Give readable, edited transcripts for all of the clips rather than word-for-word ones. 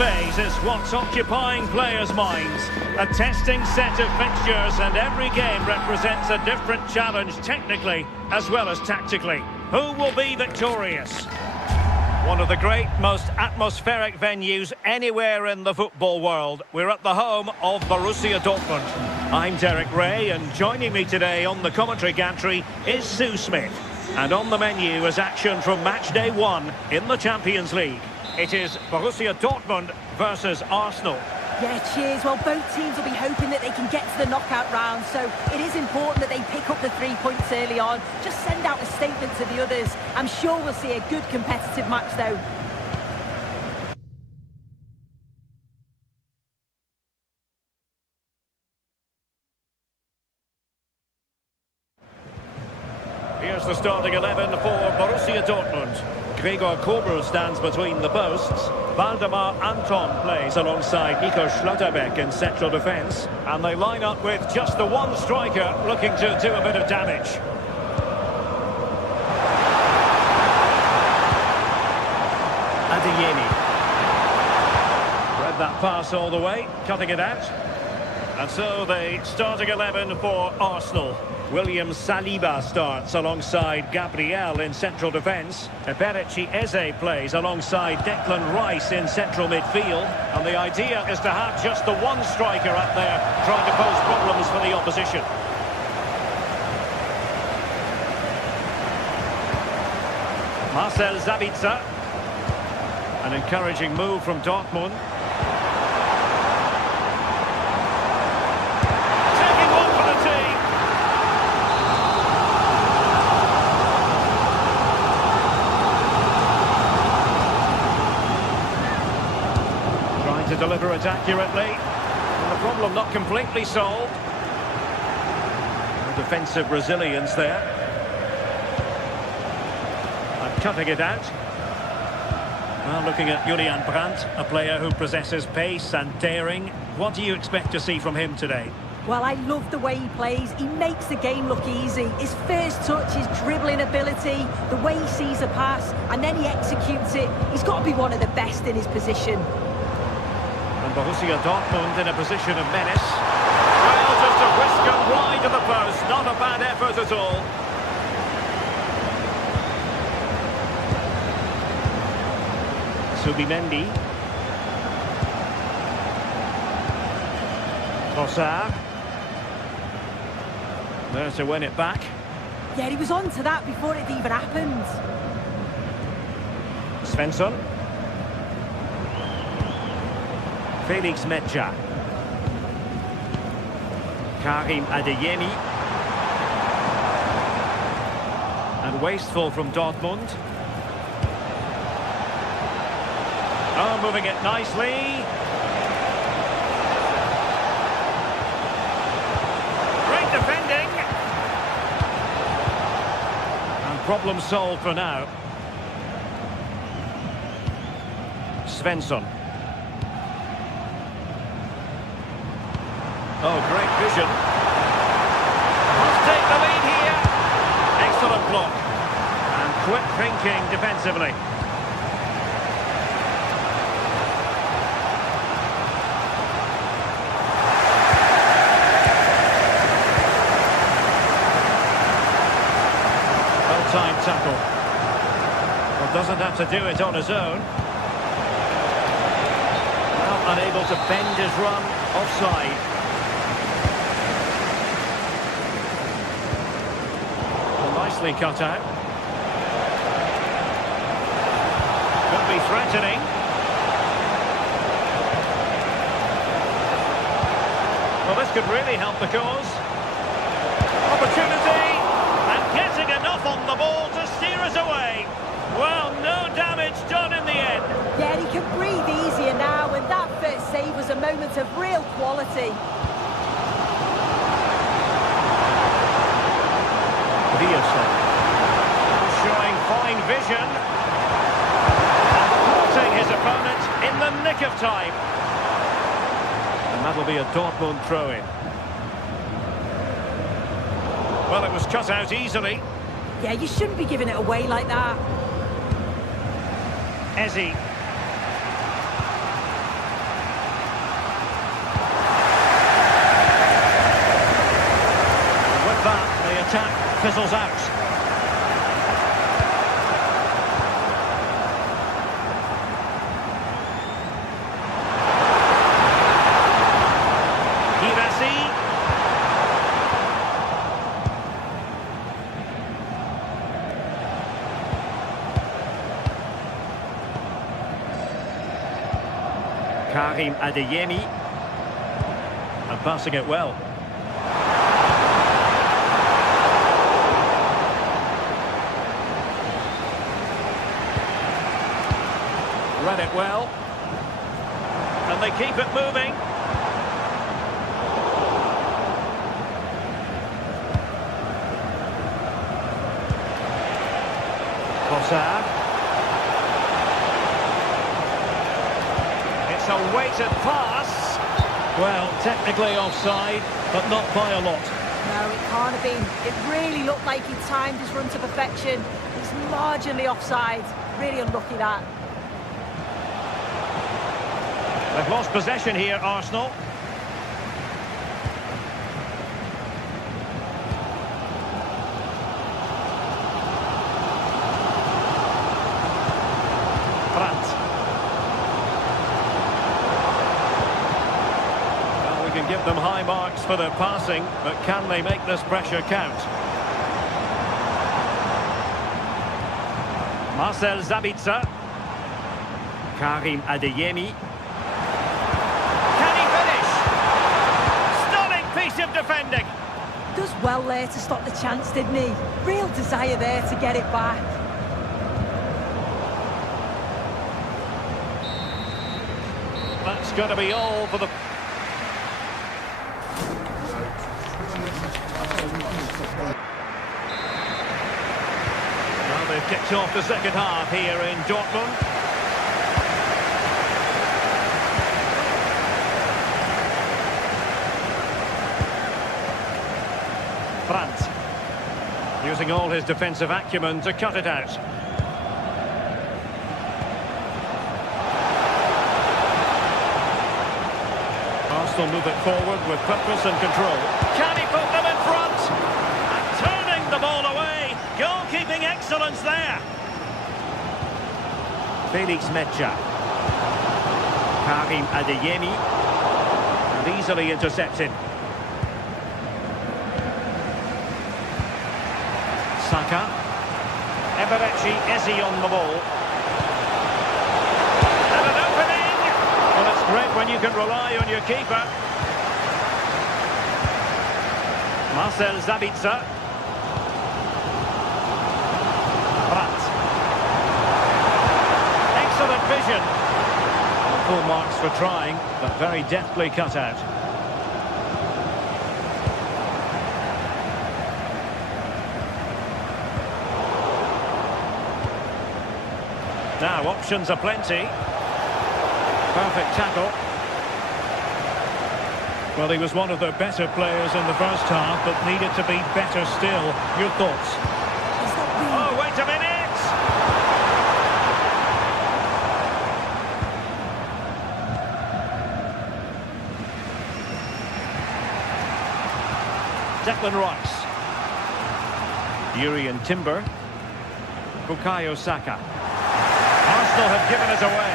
phase is what's occupying players' minds. A testing set of fixtures, and every game represents a different challenge technically as well as tactically. Who will be victorious? One of the great, most atmospheric venues anywhere in the football world. We're at the home of Borussia Dortmund. I'm Derek Ray, and joining me today on the commentary gantry is Sue Smith. And on the menu is action from match day 1 in the Champions League. It is Borussia Dortmund versus Arsenal. Yeah, cheers. Well, both teams will be hoping that they can get to the knockout round, so it is important that they pick up the 3 points early on. Just send out a statement to the others. I'm sure we'll see a good competitive match, though. Here's the starting 11 for Borussia Dortmund. Gregor Kobel stands between the posts. Waldemar Anton plays alongside Nico Schlotterbeck in central defence. And they line up with just the one striker looking to do a bit of damage. Adeyemi. Read that pass all the way, cutting it out. And so the starting 11 for Arsenal. William Saliba starts alongside Gabriel in central defence. Eberechi Eze plays alongside Declan Rice in central midfield. And the idea is to have just the one striker up there trying to pose problems for the opposition. Marcel Sabitzer. An encouraging move from Dortmund. To deliver it accurately. And the problem not completely solved. Defensive resilience there. And cutting it out. Well, looking at Julian Brandt, a player who possesses pace and daring. What do you expect to see from him today? Well, I love the way he plays. He makes the game look easy. His first touch, his dribbling ability, the way he sees a pass, and then he executes it. He's got to be one of the best in his position. And Borussia Dortmund in a position of menace. Well, just a whisk and wide of the post. Not a bad effort at all. Subimendi. Trossard. There to win it back. Yeah, he was on to that before it even happened. Svensson. Felix Medja. Karim Adeyemi. And wasteful from Dortmund. Oh, moving it nicely. Great defending. And problem solved for now. Svensson. Oh, great vision. Must take the lead here. Excellent block. And quick thinking defensively. Well-timed tackle. Well, doesn't have to do it on his own. Well, unable to bend his run offside. Nicely cut out. Could be threatening. Well, this could really help the cause. Opportunity, and getting enough on the ball to steer us away. Well, no damage done in the end. Yeah, he can breathe easier now, and that first save was a moment of real quality. Showing fine vision. Thwarting his opponent in the nick of time. And that'll be a Dortmund throw-in. Well, it was cut out easily. Yeah, you shouldn't be giving it away like that. Eze. fizzles out. Karim Adeyemi. And passing it well. Read it well. And they keep it moving. Trossard. It's a weighted pass. Well, technically offside, but not by a lot. No, it can't have been. It really looked like he timed his run to perfection. It's marginally offside. Really unlucky that. They've lost possession here, Arsenal. Brandt. Well, we can give them high marks for their passing, but can they make this pressure count? Marcel Sabitzer. Karim Adeyemi. Of defending. Does well there to stop the chance, didn't he? Real desire there to get it back. That's got to be all for the... Well, they've kicked off the second half here in Dortmund. Brandt, using all his defensive acumen to cut it out. Arsenal move it forward with purpose and control. Can he put them in front? And turning the ball away. Goalkeeping excellence there. Felix Mecha. Karim Adeyemi. And easily intercepted. Saka. Eberechi Eze on the ball. And an opening! Well, it's great when you can rely on your keeper. Marcel Sabitzer. Brandt. Excellent vision. Full marks for trying, but very deftly cut out. Now, options are plenty. Perfect tackle. Well, he was one of the better players in the first half, but needed to be better still. Your thoughts? Oh, wait a minute! Declan Rice. Urian Timber. Bukayo Saka. Arsenal have given it away.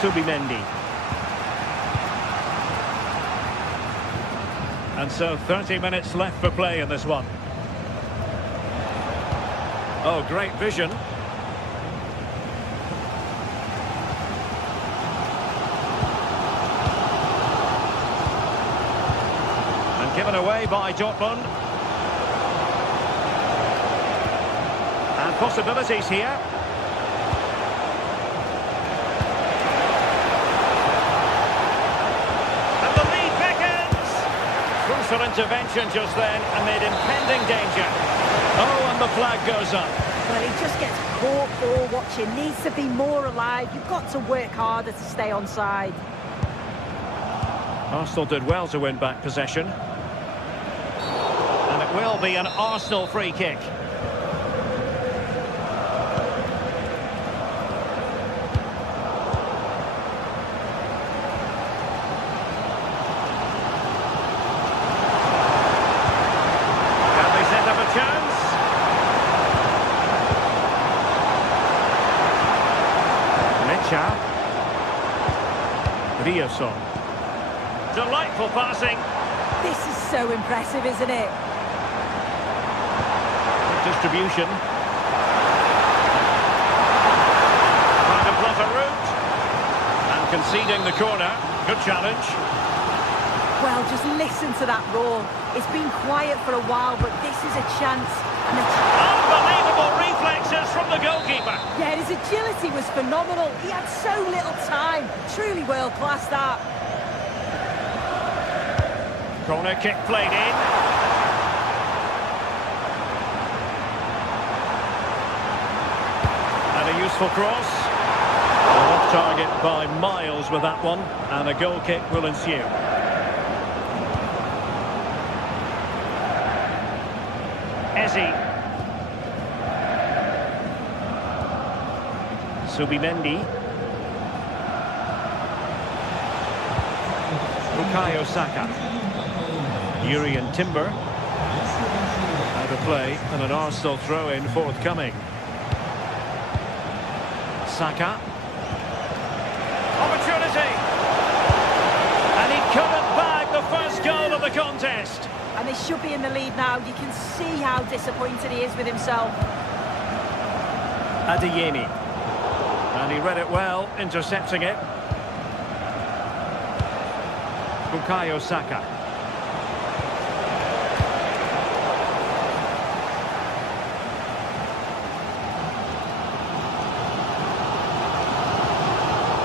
Subimendi. And so 30 minutes left for play in this one. Oh, great vision. Given away by Dortmund. And possibilities here. And the lead beckons. Crucial intervention just then amid impending danger. Oh, and the flag goes up. Well, he just gets caught ball watching. Needs to be more alive. You've got to work harder to stay onside. Arsenal did well to win back possession. Will be an Arsenal free kick. Saka. Rioson. Delightful passing. This is so impressive, isn't it? Distribution. Trying to plot a route. And conceding the corner. Good challenge. Well, just listen to that roar. It's been quiet for a while, but this is a chance. And unbelievable reflexes from the goalkeeper. Yeah, his agility was phenomenal. He had so little time. Truly world-class, that. Corner kick played in. And a useful cross. Off target by miles with that one. And a goal kick will ensue. Eze. Subimendi. Bukayo Saka. Yuri and Timber. Out of play, and an Arsenal throw-in forthcoming. Saka. Opportunity! And he couldn't bag the first goal of the contest. And they should be in the lead now. You can see how disappointed he is with himself. Adeyemi. And he read it well, intercepting it. Bukayo Saka.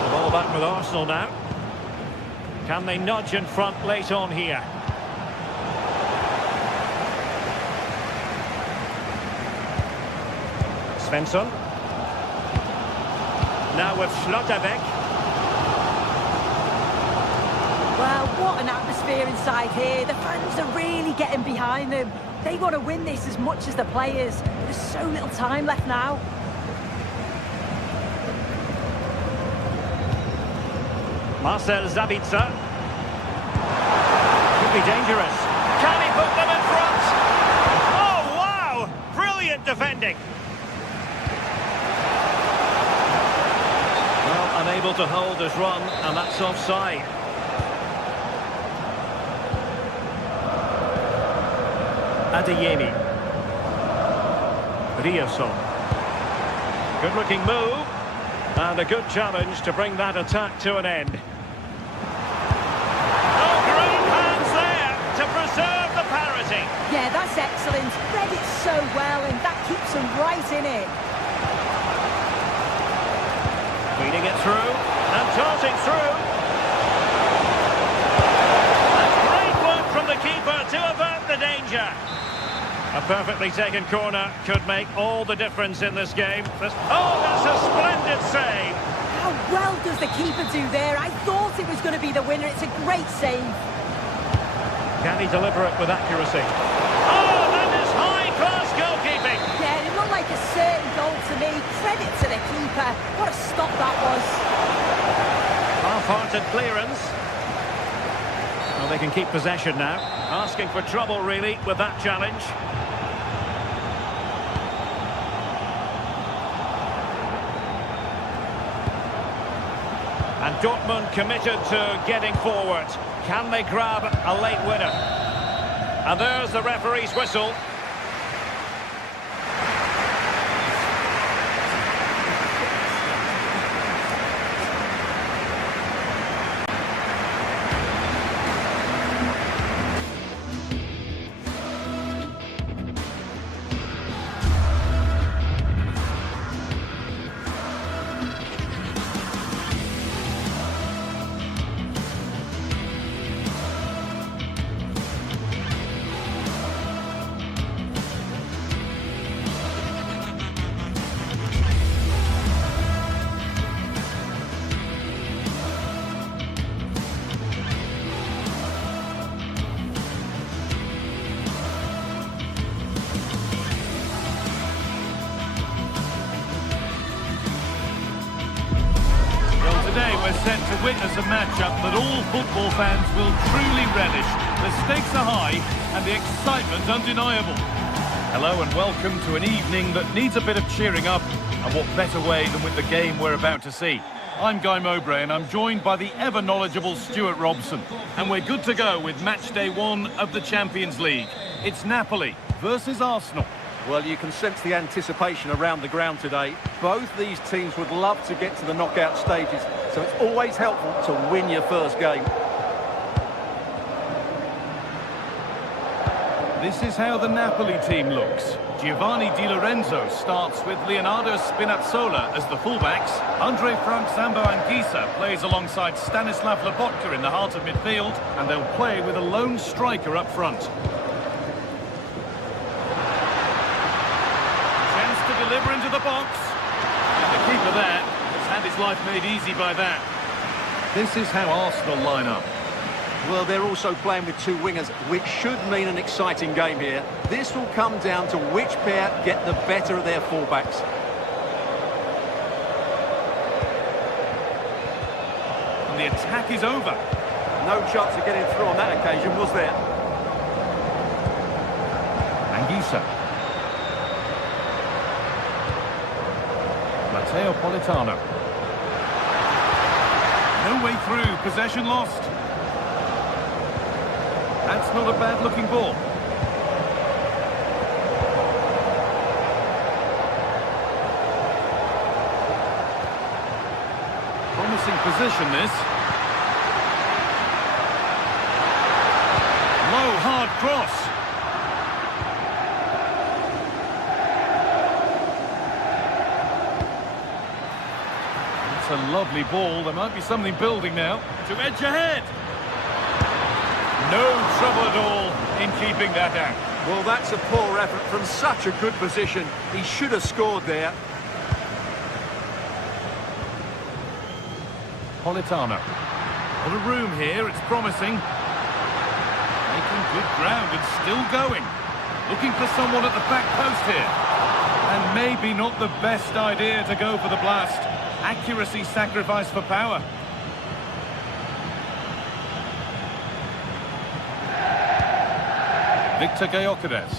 The ball back with Arsenal now. Can they nudge in front late on here? Svensson. Now with Schlotterbeck. Well, what an atmosphere inside here. The fans are really getting behind them. They want to win this as much as the players. There's so little time left now. Marcel Sabitzer. Could be dangerous. Can he put them in front? Oh, wow! Brilliant defending. Well, unable to hold his run, and that's offside. Adeyemi. Rioson. Good-looking move. And a good challenge to bring that attack to an end. Oh, great hands there to preserve the parity. Yeah, that's excellent. Read it so well, and that keeps them right in it. Feeding it through, and darting through. And great work from the keeper to avert the danger. A perfectly taken corner could make all the difference in this game. Oh, that's a splendid save. How well does the keeper do there? I thought it was going to be the winner. It's a great save. Can he deliver it with accuracy? Oh, that is high-class goalkeeping. Yeah, it looked like a certain goal to me. Credit to the keeper. What a stop that was. Half-hearted clearance. Well, they can keep possession now. Asking for trouble, really, with that challenge. And Dortmund committed to getting forward. Can they grab a late winner? And there's the referee's whistle. Today we're set to witness a matchup that all football fans will truly relish. The stakes are high and the excitement undeniable. Hello and welcome to an evening that needs a bit of cheering up, and what better way than with the game we're about to see. I'm Guy Mowbray and I'm joined by the ever-knowledgeable Stuart Robson. And we're good to go with match day 1 of the Champions League. It's Napoli versus Arsenal. Well, you can sense the anticipation around the ground today. Both these teams would love to get to the knockout stages, so it's always helpful to win your first game. This is how the Napoli team looks. Giovanni Di Lorenzo starts with Leonardo Spinazzola as the fullbacks. Andre Frank Zambo Anguissa plays alongside Stanislav Lobotka in the heart of midfield, and they'll play with a lone striker up front. Chance to deliver into the box. And the keeper there has had his life made easy by that. This is how Arsenal line up. Well, they're also playing with two wingers, which should mean an exciting game here. This will come down to which pair get the better of their fullbacks. And the attack is over. No chance of getting through on that occasion, was there? Anguissa. Matteo Politano. No way through, possession lost. That's not a bad-looking ball. Promising position, this. Low, hard cross. It's a lovely ball. There might be something building now. To edge ahead. No trouble at all in keeping that out. Well, that's a poor effort from such a good position. He should have scored there. Politano. A lot of room here, it's promising. Making good ground and still going. Looking for someone at the back post here. And maybe not the best idea to go for the blast. Accuracy sacrificed for power. Victor Gyökeres.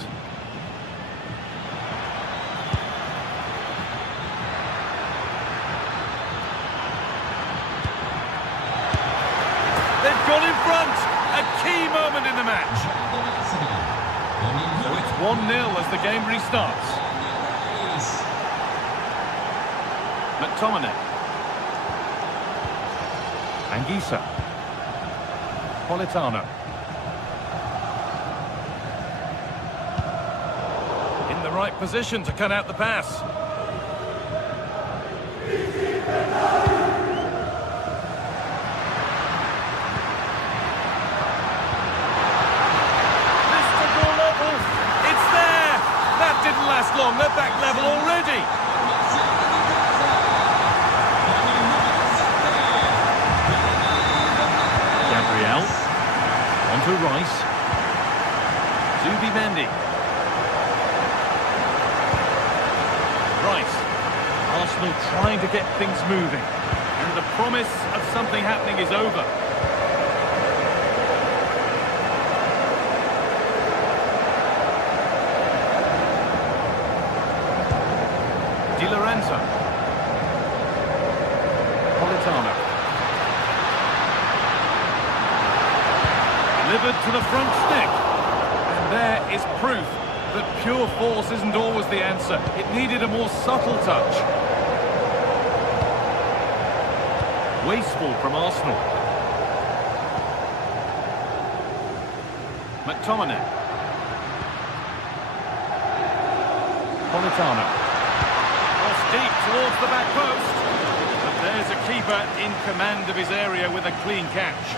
They've gone in front. A key moment in the match. So it's 1-0 as the game restarts. McTominay. Anguissa. Politano. Right position to cut out the pass. Mystical level. It's there. That didn't last long. They're back level already. Gabriel. Onto Rice. Zubimendi. Arsenal trying to get things moving, and the promise of something happening is over. Di Lorenzo. Politano. Delivered to the front stick, and there is proof that pure force isn't always the answer. It needed a more subtle touch. Wasteful from Arsenal. McTominay. Politano. Cross deep towards the back post. But there's a keeper in command of his area with a clean catch.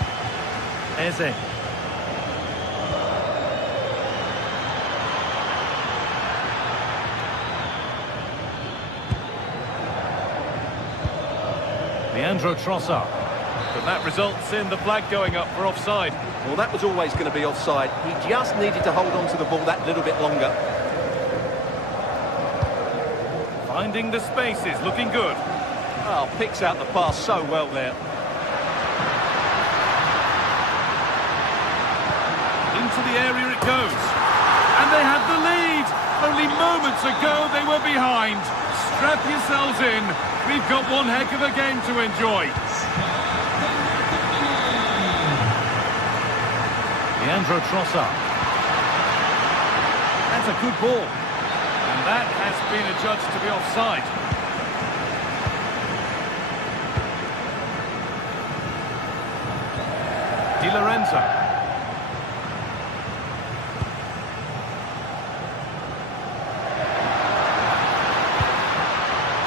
Eze. Leandro Trossard. But that results in the flag going up for offside. Well, that was always going to be offside. He just needed to hold on to the ball that little bit longer. Finding the spaces, looking good. Oh, picks out the pass so well there. Into the area it goes. And they have the lead. Only moments ago they were behind. Strap yourselves in. We've got one heck of a game to enjoy. Leandro Trossard. That's a good ball. And that has been adjudged to be offside. Di Lorenzo.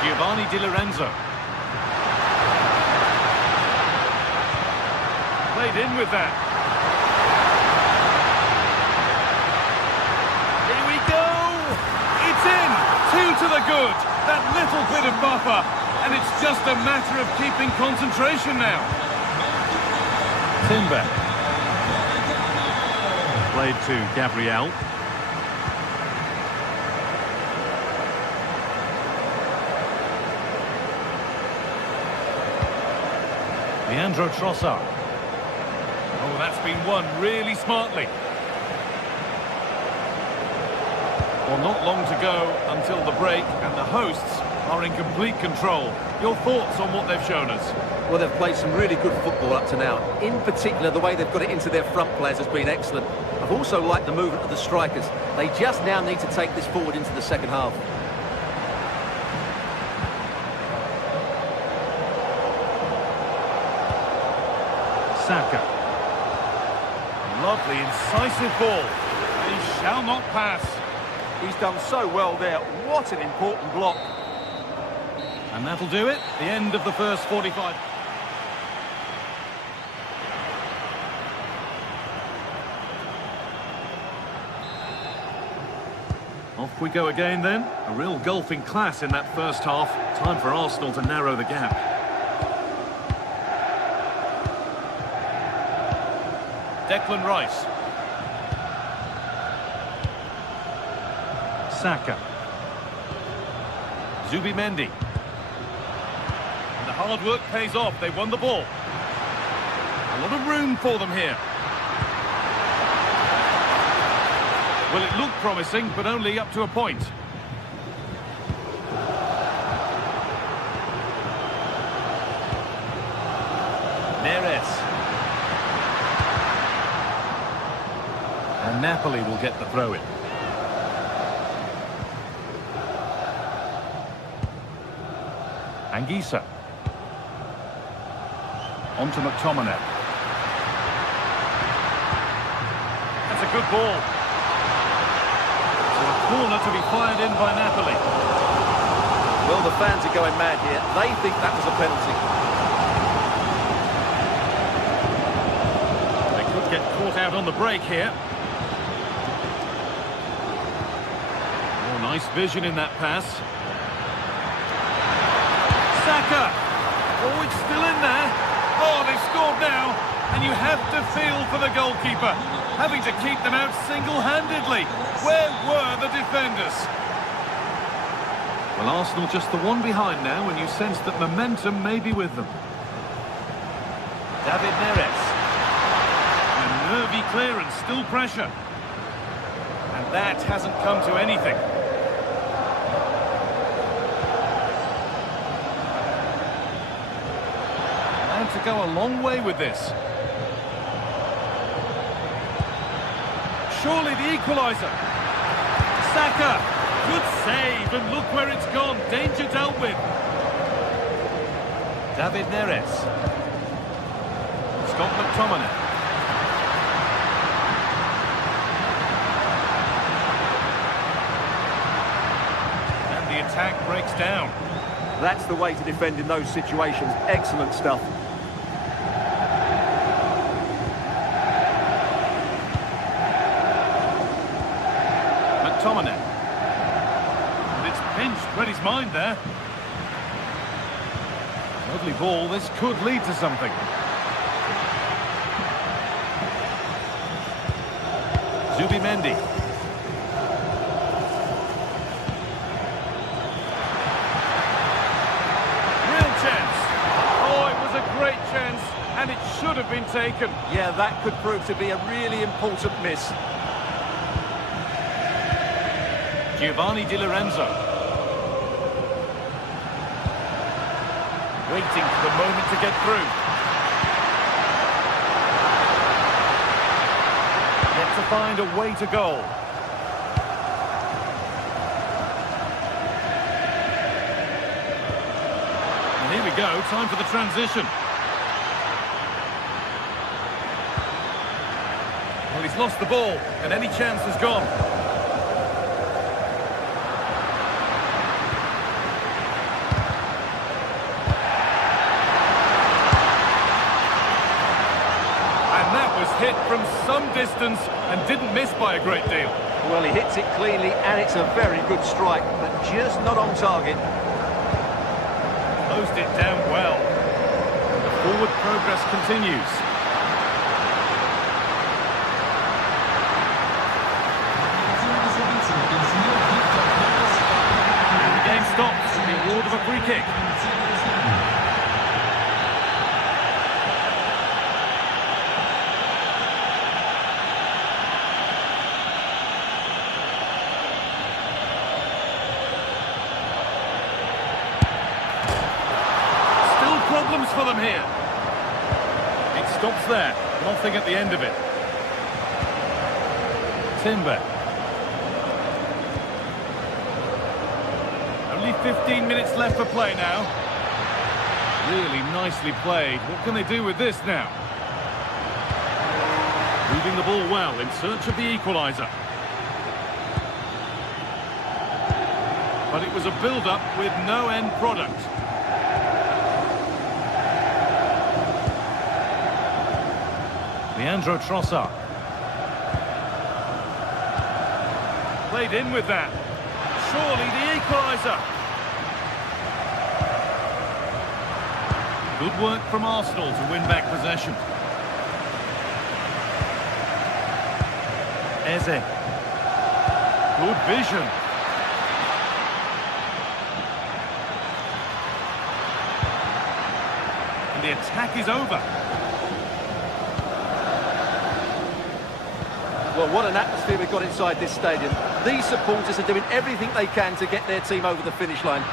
Giovanni Di Lorenzo. Played in with that. Here we go! It's in! 2 to the good. That little bit of buffer. And it's just a matter of keeping concentration now. Timber. Played to Gabriel. Leandro Trossard. Oh, that's been won really smartly. Well, not long to go until the break, and the hosts are in complete control. Your thoughts on what they've shown us? Well, they've played some really good football up to now. In particular, the way they've got it into their front players has been excellent. I've also liked the movement of the strikers. They just now need to take this forward into the second half. Saka. Lovely, incisive ball. He shall not pass. He's done so well there. What an important block. And that'll do it. The end of the first 45. Off we go again then. A real golfing class in that first half. Time for Arsenal to narrow the gap. Declan Rice. Saka. Zubimendi. And the hard work pays off. They won the ball. A lot of room for them here. Well, it looked promising, but only up to a point. Neres. And Napoli will get the throw-in. Anguissa. On to McTominay. That's a good ball. So a corner to be fired in by Napoli. Well, the fans are going mad here. They think that was a penalty. They could get caught out on the break here. Oh, nice vision in that pass. Saka! Oh, it's still in there. Oh, they've scored now. And you have to feel for the goalkeeper, having to keep them out single-handedly. Where were the defenders? Well, Arsenal just the one behind now, and you sense that momentum may be with them. David Neres. A nervy clearance, still pressure. And that hasn't come to anything. And to go a long way with this. Surely the equaliser. Saka. Good save, and look where it's gone. Danger dealt with. David Neres. Scott McTominay. And the attack breaks down. That's the way to defend in those situations. Excellent stuff. McTominay. And it's pinched, read his mind there. Lovely ball, this could lead to something. Zubimendi. Real chance. Oh, it was a great chance, and it should have been taken. Yeah, that could prove to be a really important miss. Giovanni Di Lorenzo. Waiting for the moment to get through. Yet to find a way to goal. And here we go, time for the transition. Well, he's lost the ball, and any chance is gone. And that was hit from some distance and didn't miss by a great deal. Well, he hits it cleanly, and it's a very good strike, but just not on target. Closed it down well. The forward progress continues. And the game stops in the award of a free kick. Still problems for them here. It stops there. Nothing at the end of it. Timber. Only 15 minutes left for play now. Really nicely played. What can they do with this now? Moving the ball well in search of the equaliser. But it was a build-up with no end product. Leandro Trossard. Played in with that. Surely the equaliser. Good work from Arsenal to win back possession. Eze. Good vision. And the attack is over. Well, what an atmosphere we've got inside this stadium. These supporters are doing everything they can to get their team over the finish line.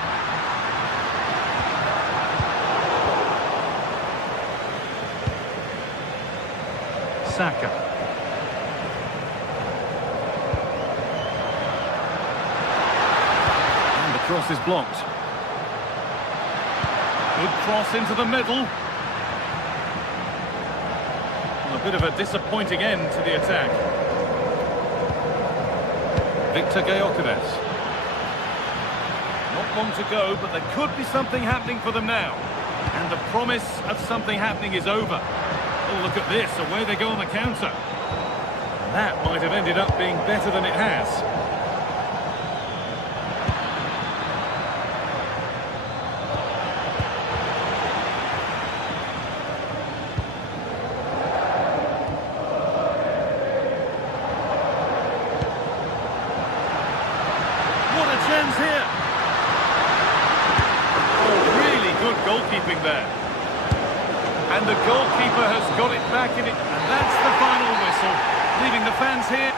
Saka. And the cross is blocked. Good cross into the middle. A bit of a disappointing end to the attack. Victor Gyökeres. Not long to go, but there could be something happening for them now. And the promise of something happening is over. Oh, look at this, away they go on the counter. That might have ended up being better than it has. Chance here. Oh, really good goalkeeping there. And the goalkeeper has got it back in it. And that's the final whistle, leaving the fans here.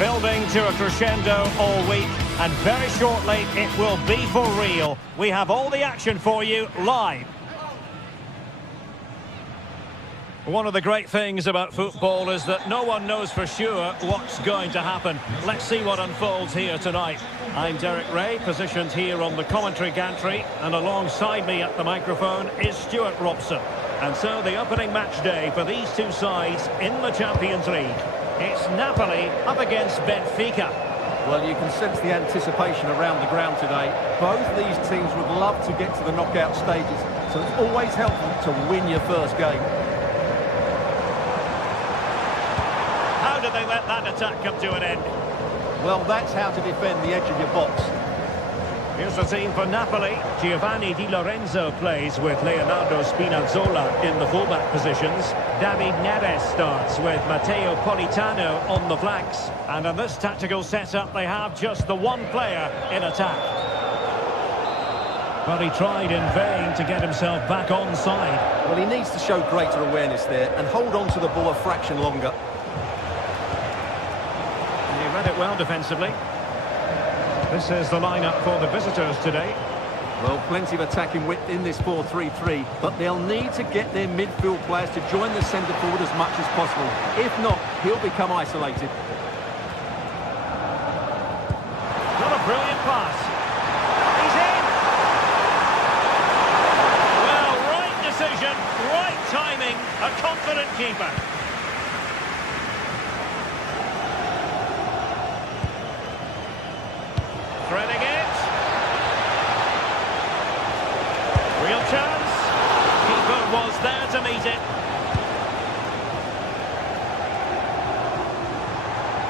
Building to a crescendo all week, and very shortly it will be for real. We have all the action for you live. One of the great things about football is that no one knows for sure what's going to happen. Let's see what unfolds here tonight. I'm Derek Ray, positioned here on the commentary gantry, and alongside me at the microphone is Stuart Robson. And so the opening match day for these two sides in the Champions League. It's Napoli up against Benfica. Well, you can sense the anticipation around the ground today. Both these teams would love to get to the knockout stages, so it's always helpful to win your first game. How do they let that attack come to an end? Well, that's how to defend the edge of your box. Here's the team for Napoli. Giovanni Di Lorenzo plays with Leonardo Spinazzola in the fullback positions. David Neres starts with Matteo Politano on the flanks. And in this tactical setup, they have just the one player in attack. But he tried in vain to get himself back on side. Well, he needs to show greater awareness there and hold on to the ball a fraction longer. He read it well defensively. This is the lineup for the visitors today. Well, plenty of attacking width in this 4-3-3, but they'll need to get their midfield players to join the centre forward as much as possible. If not, he'll become isolated. What a brilliant pass. He's in! Well, right decision, right timing, a confident keeper. Threading it. Real chance. Keeper was there to meet it.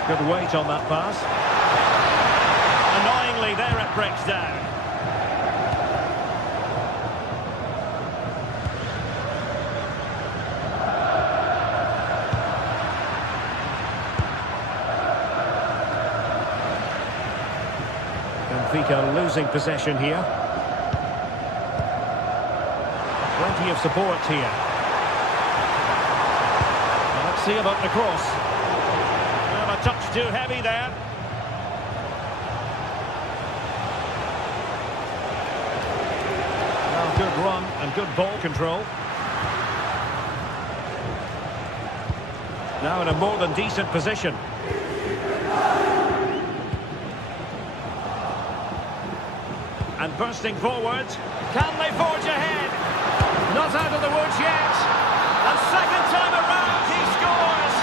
Good weight on that pass. Annoyingly, there it breaks down. Benfica losing possession here. Plenty of support here. Well, let's see about the cross. Well, a touch too heavy there. Well, good run and good ball control. Now in a more than decent position. And bursting forward, can they forge ahead? Not out of the woods yet. And second time around, he scores.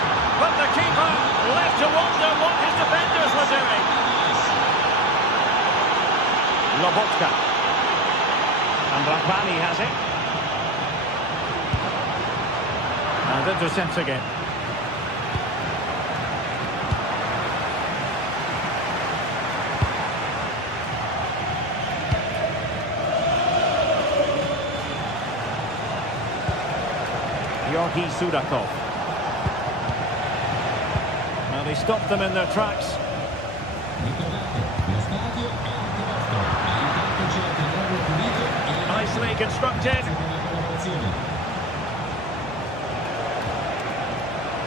But the keeper left to wonder what his defenders were doing. Lobotka. And Rapani has it. And intercepts again. Georgi Sudakov. Now they stopped them in their tracks. Nicely constructed.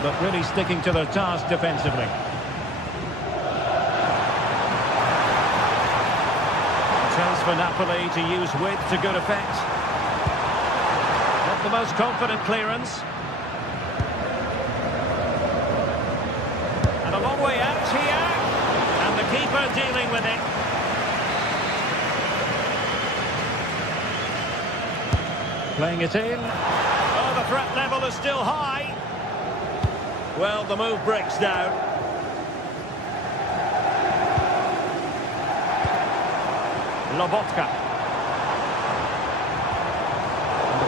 But really sticking to their task defensively. Chance for Napoli to use width to good effect. The most confident clearance. And a long way out here. And the keeper dealing with it. Playing it in. Oh, the threat level is still high. Well, the move breaks down. Lobotka.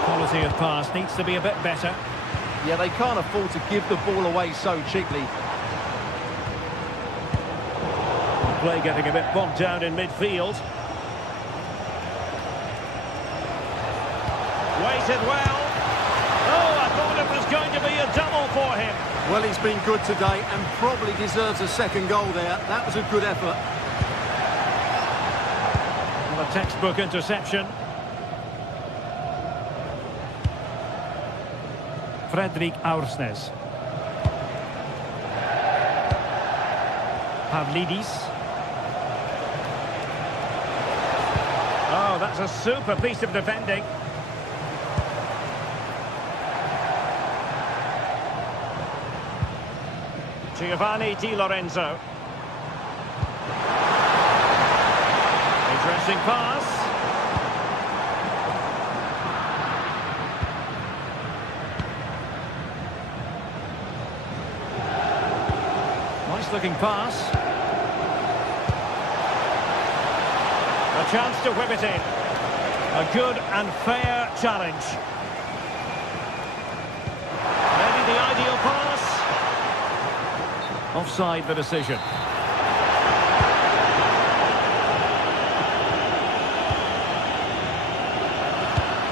Quality of pass needs to be a bit better. Yeah, they can't afford to give the ball away so cheaply. Play getting a bit bogged down in midfield. Waited well. Oh, I thought it was going to be a double for him. Well, he's been good today and probably deserves a second goal there. That was a good effort. Well, a textbook interception. Fredrik Aursnes. Pavlidis. Oh, that's a super piece of defending. Giovanni Di Lorenzo. Interesting pass. Nice looking pass. A chance to whip it in. A good and fair challenge. Maybe the ideal pass. Offside the decision.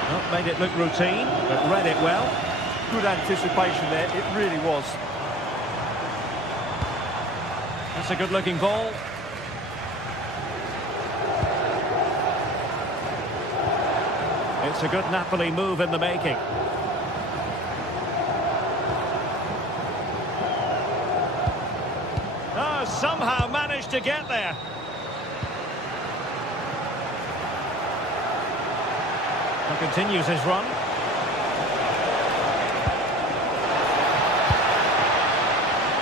Well, made it look routine, but read it well. Good anticipation there, it really was. That's a good-looking ball. It's a good Napoli move in the making. Oh, somehow managed to get there. He continues his run.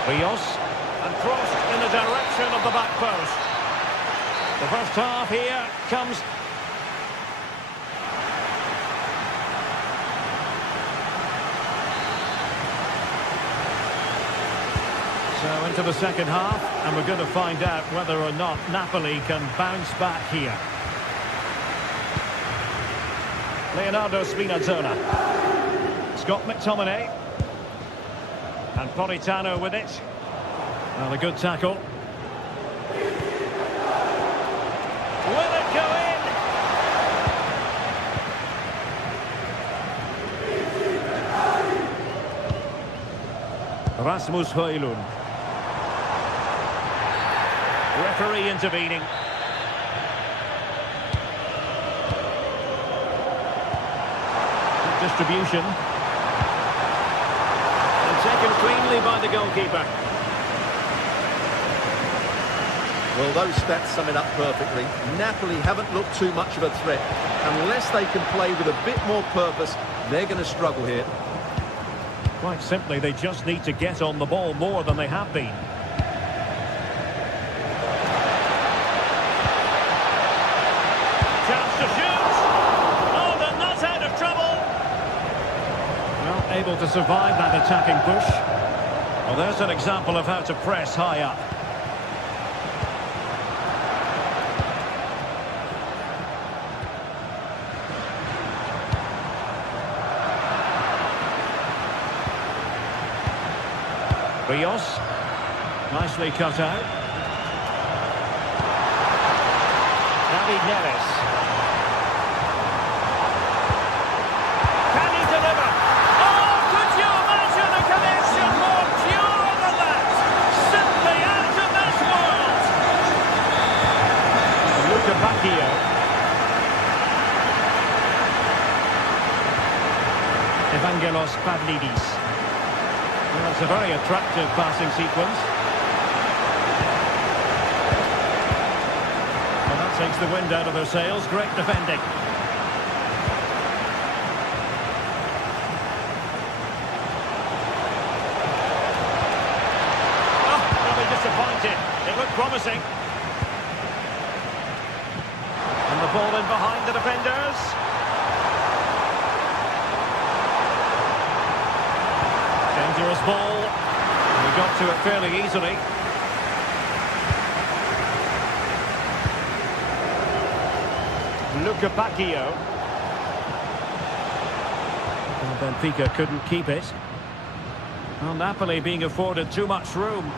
Rios, and crossed in the direction of the back post. The first half here comes. So into the second half, and we're going to find out whether or not Napoli can bounce back here. Leonardo Spinazzola. Scott McTominay. And Politano with it. Well, a good tackle. Will it go in? Rasmus Højlund. Referee intervening. Good distribution. And taken cleanly by the goalkeeper. Well, those stats sum it up perfectly. Napoli haven't looked too much of a threat. Unless they can play with a bit more purpose, they're going to struggle here. Quite simply, they just need to get on the ball more than they have been. Chance to shoot! Oh, they're not out of trouble! Well, able to survive that attacking push. Well, there's an example of how to press high up. Rios, nicely cut out. David Neres. Can he deliver? Oh, could you imagine a connection more pure than that? Simply out of this world. Luca Bacchio. Evangelos Pavlidis. Well, it's a very attractive passing sequence. Well, that takes the wind out of their sails. Great defending. Oh, really disappointed. It looked promising. And the ball in behind the defenders. Dangerous ball. He got to it fairly easily. Luca Bacchio. Well, Benfica couldn't keep it. Well, Napoli being afforded too much room.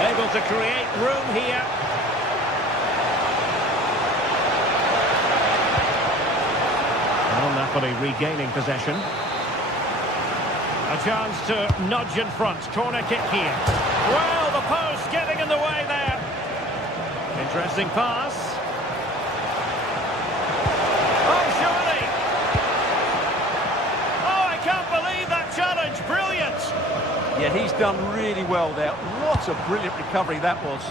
Able to create room here. Well, Napoli regaining possession. A A chance to nudge in front. Corner kick here. Well, the post getting in the way there. Interesting pass. Oh, surely. Oh, I can't believe that challenge. Brilliant. Yeah, he's done really well there. What a brilliant recovery that was.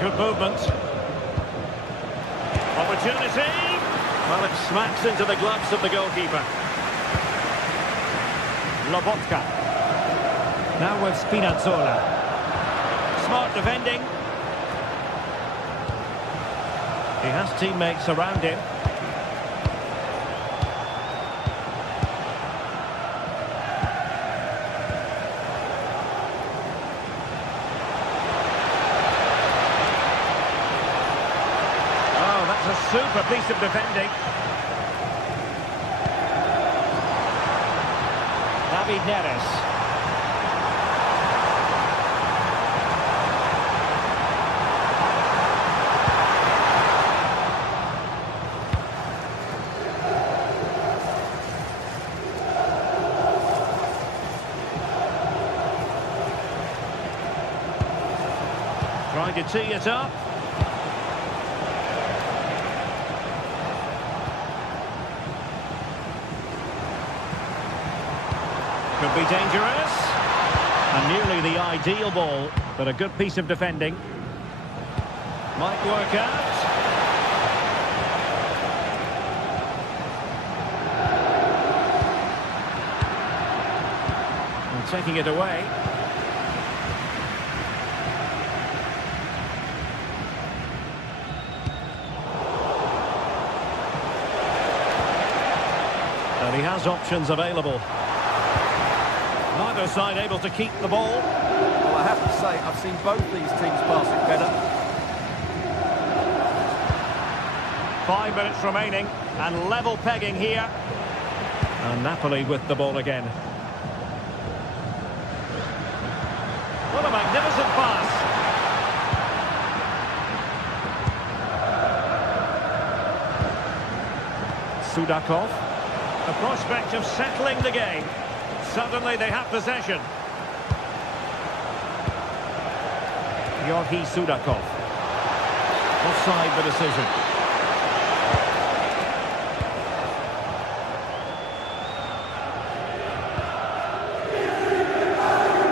Good movement. Opportunity. Well, it smacks into the gloves of the goalkeeper. Lobotka. Now with Spinazzola. Smart defending. He has teammates around him. A super piece of defending. David Neres. Trying to tee it up. Could be dangerous. And nearly the ideal ball, but a good piece of defending. Might work out. And taking it away. And he has options available. Neither side able to keep the ball. Well, I have to say, I've seen both these teams pass it better. 5 minutes remaining, and level pegging here. And Napoli with the ball again. What a magnificent pass. Sudakov. A prospect of settling the game. Suddenly they have possession. Georgi Sudakov. Offside the decision.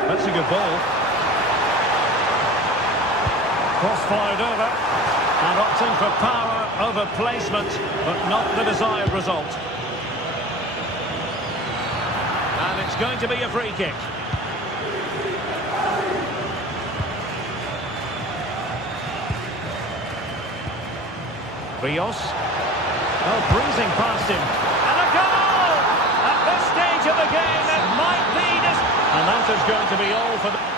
That's a good ball. Cross fired over. And opting for power over placement, but not the desired result. And it's going to be a free kick. Rios. Oh, breezing past him. And a goal! At this stage of the game, it might be this. And that is going to be all for the...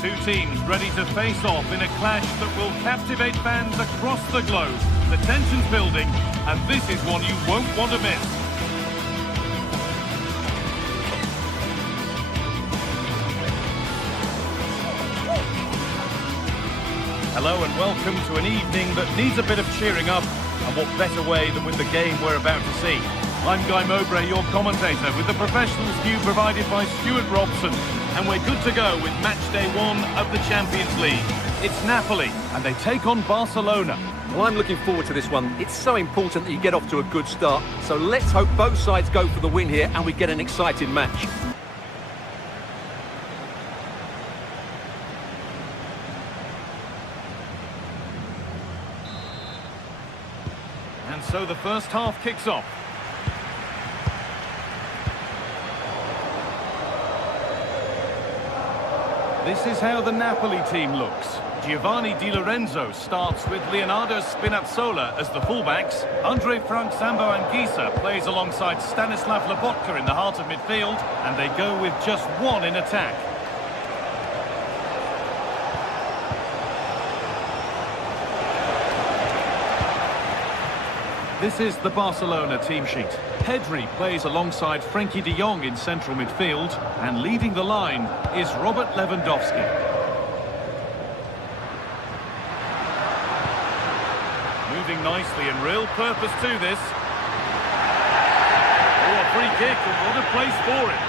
Two teams ready to face off in a clash that will captivate fans across the globe. The tension's building, and this is one you won't want to miss. Hello and welcome to an evening that needs a bit of cheering up, and what better way than with the game we're about to see. I'm Guy Mowbray, your commentator, with the professionals view provided by Stuart Robson. And we're good to go with match day 1 of the Champions League. It's Napoli, and they take on Barcelona. Well, I'm looking forward to this one. It's so important that you get off to a good start. So let's hope both sides go for the win here and we get an exciting match. And so the first half kicks off. This is how the Napoli team looks. Giovanni Di Lorenzo starts with Leonardo Spinazzola as the fullbacks. Andre Frank Sambo Anguissa plays alongside Stanislav Lobotka in the heart of midfield, and they go with just one in attack. This is the Barcelona team sheet. Pedri plays alongside Frenkie de Jong in central midfield, and leading the line is Robert Lewandowski. Moving nicely and real purpose to this. Oh, a free kick, and what a place for it.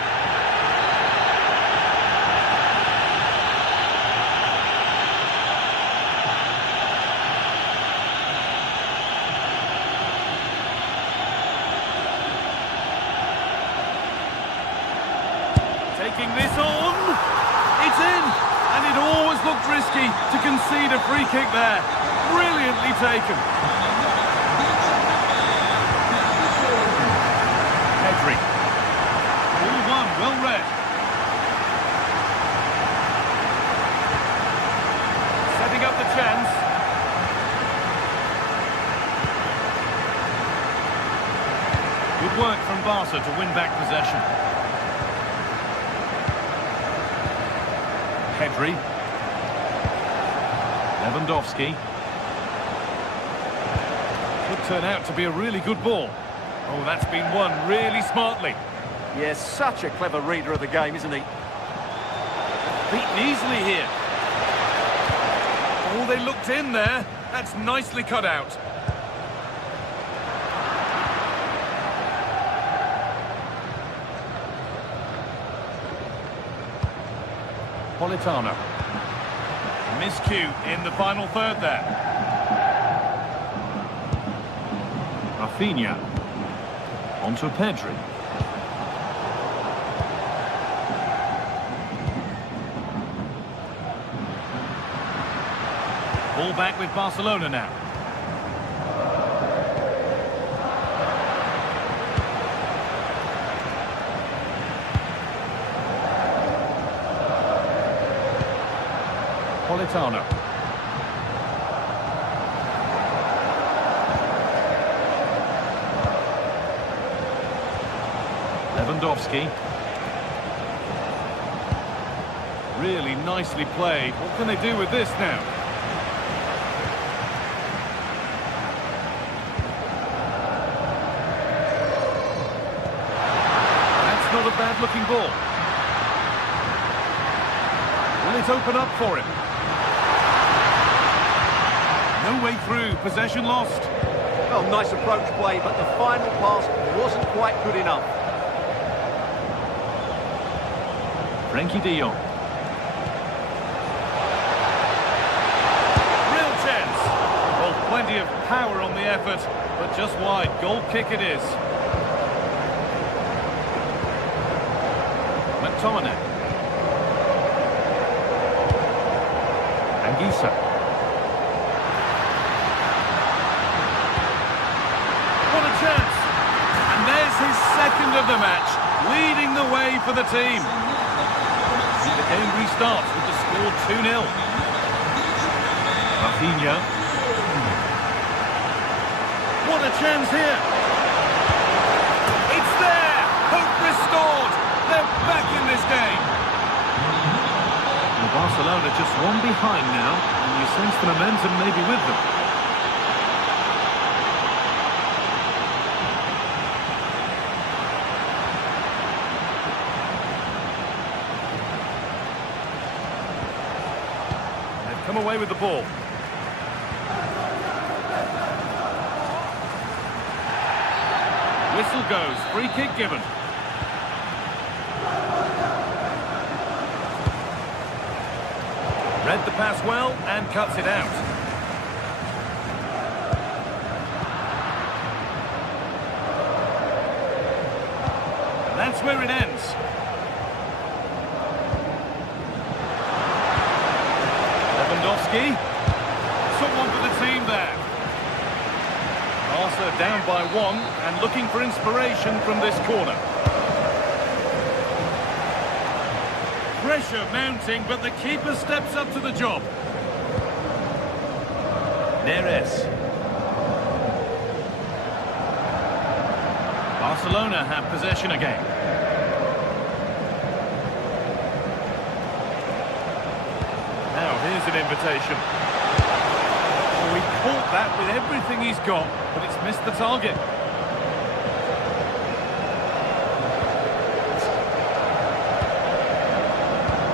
Taking this on, it's in, and it always looked risky to concede a free kick there. Brilliantly taken. Pedri. 2-1, well read. Setting up the chance. Good work from Barca to win back possession. Pedri. Lewandowski. Could turn out to be a really good ball. Oh, that's been won really smartly. Yes, such a clever reader of the game, isn't he? Beaten easily here. Oh, they looked in there. That's nicely cut out. Politano. Miscue in the final third there. Rafinha. Onto Pedri. Ball back with Barcelona now. Politano. Lewandowski. Really nicely played. What can they do with this now? That's not a bad-looking ball. Will it open up for him? No way through, possession lost. Well, nice approach play, but the final pass wasn't quite good enough. Frenkie de Jong. Real chance. Well, plenty of power on the effort, but just wide. Goal kick it is. McTominay. Anguissa. What a chance. And there's his second of the match, leading the way for the team. The game restarts with the score 2-0. Rafinha. What a chance here. It's there. Hope restored. They're back in this game. Well, Barcelona just one behind now, and you sense the momentum may be with them. Come away with the ball. Whistle goes, free kick given. Read the pass well and cuts it out. That's where it ends. Lewandowski. Someone for the team there. Barca down by 1 and looking for inspiration from this corner. Pressure mounting, but the keeper steps up to the job. Neres. Barcelona have possession again. Now here's an invitation. Oh, he caught that with everything he's got, but it's missed the target.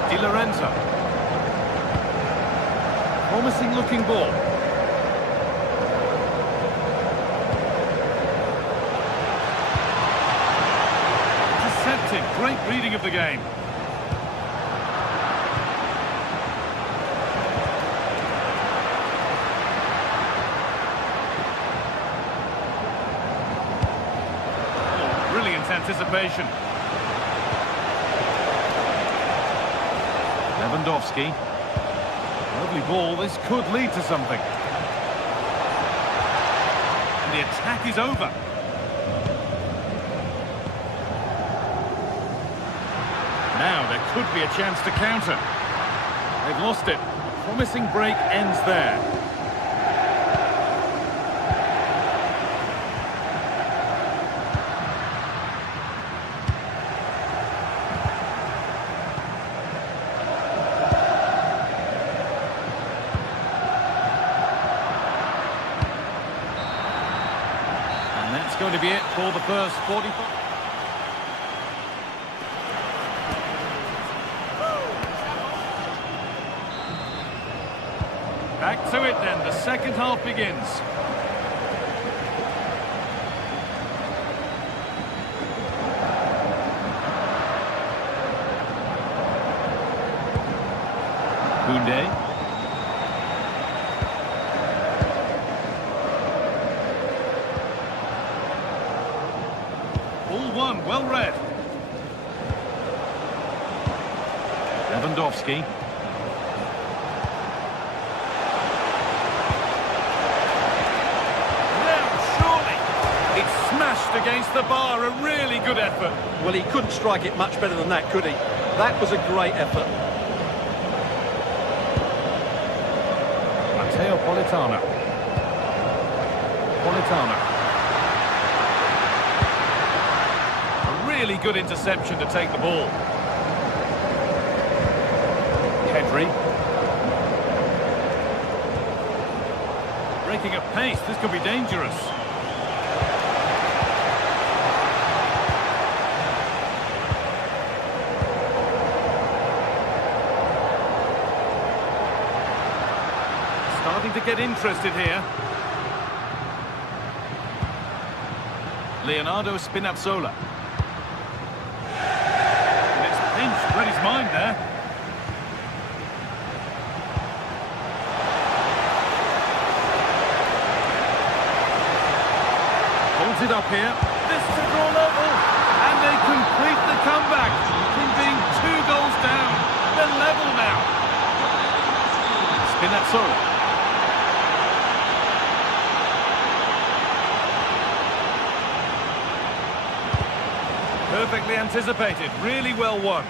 Di Lorenzo. Promising looking ball. Intercepted. Great reading of the game. Oh, brilliant anticipation. Lewandowski. Lovely ball. This could lead to something. And the attack is over. Now there could be a chance to counter. They've lost it. Promising break ends there. And that's going to be it for the first 45. Back to it then, the second half begins. Koundé. All one, well read. Lewandowski. Smashed against the bar, a really good effort. Well, he couldn't strike it much better than that, could he? That was a great effort. Matteo Politano. A really good interception to take the ball. Pedri. Breaking at pace, this could be dangerous. Starting to get interested here. Leonardo Spinazzola. And it's pinched, read his mind there. Holds it up here. This to draw level. And they complete the comeback. From being 2 goals down. They're level now. Spinazzola. Perfectly anticipated, really well won.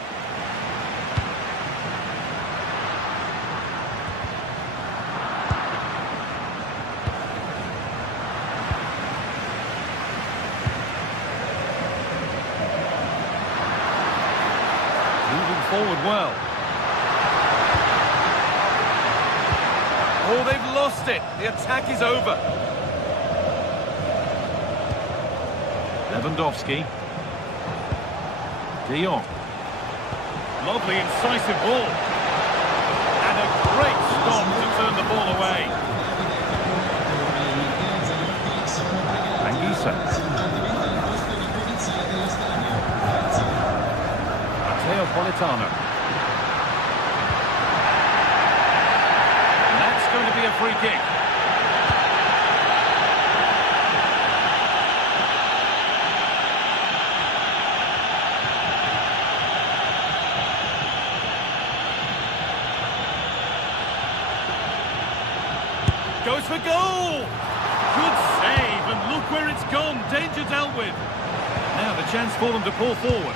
Moving forward well. Oh, they've lost it. The attack is over. Lewandowski. De Jong. Lovely incisive ball. And a great stop to turn the ball away. Anguissa. Matteo Politano. And that's going to be a free kick. goes for goal! Good save, and look where it's gone. Danger dealt with. Now the chance for them to pull forward.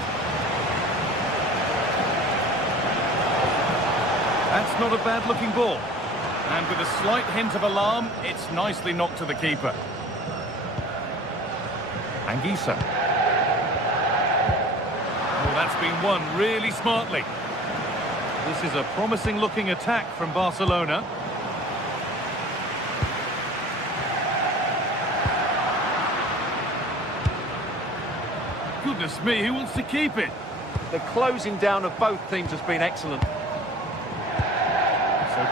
That's not a bad-looking ball. And with a slight hint of alarm, it's nicely knocked to the keeper. Anguissa. Oh, that's been won really smartly. This is a promising-looking attack from Barcelona. Goodness me, who wants to keep it? The closing down of both teams has been excellent. So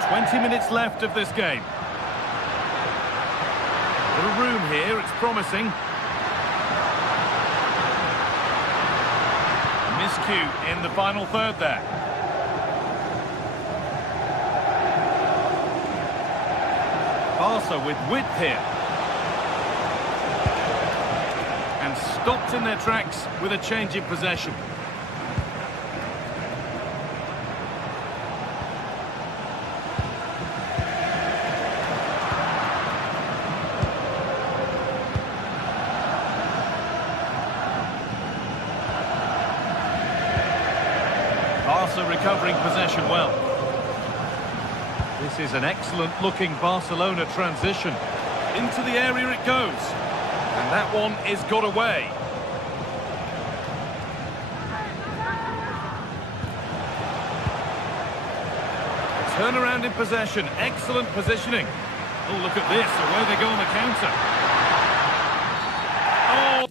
20 minutes left of this game. Got a room here, it's promising. Miscue in the final third there. Barca with width here. And stopped in their tracks with a change in possession. Barca recovering possession well. This is an excellent-looking Barcelona transition. Into the area it goes. And that one is got away. A turnaround in possession. Excellent positioning. Oh, look at this. Away they go on the counter. Oh!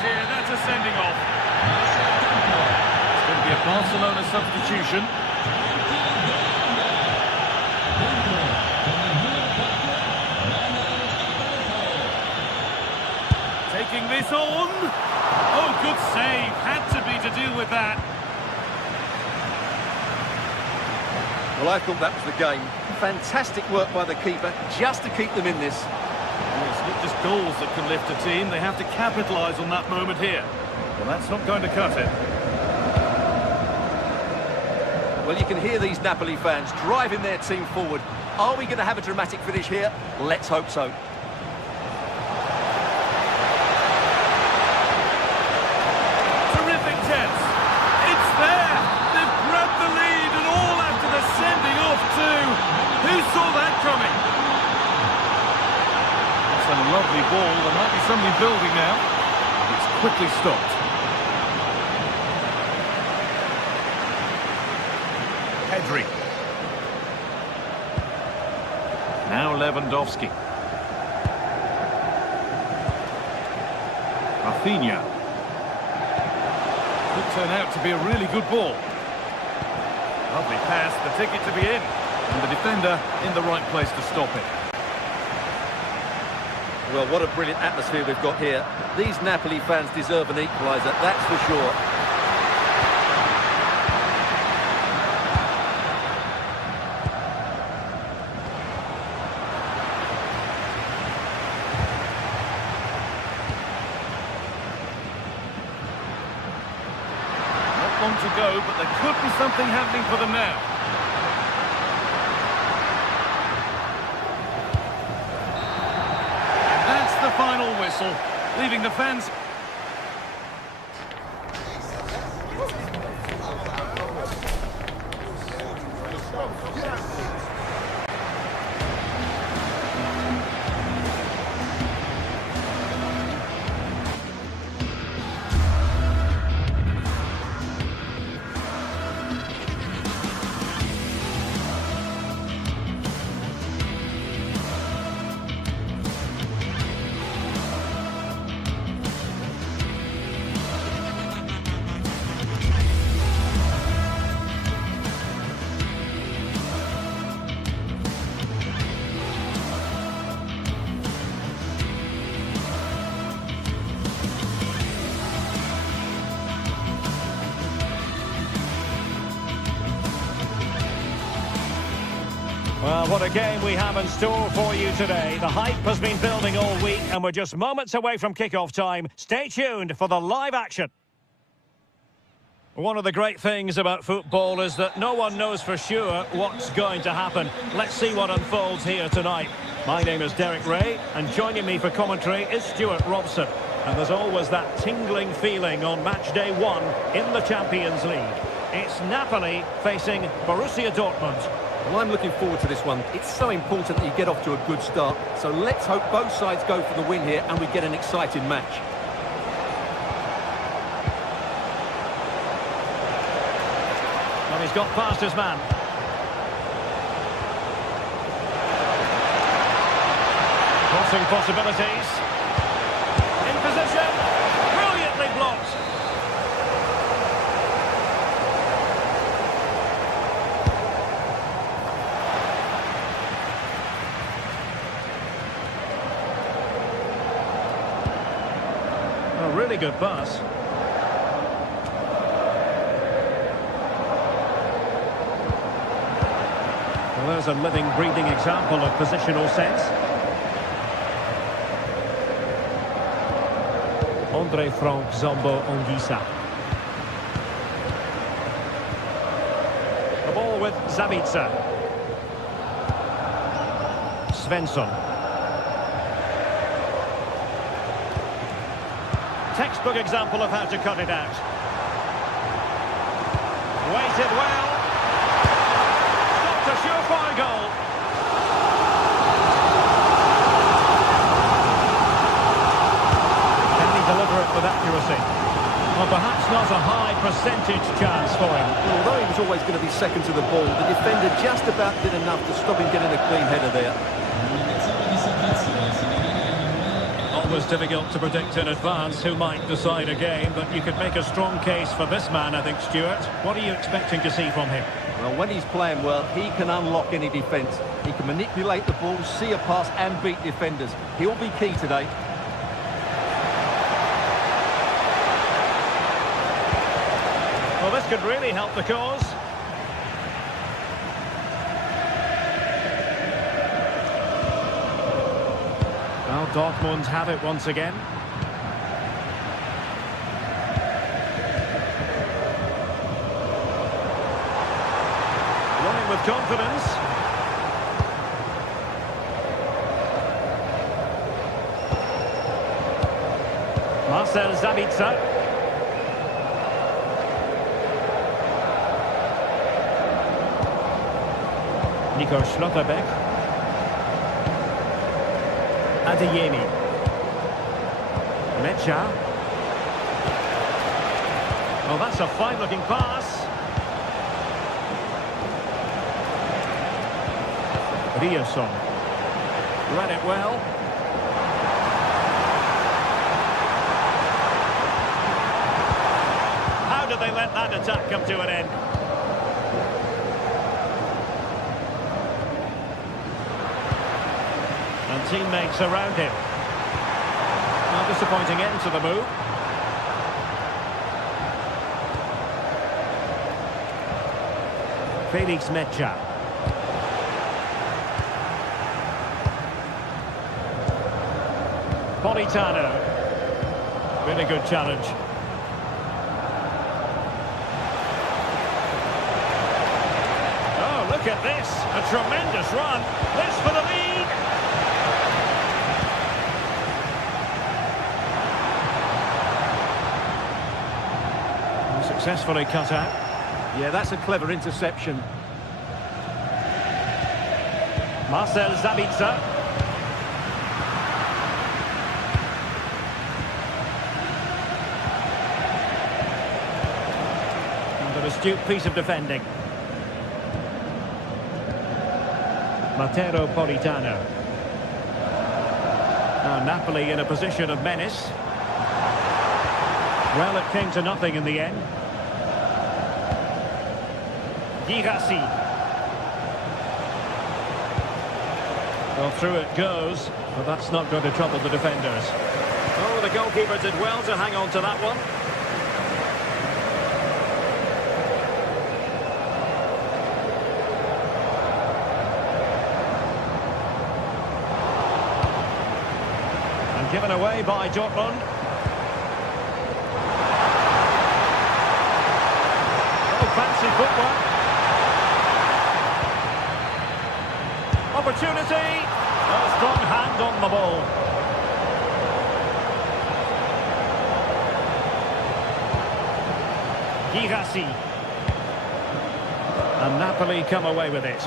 Here, that's a sending off. It's going to be a Barcelona substitution. Taking this on. Oh, good save. Had to be to deal with that. Well, I thought that was the game. Fantastic work by the keeper just to keep them in this. It's not just goals that can lift a team, they have to capitalise on that moment here. Well, that's not going to cut it. Well, you can hear these Napoli fans driving their team forward. Are we going to have a dramatic finish here? Let's hope so. Terrific chance. It's there. They've grabbed the lead and all after the sending off too. Who saw that coming? A lovely ball. There might be something building now. It's quickly stopped. Pedri. Now Lewandowski. Rafinha. Could turn out to be a really good ball. Lovely pass, the ticket to be in. And the defender in the right place to stop it. Well, what a brilliant atmosphere we've got here. These Napoli fans deserve an equaliser, that's for sure. Not long to go, but there could be something happening for them now. The final whistle, leaving the fans. Well, what a game we have in store for you today. The hype has been building all week and we're just moments away from kickoff time. Stay tuned for the live action. One of the great things about football is that no one knows for sure what's going to happen. Let's see what unfolds here tonight. My name is Derek Ray and joining me for commentary is Stuart Robson. And there's always that tingling feeling on match day 1 in the Champions League. It's Napoli facing Borussia Dortmund. Well, I'm looking forward to this one. It's so important that you get off to a good start. So let's hope both sides go for the win here and we get an exciting match. Well, he's got past his man. Crossing possibilities. In position. Brilliantly blocked. A really good pass. Well, there's a living, breathing example of positional sense. Andre Frank Zombo Ongisa. The ball with Zabitzer. Svensson. Textbook example of how to cut it out. Waited well. Stopped a surefire goal. Can he deliver it with accuracy? Well, perhaps not a high percentage chance for him. Well, although he was always going to be second to the ball, the defender just about did enough to stop him getting a clean header there. Always difficult to predict in advance who might decide a game, but you could make a strong case for this man, I think, Stuart. What are you expecting to see from him? Well, when he's playing well, he can unlock any defence. He can manipulate the ball, see a pass and beat defenders. He'll be key today. Well, this could really help the cause. Well, Dortmund have it once again. Running with confidence. Marcel Zabitzer. Nico Schlotterbeck. Adeyemi. Mecha. Oh, that's a fine-looking pass. Rioson. Read it well. How did they let that attack come to an end? And teammates around him. Not disappointing end to the move. Felix Mecha. Politano. Really good challenge. Oh, look at this. A tremendous run. This for the lead. Successfully cut out. Yeah, that's a clever interception. Marcel Zabitzer. And an astute piece of defending. Matteo Politano. Now Napoli in a position of menace. Well, it came to nothing in the end. Girassi. Well, through it goes, but that's not going to trouble the defenders. Oh, the goalkeeper did well to hang on to that one. Given away by Dortmund. Oh, fancy footwork. Opportunity. A strong hand on the ball. Girassi. And Napoli come away with it.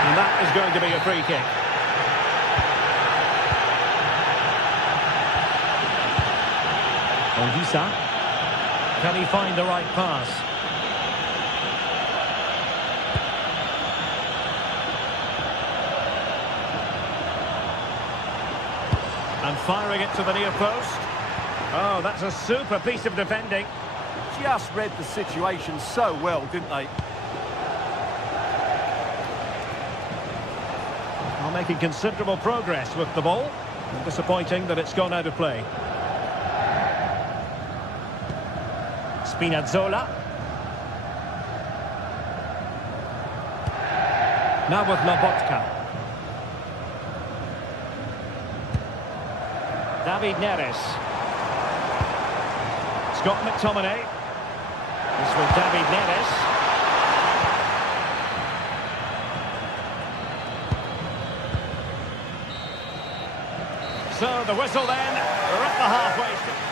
And that is going to be a free kick. Olisa. Can he find the right pass? And firing it to the near post. Oh, that's a super piece of defending. Just read the situation so well, didn't they? Well, making considerable progress with the ball. And disappointing that it's gone out of play. Spinazzola. Now with Lobotka. David Neres. Scott McTominay. This with David Neres. So the whistle then. We're at the halfway stage.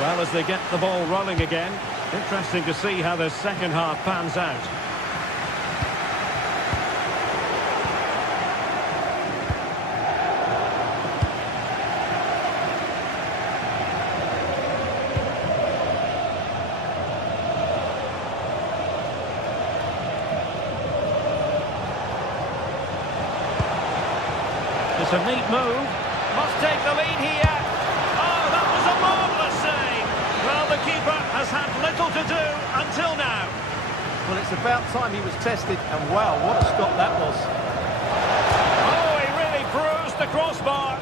Well, as they get the ball rolling again, interesting to see how the second half pans out. It's a neat move. Must take the lead here. Oh, that was a marvellous save. Well, the keeper has had little to do until now. Well, it's about time he was tested, and wow, what a stop that was. Oh, he really bruised the crossbar.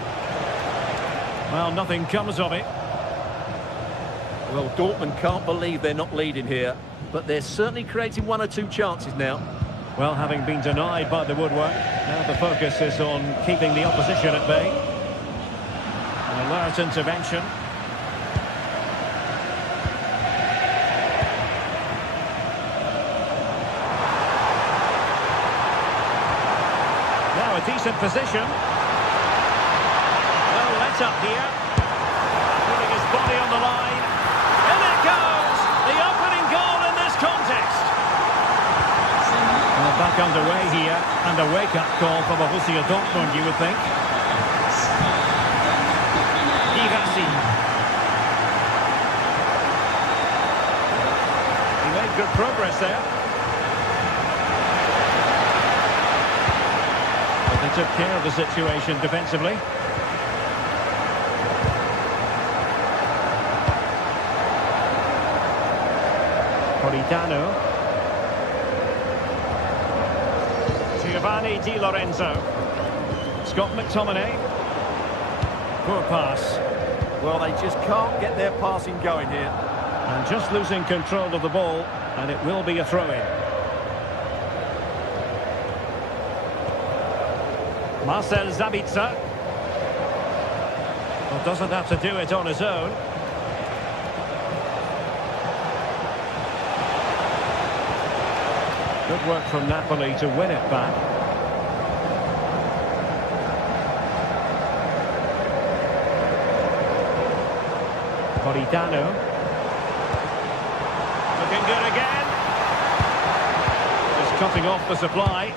Well, nothing comes of it. Well, Dortmund can't believe they're not leading here, but they're certainly creating one or two chances now. Well, having been denied by the woodwork, now the focus is on keeping the opposition at bay. An alert intervention. Now a decent position. No let up here. Putting his body on the line. In it goes! The opening goal in this contest. Well, back underway here, and a wake-up call for Borussia Dortmund, you would think. Girassi. He made good progress there. But they took care of the situation defensively. Politano. Giovanni Di Lorenzo. Scott McTominay. Poor pass. Well, they just can't get their passing going here. And just losing control of the ball, and it will be a throw-in. Marcel Sabitzer. Well, doesn't have to do it on his own. Good work from Napoli to win it back. Politano. Looking good again. Just cutting off the supply.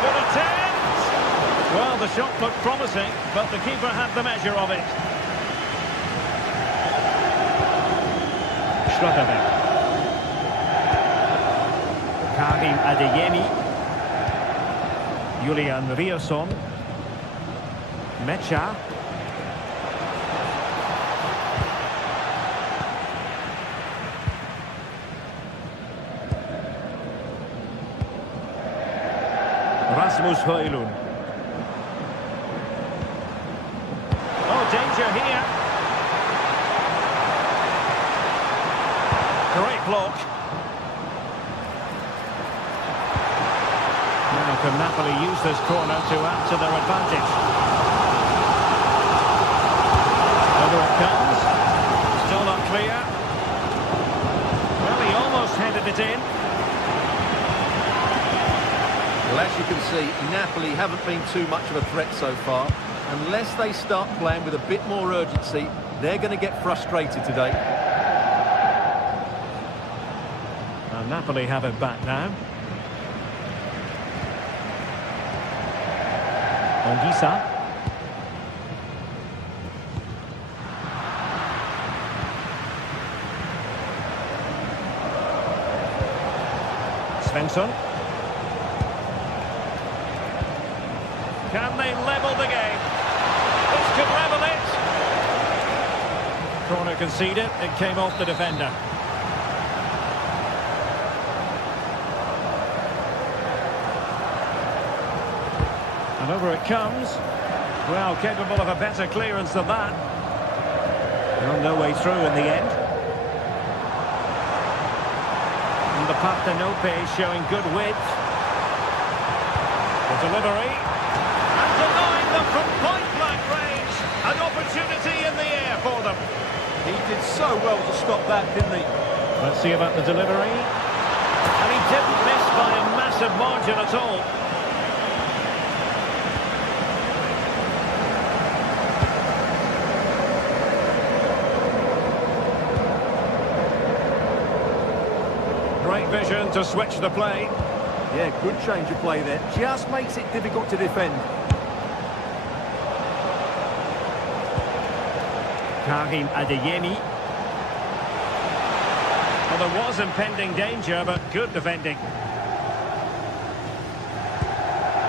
Good attempt! Well, the shot looked promising, but the keeper had the measure of it. Schlotterbeck. Karim Adeyemi. Julian Rierson. Mecha. Rasmus Højlund. talk. Now can Napoli use this corner to add to their advantage? Over it comes. Still not clear. Well, he almost headed it in. Well, as you can see, Napoli haven't been too much of a threat so far. Unless they start playing with a bit more urgency, they're going to get frustrated today. And Napoli have it back now. Ongisa. Svensson. Can they level the game? This could level it. Corner conceded. It came off the defender. And over it comes. Well, capable of a better clearance than that. Well, no way through in the end. And the Partenope showing good width. The delivery. And denying them from point-blank range. An opportunity in the air for them. He did so well to stop that, didn't he? Let's see about the delivery. And he didn't miss by a massive margin at all. Great vision to switch the play. Yeah, good change of play there. Just makes it difficult to defend. Karim Adeyemi. Well, there was impending danger, but good defending.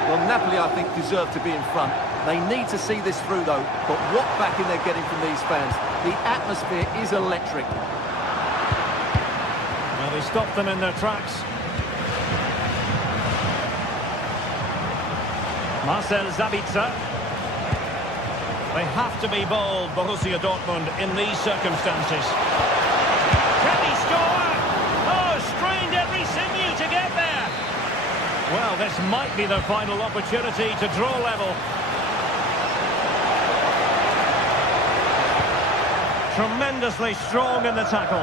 Well, Napoli, I think, deserve to be in front. They need to see this through, though. But what backing they're getting from these fans. The atmosphere is electric. Well, they stopped them in their tracks. Marcel Sabitzer. They have to be bold, Borussia Dortmund, in these circumstances. Can he score? Oh, strained every sinew to get there. Well, this might be their final opportunity to draw level. Tremendously strong in the tackle.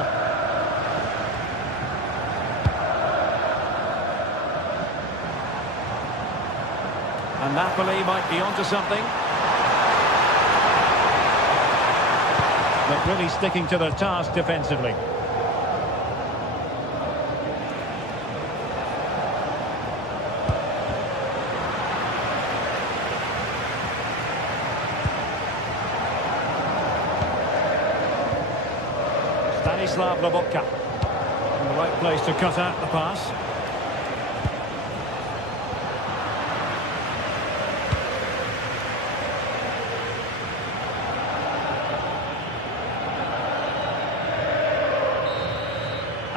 And Napoli might be onto something. But really sticking to their task defensively. Stanislav Lobotka. In the right place to cut out the pass.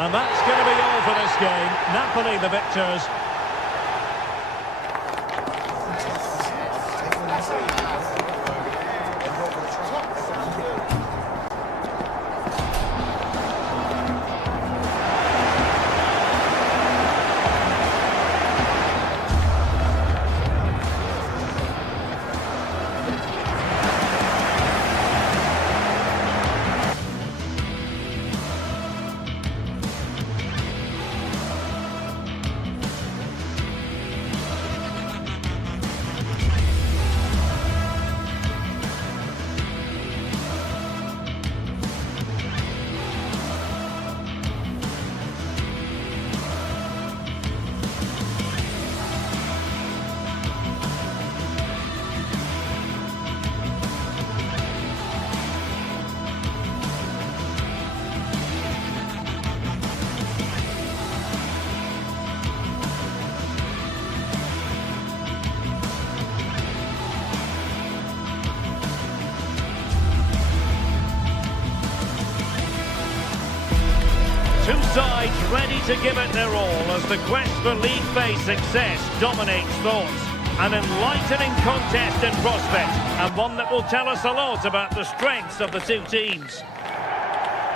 And that's going to be all for this game. Napoli the victors. Two sides ready to give it their all as the quest for League phase success dominates thoughts. An enlightening contest in prospect, and one that will tell us a lot about the strengths of the two teams.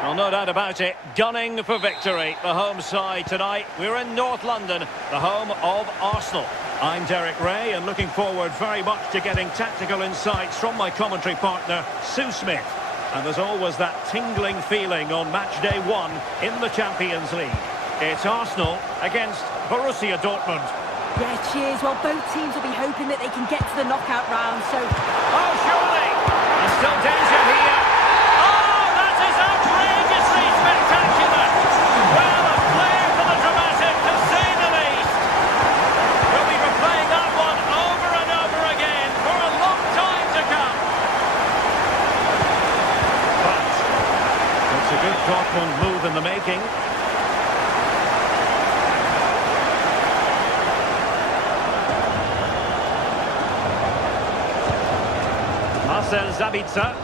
Well, no doubt about it, gunning for victory. The home side tonight. We're in North London, the home of Arsenal. I'm Derek Ray, and looking forward very much to getting tactical insights from my commentary partner, Sue Smith. And there's always that tingling feeling on match day 1 in the Champions League. It's Arsenal against Borussia Dortmund. Yeah, cheers. Well, both teams will be hoping that they can get to the knockout round, so... Oh, surely! There's still danger here. Oh, that is outrageously spectacular! Well, a flair for the dramatic, to say the least. We'll be replaying that one over and over again for a long time to come. But it's a good Dortmund move in the making. Zabitzer,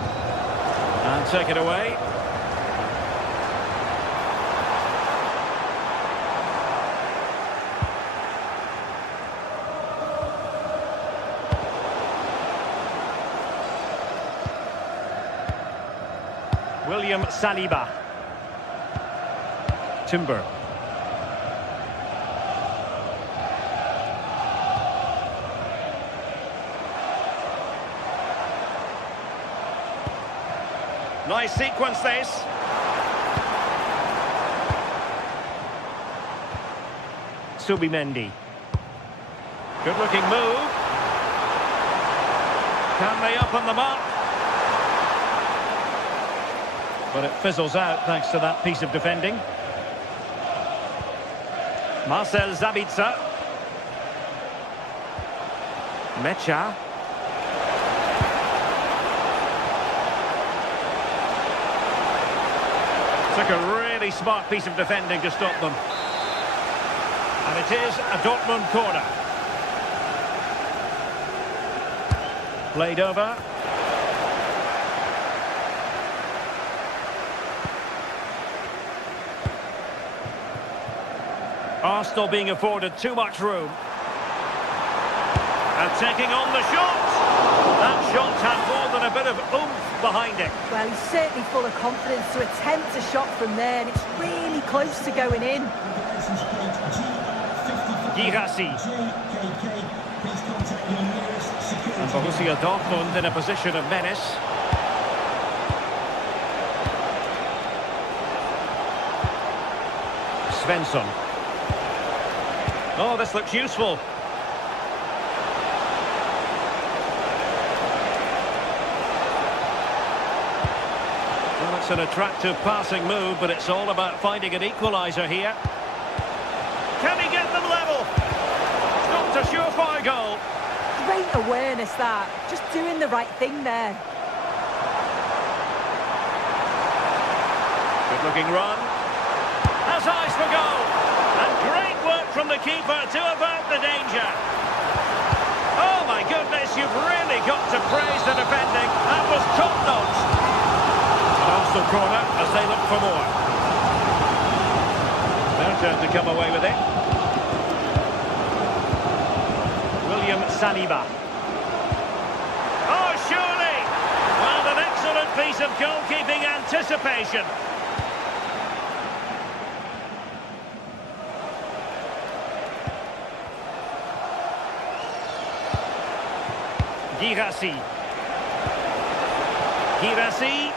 and take it away. William Saliba. Timber. Nice sequence, this. Subimendi. Good-looking move. Can they open them up? But it fizzles out thanks to that piece of defending. Marcel Sabitzer. Mecha. Took a really smart piece of defending to stop them. And it is a Dortmund corner. Played over. Arsenal being afforded too much room. And taking on the shot. That shot had more than a bit of oomph behind it. Well, he's certainly full of confidence to attempt a shot from there, and it's really close to going in. Girassi. And Borussia Dortmund in a position of menace. Svensson. Oh, this looks useful. Well, it's an attractive passing move, but it's all about finding an equaliser here. Can he get them level? It's not a surefire goal. Great awareness, that. Just doing the right thing there. Good-looking run. Has eyes for goal. And great work from the keeper to avert the danger. Oh, my goodness, you've really got to praise the defending. That was top-notch. An Arsenal corner as they look for more. Their turn to come away with it. William Saliba. Oh, surely! Well, an excellent piece of goalkeeping anticipation. Girassi. Girassi.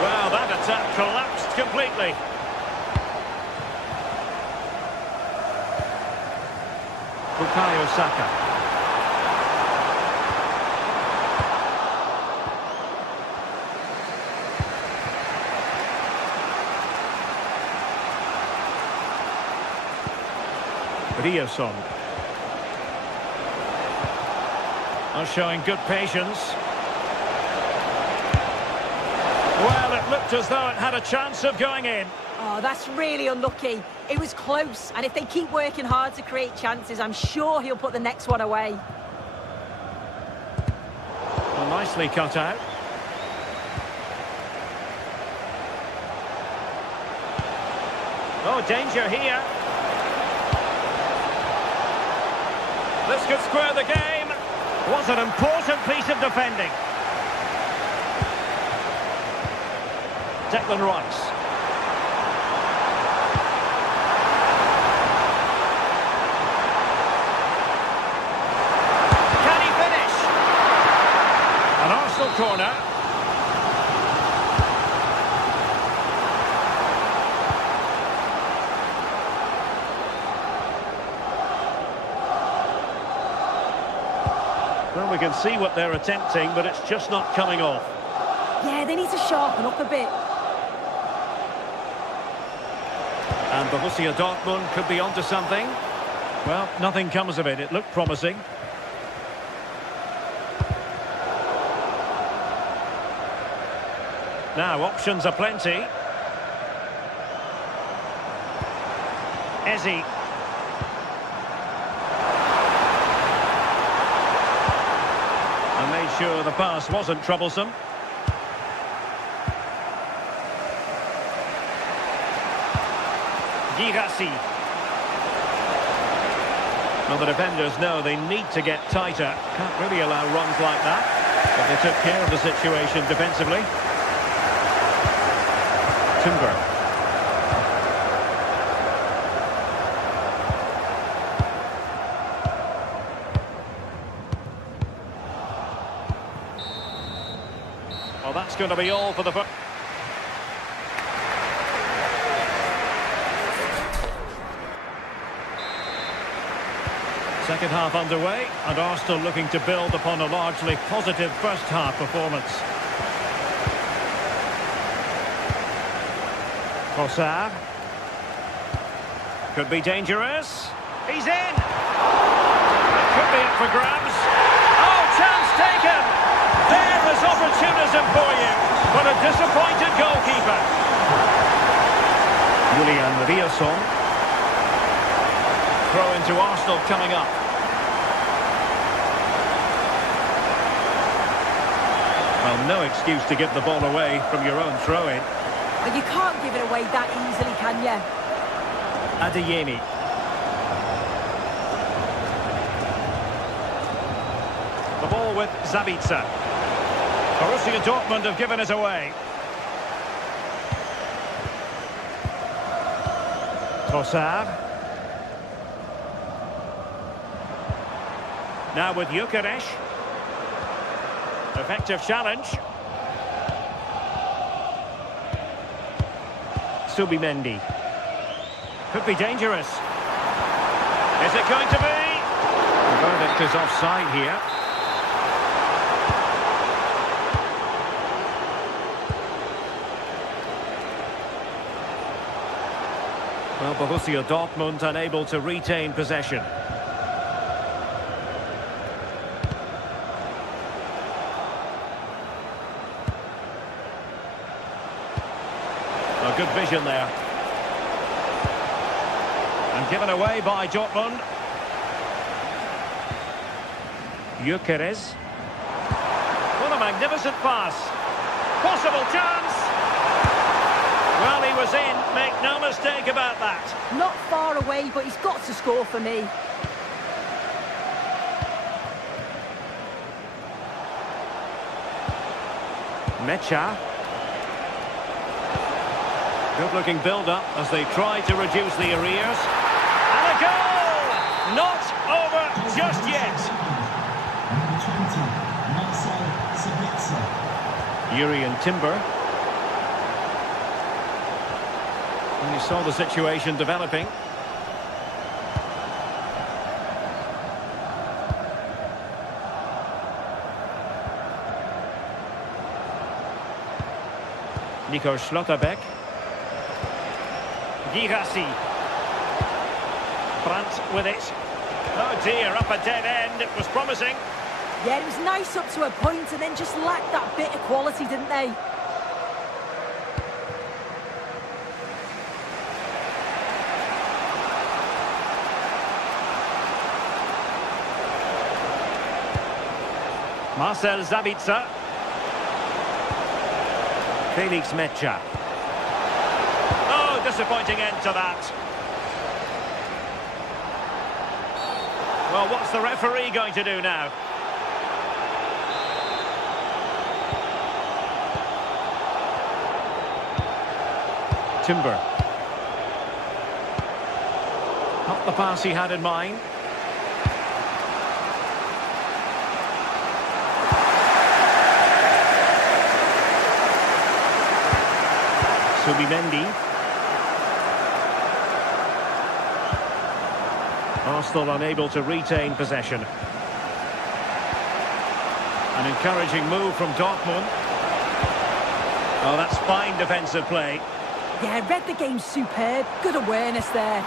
Well, that attack collapsed completely. Bukayo Saka. Rioson. Are showing good patience. Well, it looked as though it had a chance of going in. Oh, that's really unlucky. It was close, and if they keep working hard to create chances, I'm sure he'll put the next one away. Well, nicely cut out. Oh, danger here. This could square the game. Was an important piece of defending. Declan Rice. Can he finish? An Arsenal corner. Well, we can see what they're attempting, but it's just not coming off. Yeah, they need to sharpen up a bit. And Borussia Dortmund could be onto something. Well, nothing comes of it. It looked promising. Now, options are plenty. Eze. And made sure the pass wasn't troublesome. Girassi. Well, the defenders know they need to get tighter. Can't really allow runs like that. But they took care of the situation defensively. Timber. Well, that's going to be all for the... Second half underway, and Arsenal looking to build upon a largely positive first half performance. Trossard. Could be dangerous. He's in! It could be up for grabs. Oh, chance taken! There is opportunism for you, but a disappointed goalkeeper. Julian Riasson. Throw into Arsenal coming up. Well, no excuse to give the ball away from your own throw-in. But you can't give it away that easily, can you? Adeyemi. The ball with Zabitzer. Borussia Dortmund have given it away. Trossard. Now with Gyökeres. Effective challenge. Subimendi. Could be dangerous. Is it going to be? The verdict is offside here. Well, Borussia Dortmund unable to retain possession. Good vision there. And given away by Dortmund. Gyökeres. What a magnificent pass. Possible chance. Well, he was in. Make no mistake about that. Not far away, but he's got to score for me. Mecha. Good-looking build-up as they try to reduce the arrears. And a goal! Not over just yet. Urian Timber. And you saw the situation developing. Nico Schlotterbeck. Girassi. Brandt with it. Oh dear, up a dead end. It was promising. Yeah, it was nice up to a point and then just lacked that bit of quality, didn't they? Marcel Zabitzer. Felix Mecha. Oh, disappointing end to that. Well, what's the referee going to do now? Timber. Not the pass he had in mind. Subimendi. Arsenal unable to retain possession. An encouraging move from Dortmund. Oh, that's fine defensive play. Yeah, read the game superb. Good awareness there.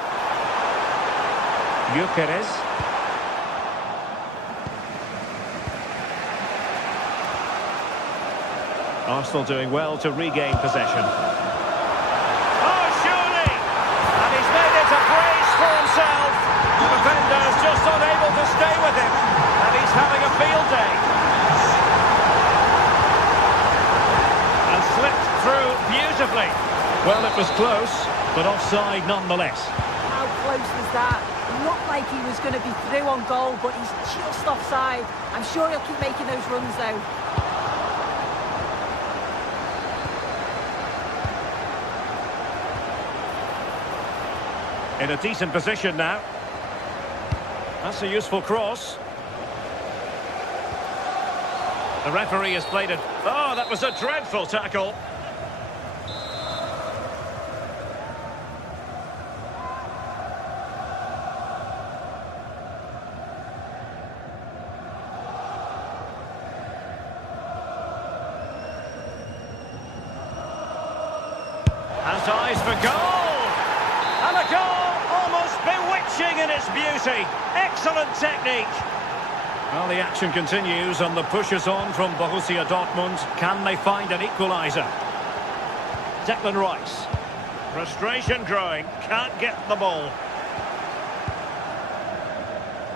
Gyökeres. Arsenal doing well to regain possession. Oh, surely! And he's made it a brace for himself. The defender's just unable to stay with him. And he's having a field day. And slipped through beautifully. Well, it was close, but offside nonetheless. How close was that? Looked like he was going to be through on goal, but he's just offside. I'm sure he'll keep making those runs, though. In a decent position now. That's a useful cross. The referee has played it. Oh, that was a dreadful tackle. Has eyes for goal! And a goal almost bewitching in its beauty. Excellent technique. Well, the action continues and the push is on from Borussia Dortmund. Can they find an equaliser? Declan Rice. Frustration growing. Can't get the ball.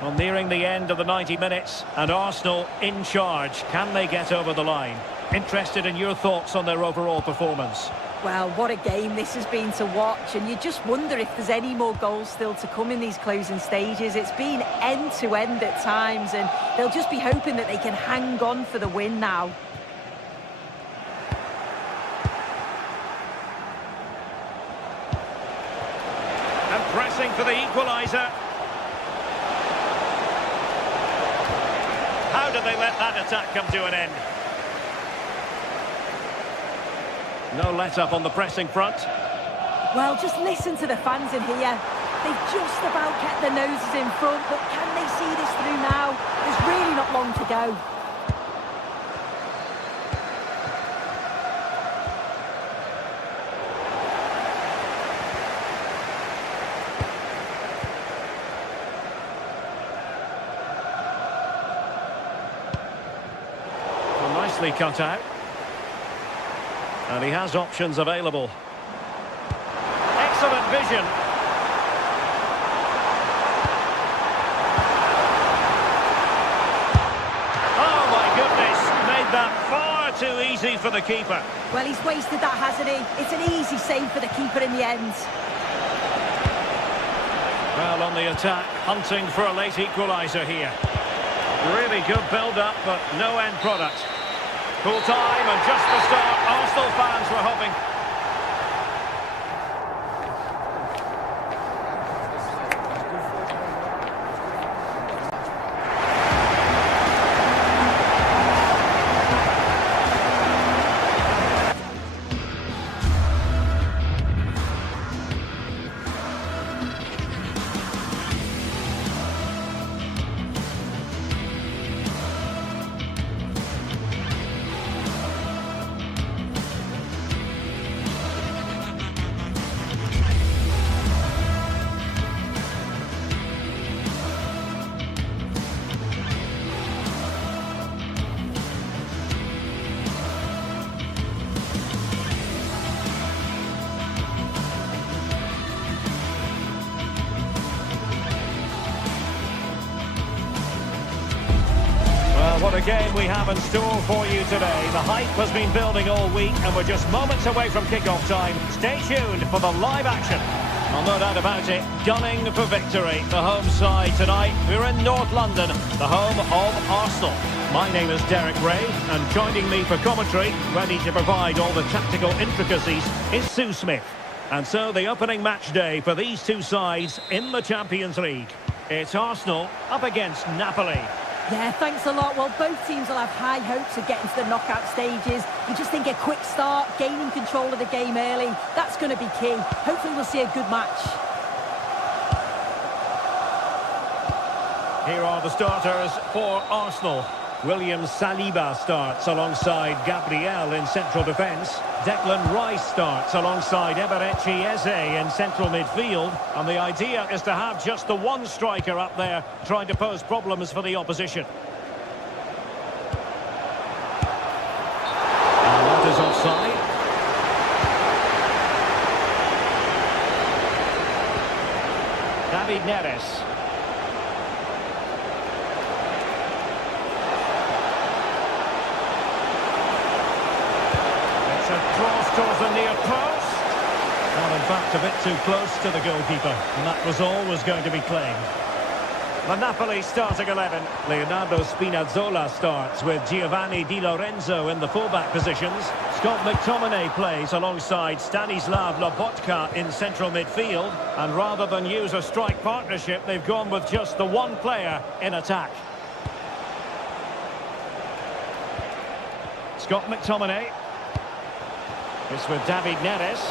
Well, nearing the end of the 90 minutes and Arsenal in charge. Can they get over the line? Interested in your thoughts on their overall performance? Well, what a game this has been to watch, and you just wonder if there's any more goals still to come in these closing stages. It's been end-to-end at times, and they'll just be hoping that they can hang on for the win now. And pressing for the equaliser. How did they let that attack come to an end? No let-up on the pressing front. Well, just listen to the fans in here. They've just about kept their noses in front, but can they see this through now? There's really not long to go. Well, nicely cut out. And he has options available. Excellent vision. Oh, my goodness. Made that far too easy for the keeper. Well, he's wasted that, hasn't he? It's an easy save for the keeper in the end. Well, on the attack, hunting for a late equaliser here. Really good build-up, but no end product. Full time and just the start. Arsenal fans were hoping. What a game we have in store for you today. The hype has been building all week and we're just moments away from kickoff time. Stay tuned for the live action. Well, no doubt about it, gunning for victory. The home side tonight, we're in North London, the home of Arsenal. My name is Derek Ray and joining me for commentary, ready to provide all the tactical intricacies, is Sue Smith. And so the opening match day for these two sides in the Champions League. It's Arsenal up against Napoli. Yeah, thanks a lot. Well, both teams will have high hopes of getting to the knockout stages. You just think a quick start, gaining control of the game early, that's going to be key. Hopefully we'll see a good match. Here are the starters for Arsenal. William Saliba starts alongside Gabriel in central defence. Declan Rice starts alongside Eberechi Eze in central midfield. And the idea is to have just the one striker up there trying to pose problems for the opposition. And that is offside. David Neres. Cross towards the near post. Well, in fact, a bit too close to the goalkeeper. And that was always going to be claimed. The Napoli starting 11. Leonardo Spinazzola starts with Giovanni Di Lorenzo in the fullback positions. Scott McTominay plays alongside Stanislav Lobotka in central midfield. And rather than use a strike partnership, they've gone with just the one player in attack. Scott McTominay. It's with David Neres.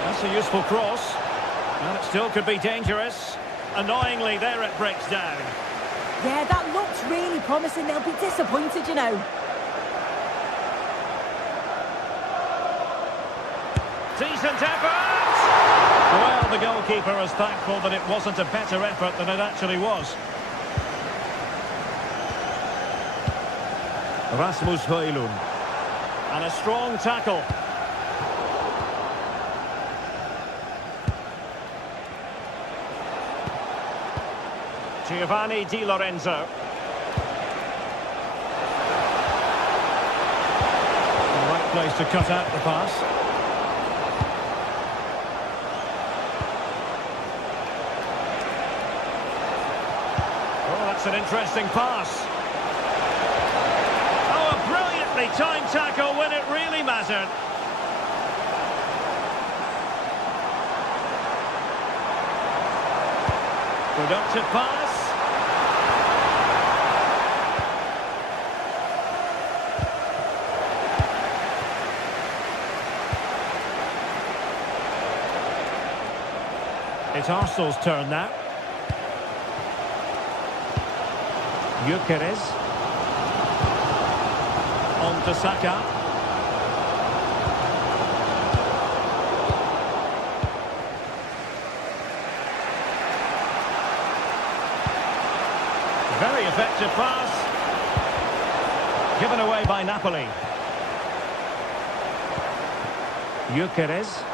That's a useful cross. And it still could be dangerous. Annoyingly, there it breaks down. Yeah, that looks really promising. They'll be disappointed, you know. Decent effort! Well, the goalkeeper is thankful that it wasn't a better effort than it actually was. Rasmus Højlund. And a strong tackle. Giovanni Di Lorenzo. The right place to cut out the pass. Oh, that's an interesting pass. Time tackle when it really mattered. Productive pass. It's Arsenal's turn now. Gyökeres. On to Saka. Very effective pass. Given away by Napoli. Gyökeres.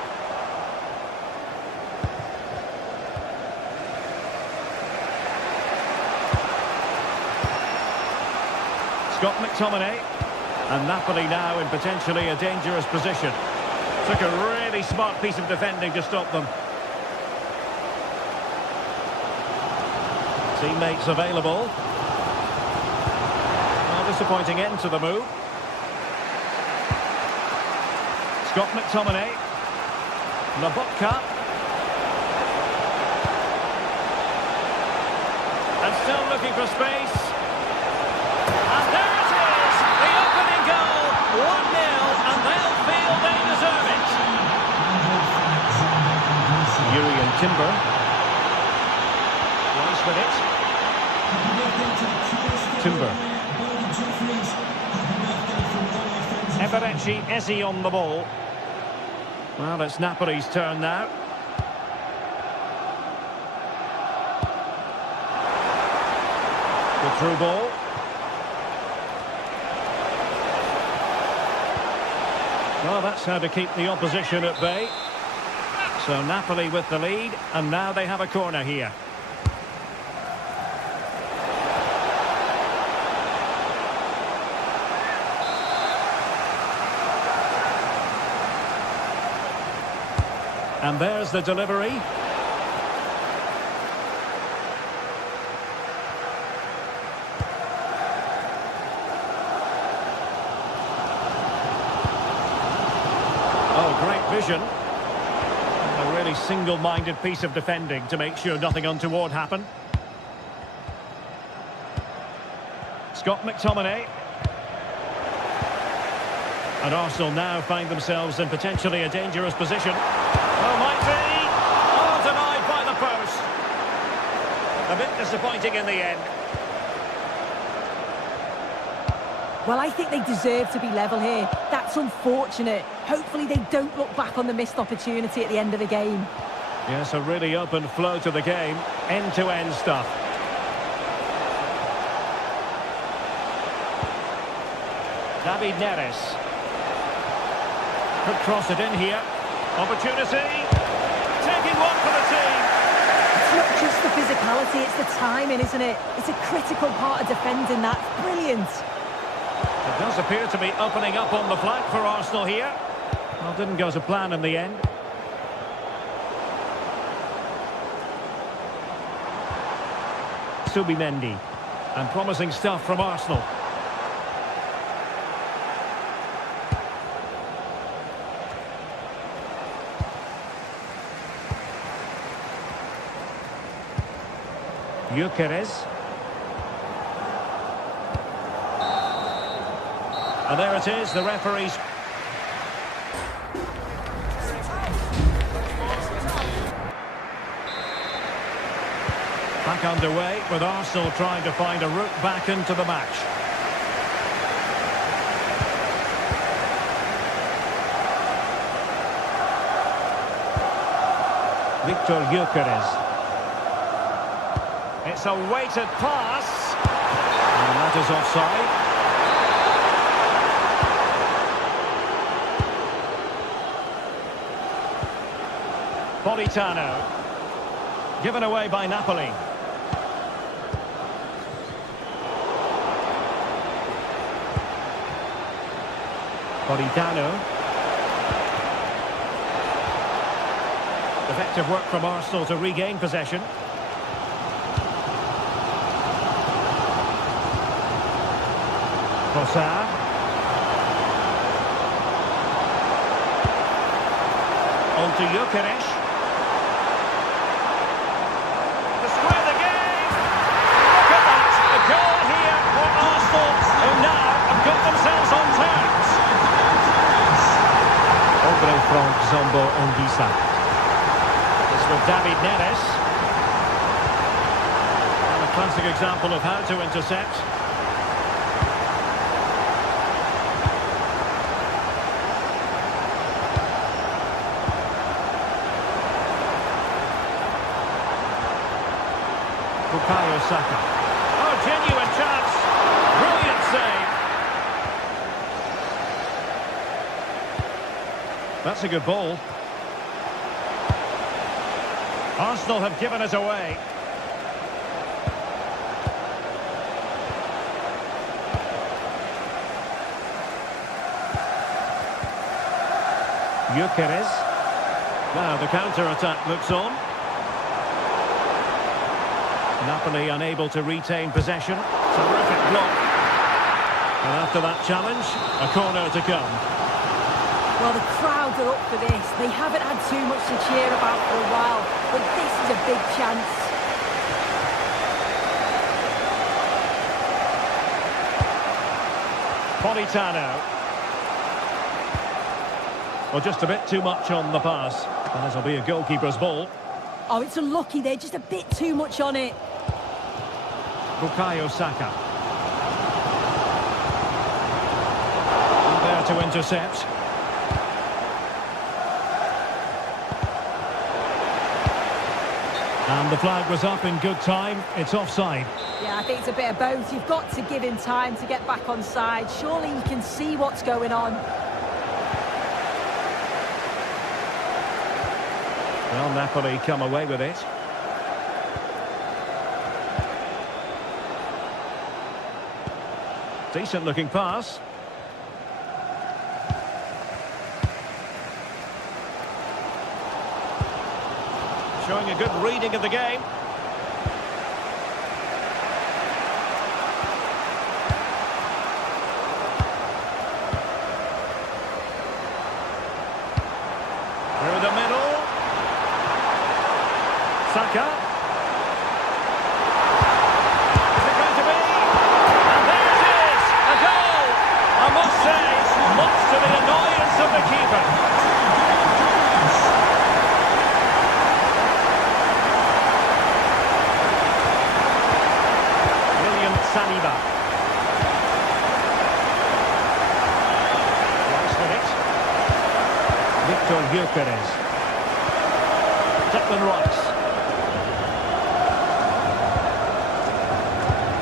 Scott McTominay. And Napoli now in potentially a dangerous position. Took a really smart piece of defending to stop them. Teammates available. Well, disappointing end to the move. Scott McTominay. Lobotka. And still looking for space. And there it is! The opening goal! 1-0, and they'll feel they deserve it. Jurriën Timber. Nice with it. Timber. Eberechi Eze on the ball. Well, it's Napoli's turn now. The through ball. Well, that's how to keep the opposition at bay. So Napoli with the lead, and now they have a corner here. And there's the delivery. Oh, great vision. single-minded piece of defending to make sure nothing untoward happened. Scott McTominay. And Arsenal now find themselves in potentially a dangerous position. Oh, might be. Oh, denied by the post. A bit disappointing in the end. Well, I think they deserve to be level here. That's unfortunate. Hopefully they don't look back on the missed opportunity at the end of the game. Yes, a really open flow to the game. End-to-end stuff. David Neres. Could cross it in here. Opportunity. Taking one for the team. It's not just the physicality, it's the timing, isn't it? It's a critical part of defending that. Brilliant. It does appear to be opening up on the flank for Arsenal here. Well, didn't go to plan in the end. Subimendi. And promising stuff from Arsenal. Gyökeres. And there it is, the referee's... Back underway with Arsenal trying to find a route back into the match. Victor Gyökeres. It's a weighted pass. And that is offside. Politano. Given away by Napoli. Politano. Effective work from Arsenal to regain possession. Trossard. On to Gyökeres. To square the game. Look at that. A goal here for Arsenal, who now have got themselves on terms. Obre from Zombo Ondisa. This with David Neres. And a classic example of how to intercept. Bukayo Saka. Oh, genuine chance. Brilliant save. That's a good ball. Arsenal have given it away. Gyökeres. Now the counter-attack looks on. Napoli unable to retain possession. Terrific block. And after that challenge, a corner to come. Well, the crowd are up for this. They haven't had too much to cheer about for a while, but this is a big chance. Politano. Well, just a bit too much on the pass. And this will be a goalkeeper's ball. Oh, it's unlucky there, just a bit too much on it. Bukayo Saka. And there to intercept. And the flag was up in good time. It's offside. Yeah, I think it's a bit of both. You've got to give him time to get back on side. Surely you can see what's going on. Well, Napoli come away with it. Decent looking pass. Showing a good reading of the game. Through the middle. Saka. Is it going to be? And there it is! A goal! I must say, much to the annoyance of the keeper. Saliba. Last minute. Victor Gyökeres. Declan Rice.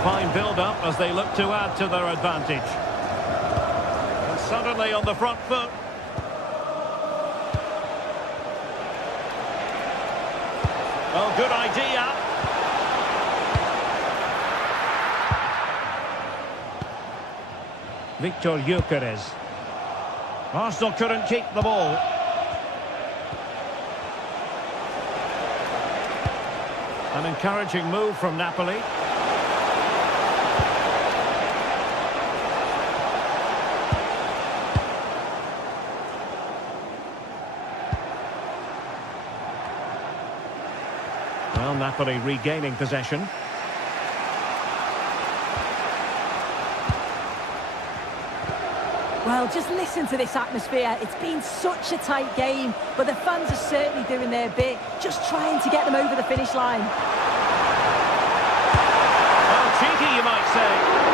Fine build-up as they look to add to their advantage. And suddenly on the front foot. Oh, good idea. Victor Gyökeres. Arsenal couldn't keep the ball. An encouraging move from Napoli. Well, Napoli regaining possession. Well, just listen to this atmosphere. It's been such a tight game, but the fans are certainly doing their bit, just trying to get them over the finish line. Well, cheeky, you might say,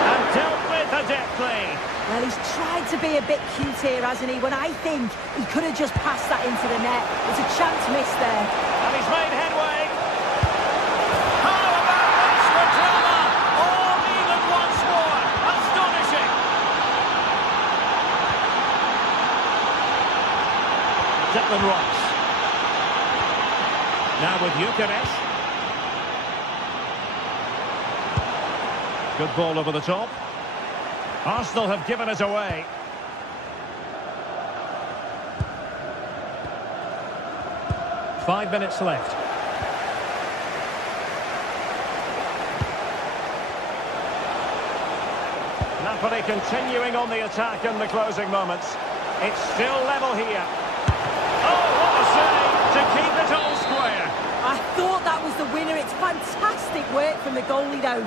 and dealt with adeptly. Well, he's tried to be a bit cute here, hasn't he? When I think he could have just passed that into the net. There's a chance missed there. And he's made headway. How about this for drama? All even once more. Astonishing. Declan Rice. Now with Gyökeres. Good ball over the top. Arsenal have given it away. Five minutes left. Napoli continuing on the attack in the closing moments. It's still level here. Oh, what a save to keep it all square. I thought that was the winner. It's fantastic work from the goalie, though.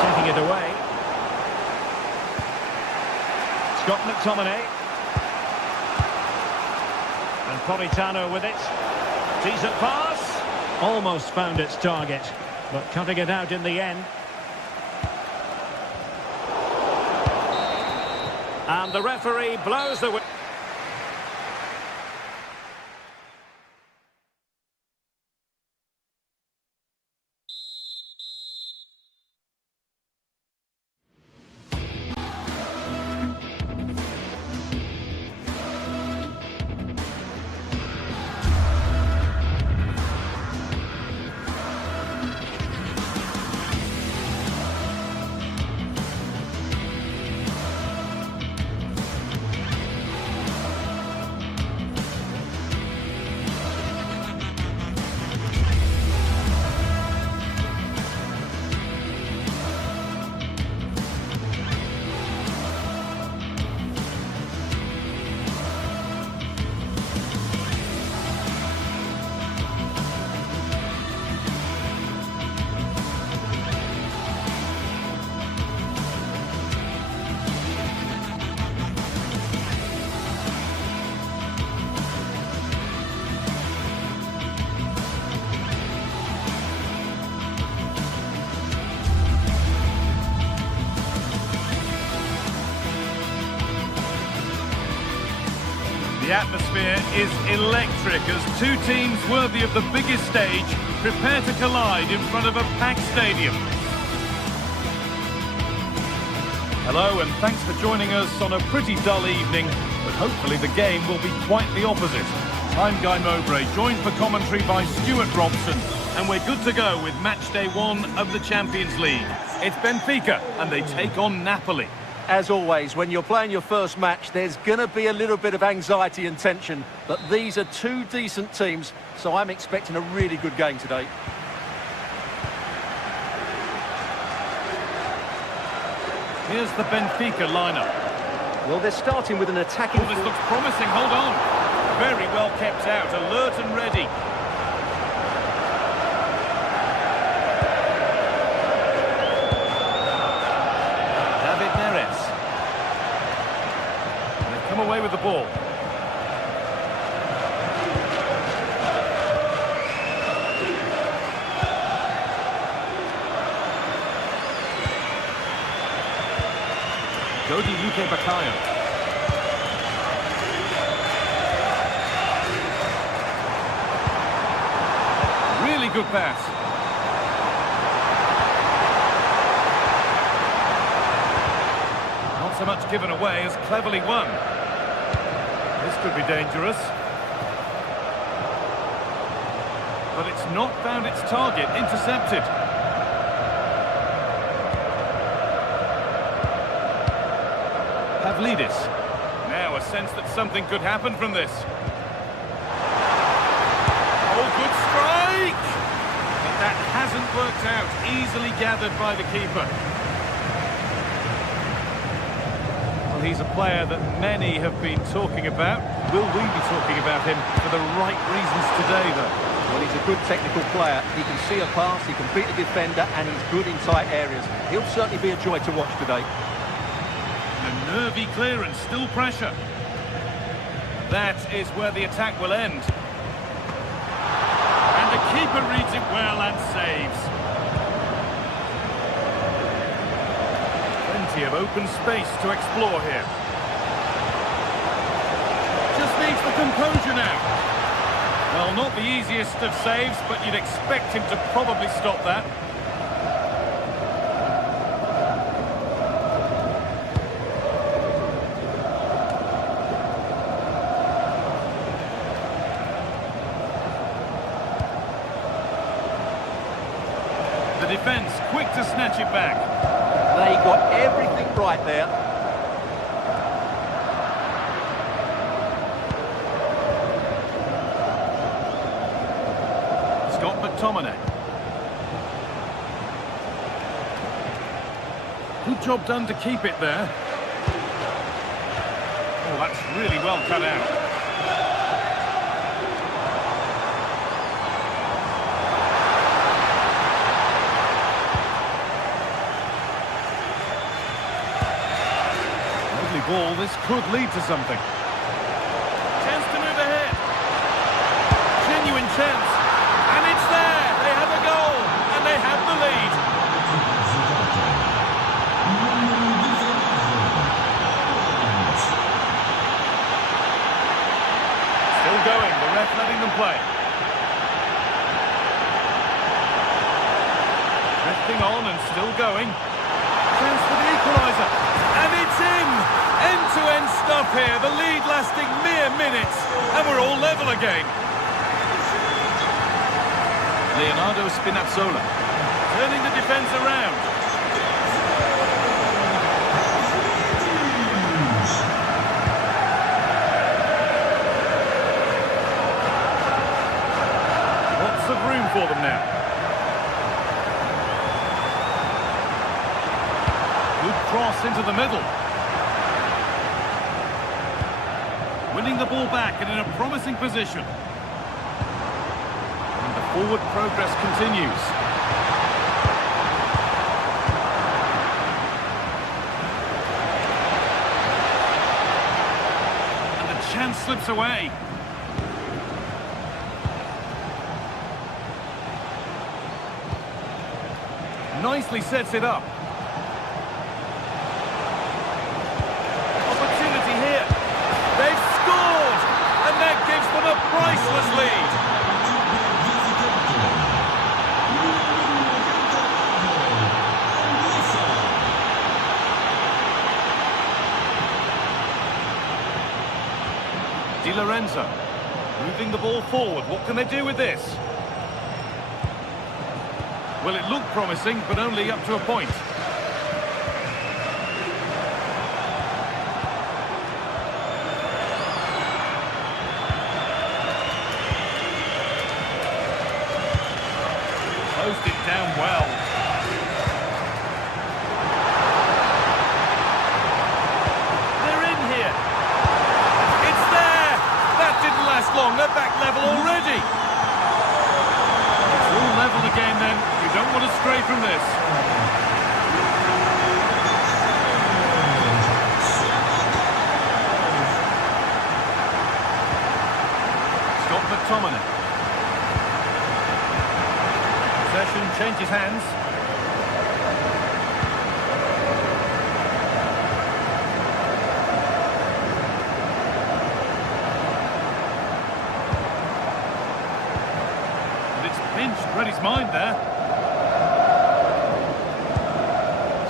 Taking it away. Scott McTominay. And Politano with it. Decent pass. Almost found its target, but cutting it out in the end. And the referee blows the whistle. The atmosphere is electric as two teams worthy of the biggest stage prepare to collide in front of a packed stadium. Hello and thanks for joining us on a pretty dull evening, but hopefully the game will be quite the opposite. I'm Guy Mowbray, joined for commentary by Stuart Robson, and we're good to go with match day 1 of the Champions League. It's Benfica and they take on Napoli. As always, when you're playing your first match, there's going to be a little bit of anxiety and tension. But these are two decent teams, so I'm expecting a really good game today. Here's the Benfica lineup. Well, they're starting with an attacking... Oh, this looks promising. Hold on. Very well kept out. Alert and ready. David Neres. And they've come away with the ball. Godi Bakayo. Really good pass. Not so much given away as cleverly won. This could be dangerous. But it's not found its target. Intercepted. Pavlidis. Now a sense that something could happen from this. Oh, good strike! But that hasn't worked out. Easily gathered by the keeper. Well, he's a player that many have been talking about. Will we be talking about him for the right reasons today, though? Well, he's a good technical player. He can see a pass, he can beat a defender, and he's good in tight areas. He'll certainly be a joy to watch today. A nervy clearance, still pressure. That is where the attack will end. And the keeper reads it well and saves. Plenty of open space to explore here. Just needs the composure now. Well, not the easiest of saves, but you'd expect him to probably stop that. The defence quick to snatch it back. They got everything right there. Scott McTominay. Good job done to keep it there. Oh, that's really well cut out. Ball, this could lead to something. Chance to move ahead. Genuine chance. And it's there. They have a goal. And they have the lead. Still going. The ref letting them play. Drifting on and still going. Chance for the equaliser. And it's in! End-to-end stuff here. The lead lasting mere minutes. And we're all level again. Leonardo Spinazzola. Turning the defence around. Lots of room for them now. Good cross into the middle. Winning the ball back and in a promising position. And the forward progress continues. And the chance slips away. Nicely sets it up. They've scored, and that gives them a priceless lead. Di Lorenzo, moving the ball forward. What can they do with this? Well, it looked promising, but only up to a point. Closed it down well. from this. Scott McTominay. Possession changes hands. Read his mind there.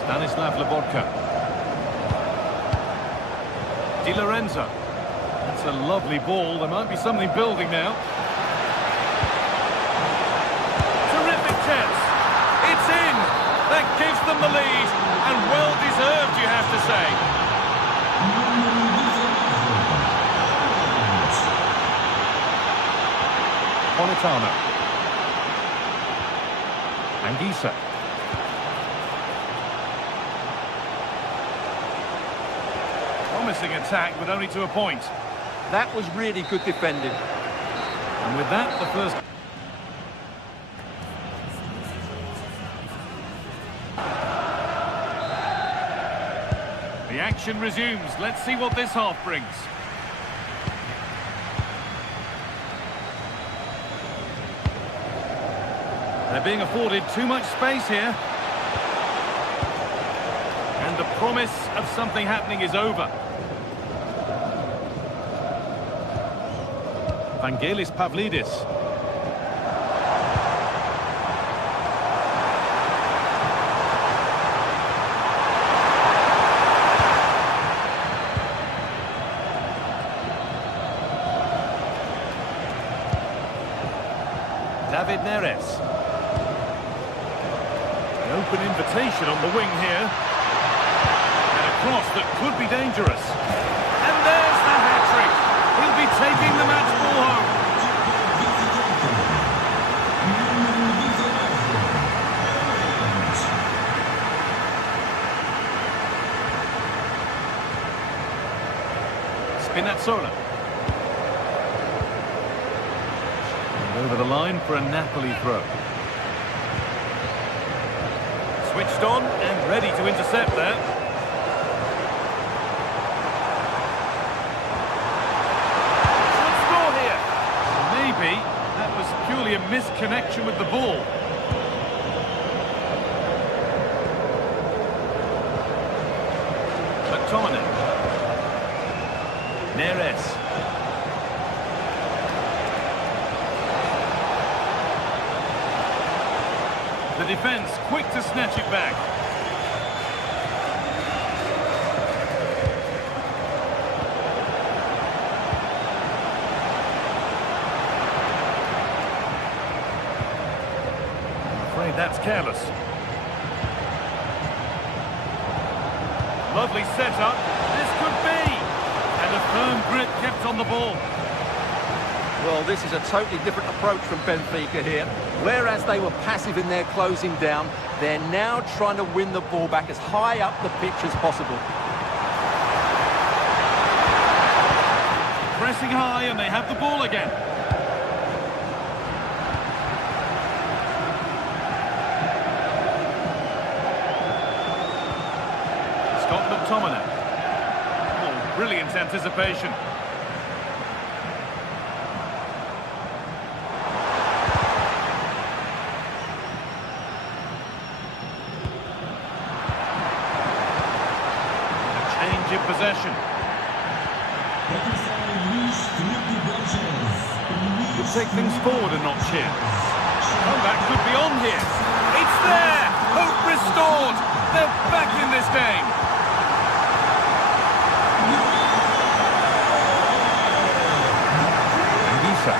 Stanislav Lobotka. Di Lorenzo. That's a lovely ball. There might be something building now. Terrific chance. It's in. That gives them the lead. And well deserved, you have to say. Politano. Anguissa. Promising attack, but only to a point. That was really good defending. And with that, the first... The action resumes. Let's see what this half brings. They're being afforded too much space here. And the promise of something happening is over. Vangelis Pavlidis. David Neres. An open invitation on the wing here. And a cross that could be dangerous. And there's the hat-trick. He'll be taking the match ball home. Spinazzola. And over the line for a Napoli throw. Switched on and ready to intercept there. Should score here. Maybe that was purely a misconnection with the ball. McTominay. Neres. The defence quick to snatch it back. I'm afraid that's careless. Lovely setup. This could be. And a firm grip kept on the ball. Well, this is a totally different approach from Benfica here. Whereas they were passive in their closing down, they're now trying to win the ball back as high up the pitch as possible. Pressing high and they have the ball again. Scott McTominay. Oh, brilliant anticipation. In possession. Could take things forward a notch here. Oh, that could be on here. It's there! Hope restored! They're back in this game! Anguissa.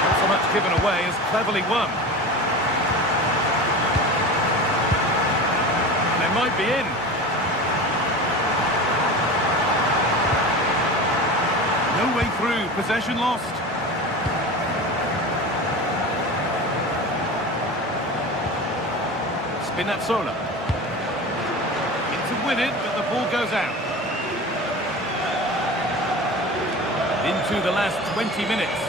Not so much given away as cleverly won. Might be in. No way through, possession lost. Spinazzola. In to win it, but the ball goes out. Into the last 20 minutes.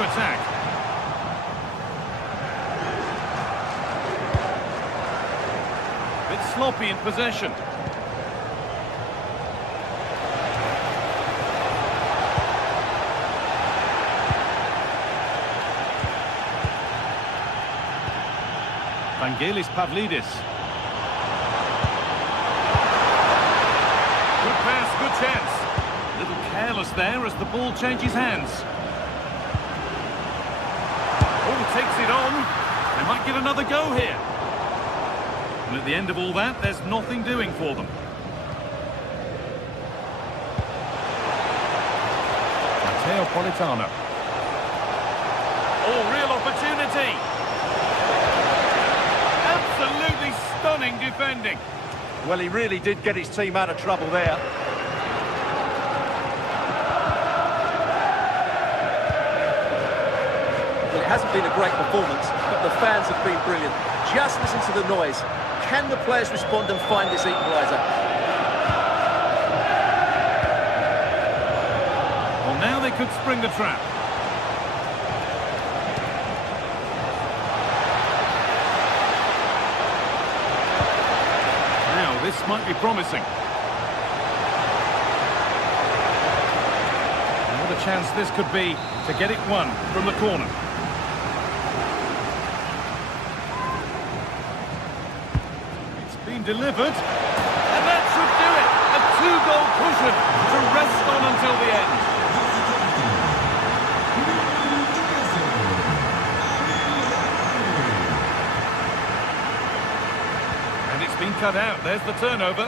to attack. Bit sloppy in possession. Vangelis Pavlidis. Good pass, good chance. A little careless there as the ball changes hands. Oh, takes it on. They might get another go here. And at the end of all that, there's nothing doing for them. Matteo Politano. Oh, real opportunity. Absolutely stunning defending. Well, he really did get his team out of trouble there. Well, it hasn't been a great performance, but the fans have been brilliant. Just listen to the noise. Can the players respond and find this equaliser? Well, now they could spring the trap. This might be promising. And what a chance this could be to get it won from the corner. It's been delivered. And that should do it. A two-goal cushion to rest on until the end. Been cut out. There's the turnover.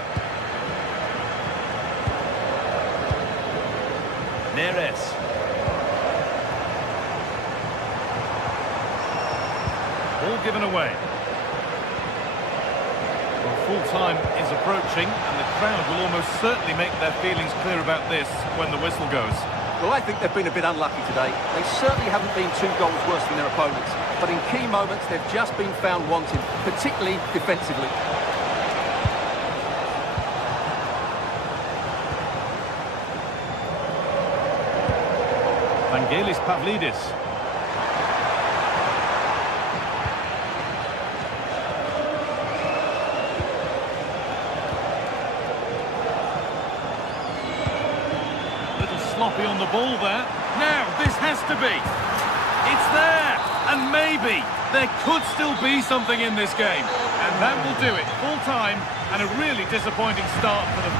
Neres. Ball given away. Well, full time is approaching, and the crowd will almost certainly make their feelings clear about this when the whistle goes. Well, I think they've been a bit unlucky today. They certainly haven't been 2 goals worse than their opponents, but in key moments they've just been found wanting, particularly defensively. Vangelis Pavlidis. Little sloppy on the ball there. Now, this has to be. It's there. And maybe there could still be something in this game. And that will do it. Full time and a really disappointing start for them.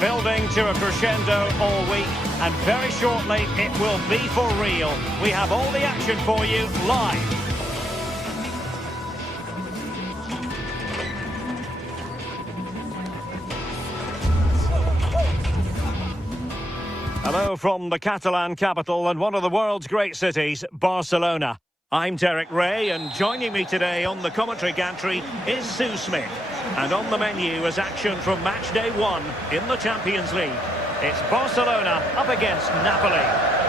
Building to a crescendo all week, and very shortly it will be for real. We have all the action for you live. Hello from the Catalan capital and one of the world's great cities, Barcelona. I'm Derek Ray, and joining me today on the commentary gantry is Sue Smith. And on the menu is action from match day 1 in the Champions League. It's Barcelona up against Napoli.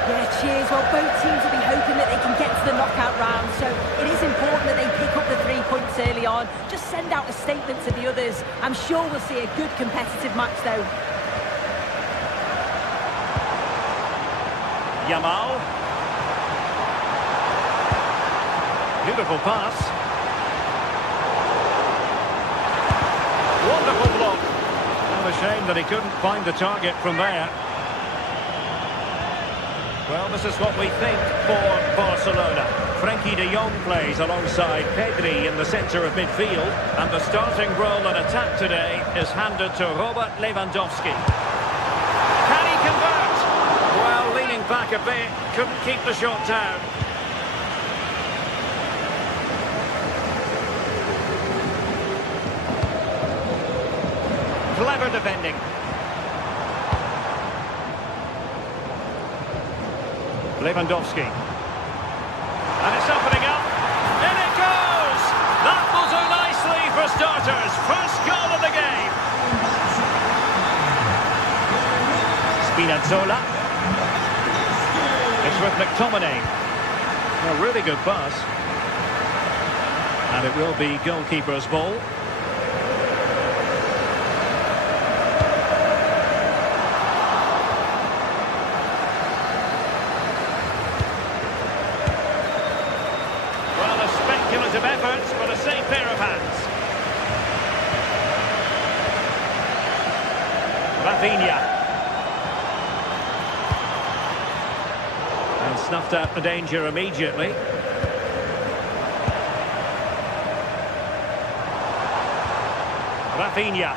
Yeah, cheers. Well, both teams will be hoping that they can get to the knockout round, so it is is important that they pick up the 3 points early on. Just send out a statement to the others. I'm sure we'll see a good competitive match, though. Yamal. Beautiful pass. Wonderful block. Well, a shame that he couldn't find the target from there. Well, this is what we think for Barcelona. Frenkie de Jong plays alongside Pedri in the centre of midfield. And the starting role in attack today is handed to Robert Lewandowski. Can he convert? Well, leaning back a bit, couldn't keep the shot down. Clever defending. Lewandowski. And it's opening up. In it goes! That will do nicely for starters. First goal of the game. Spinazzola. It's with McTominay. A really good pass. And it will be goalkeeper's ball. Of efforts, but a safe pair of hands. Rafinha. And snuffed out the danger immediately. Rafinha.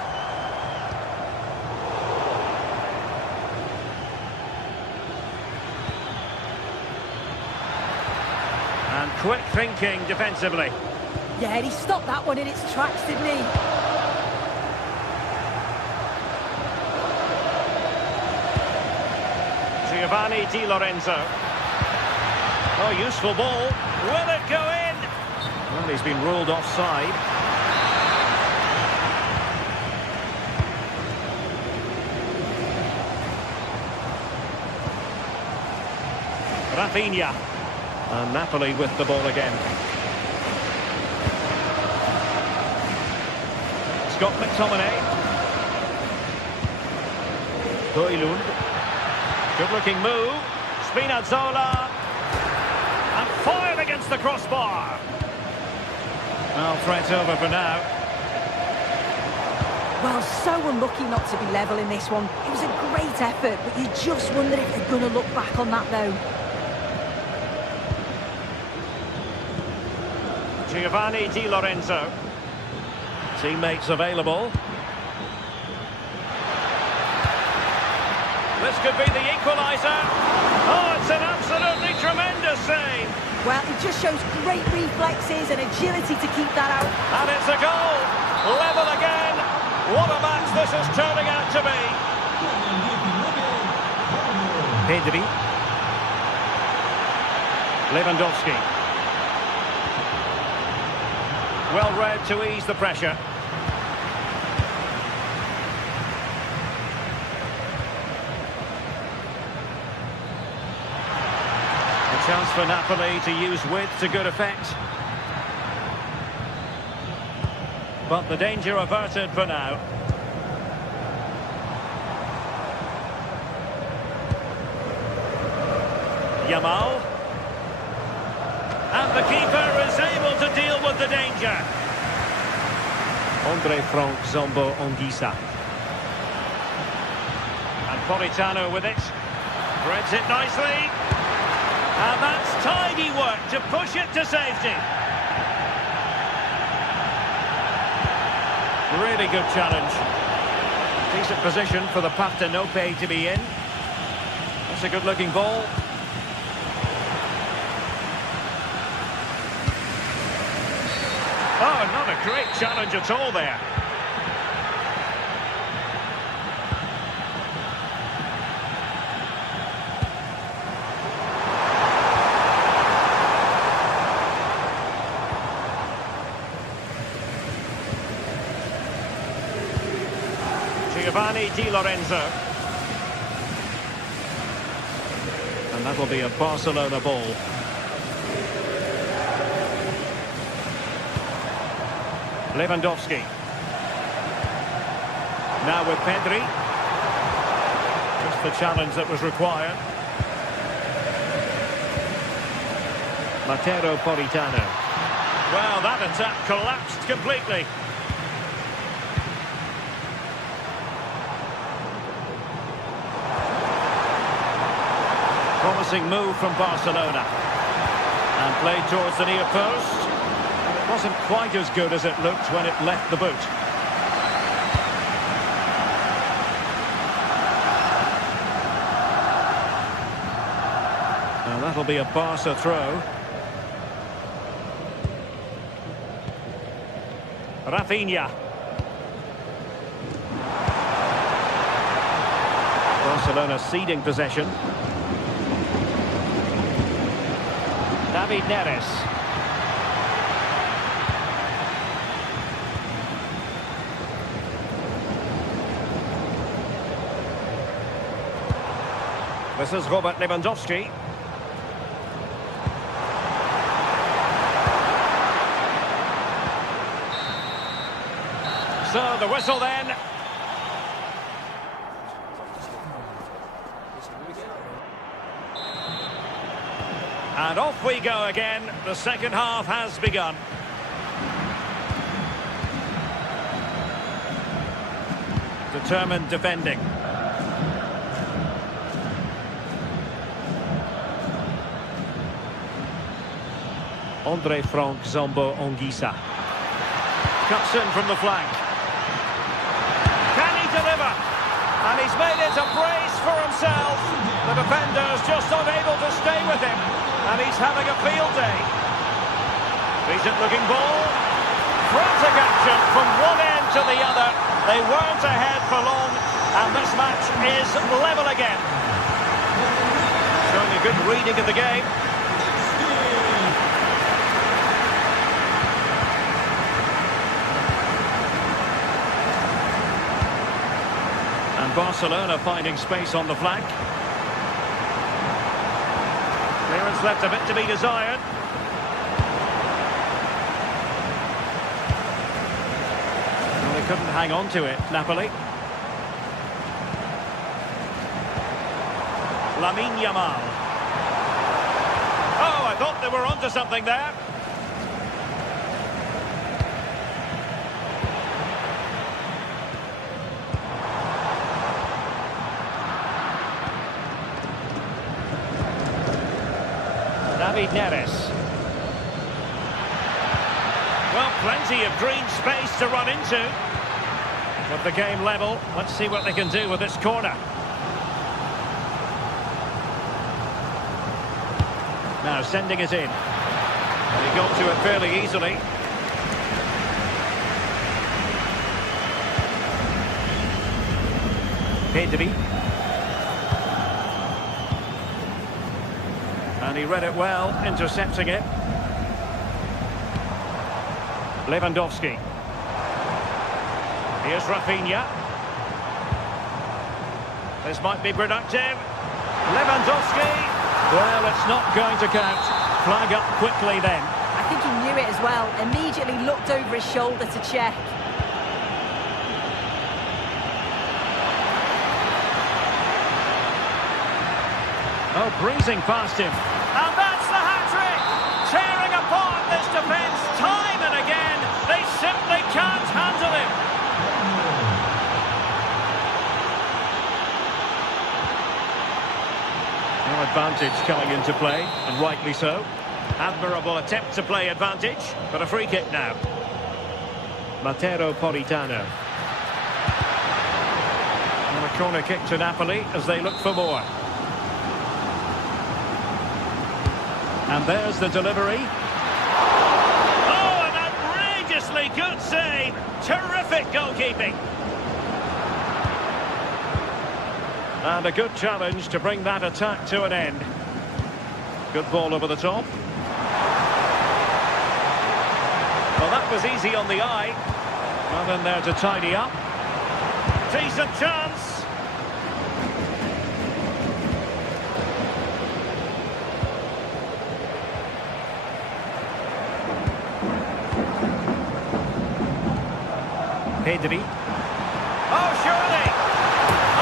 And quick thinking defensively. Yeah, he stopped that one in its tracks, didn't he? Giovanni Di Lorenzo. Oh, useful ball. Will it go in? Well, he's been ruled offside. Rafinha. And Napoli with the ball again. Scott McTominay. Højlund. Good-looking move. Spinazzola. And fired against the crossbar. Well, threat over for now. Well, so unlucky not to be level in this one. It was a great effort, but you just wonder if they're going to look back on that, though. Giovanni Di Lorenzo. Teammates available. This could be the equaliser. Oh, it's an absolutely tremendous save. Well, it just shows great reflexes and agility to keep that out. And it's a goal. Level again. What a match this is turning out to be. Pedri. Lewandowski. Well read to ease the pressure. A chance for Napoli to use width to good effect. But the danger averted for now. Yamal. And the keeper is able to deal with the danger. Andre Frank Zombo Ongisa. And Politano with it. Threads it nicely. And that's tidy work to push it to safety. Really good challenge. Decent position for the Partenope to be in. That's a good-looking ball. Oh, not a great challenge at all there. Giovanni Di Lorenzo. And that will be a Barcelona ball. Lewandowski. Now with Pedri. Just the challenge that was required. Matteo Politano. Well, that attack collapsed completely. Promising move from Barcelona. And played towards the near post. It wasn't quite as good as it looked when it left the boot. Now that'll be a Barca throw. Rafinha. Barcelona ceding possession. David Neres. This is Robert Lewandowski. So the whistle then. And off we go again. The second half has begun. Determined defending. Andre Frank Zombo Ongisa. Cuts in from the flank. Can he deliver? And he's made it a brace for himself. The defender's just unable to stay with him. And he's having a field day. Decent looking ball. Frantic action from one end to the other. They weren't ahead for long. And this match is level again. Showing a good reading of the game. And Barcelona finding space on the flank. Clearance left a bit to be desired. Well, they couldn't hang on to it, Napoli. Lamine Yamal. Oh, I thought they were onto something there. David Neres. Well, plenty of green space to run into. With the game level, let's see what they can do with this corner. Now sending it in. And he got to it fairly easily. Pedri. And he read it well, intercepting it. Lewandowski. Here's Rafinha. This might be productive. Lewandowski. Well, it's not going to count. Flag up quickly then. I think he knew it as well. Immediately looked over his shoulder to check. Oh, breezing past him. And that's the hat-trick! Tearing apart this defence time and again. They simply can't handle him. No advantage coming into play, and rightly so. Admirable attempt to play advantage, but a free kick now. Matteo Politano. And a corner kick to Napoli as they look for more. And there's the delivery. Oh, an outrageously good save. Terrific goalkeeping. And a good challenge to bring that attack to an end. Good ball over the top. Well, that was easy on the eye. Well, in there to tidy up. Decent chance. Pedri. Oh, surely!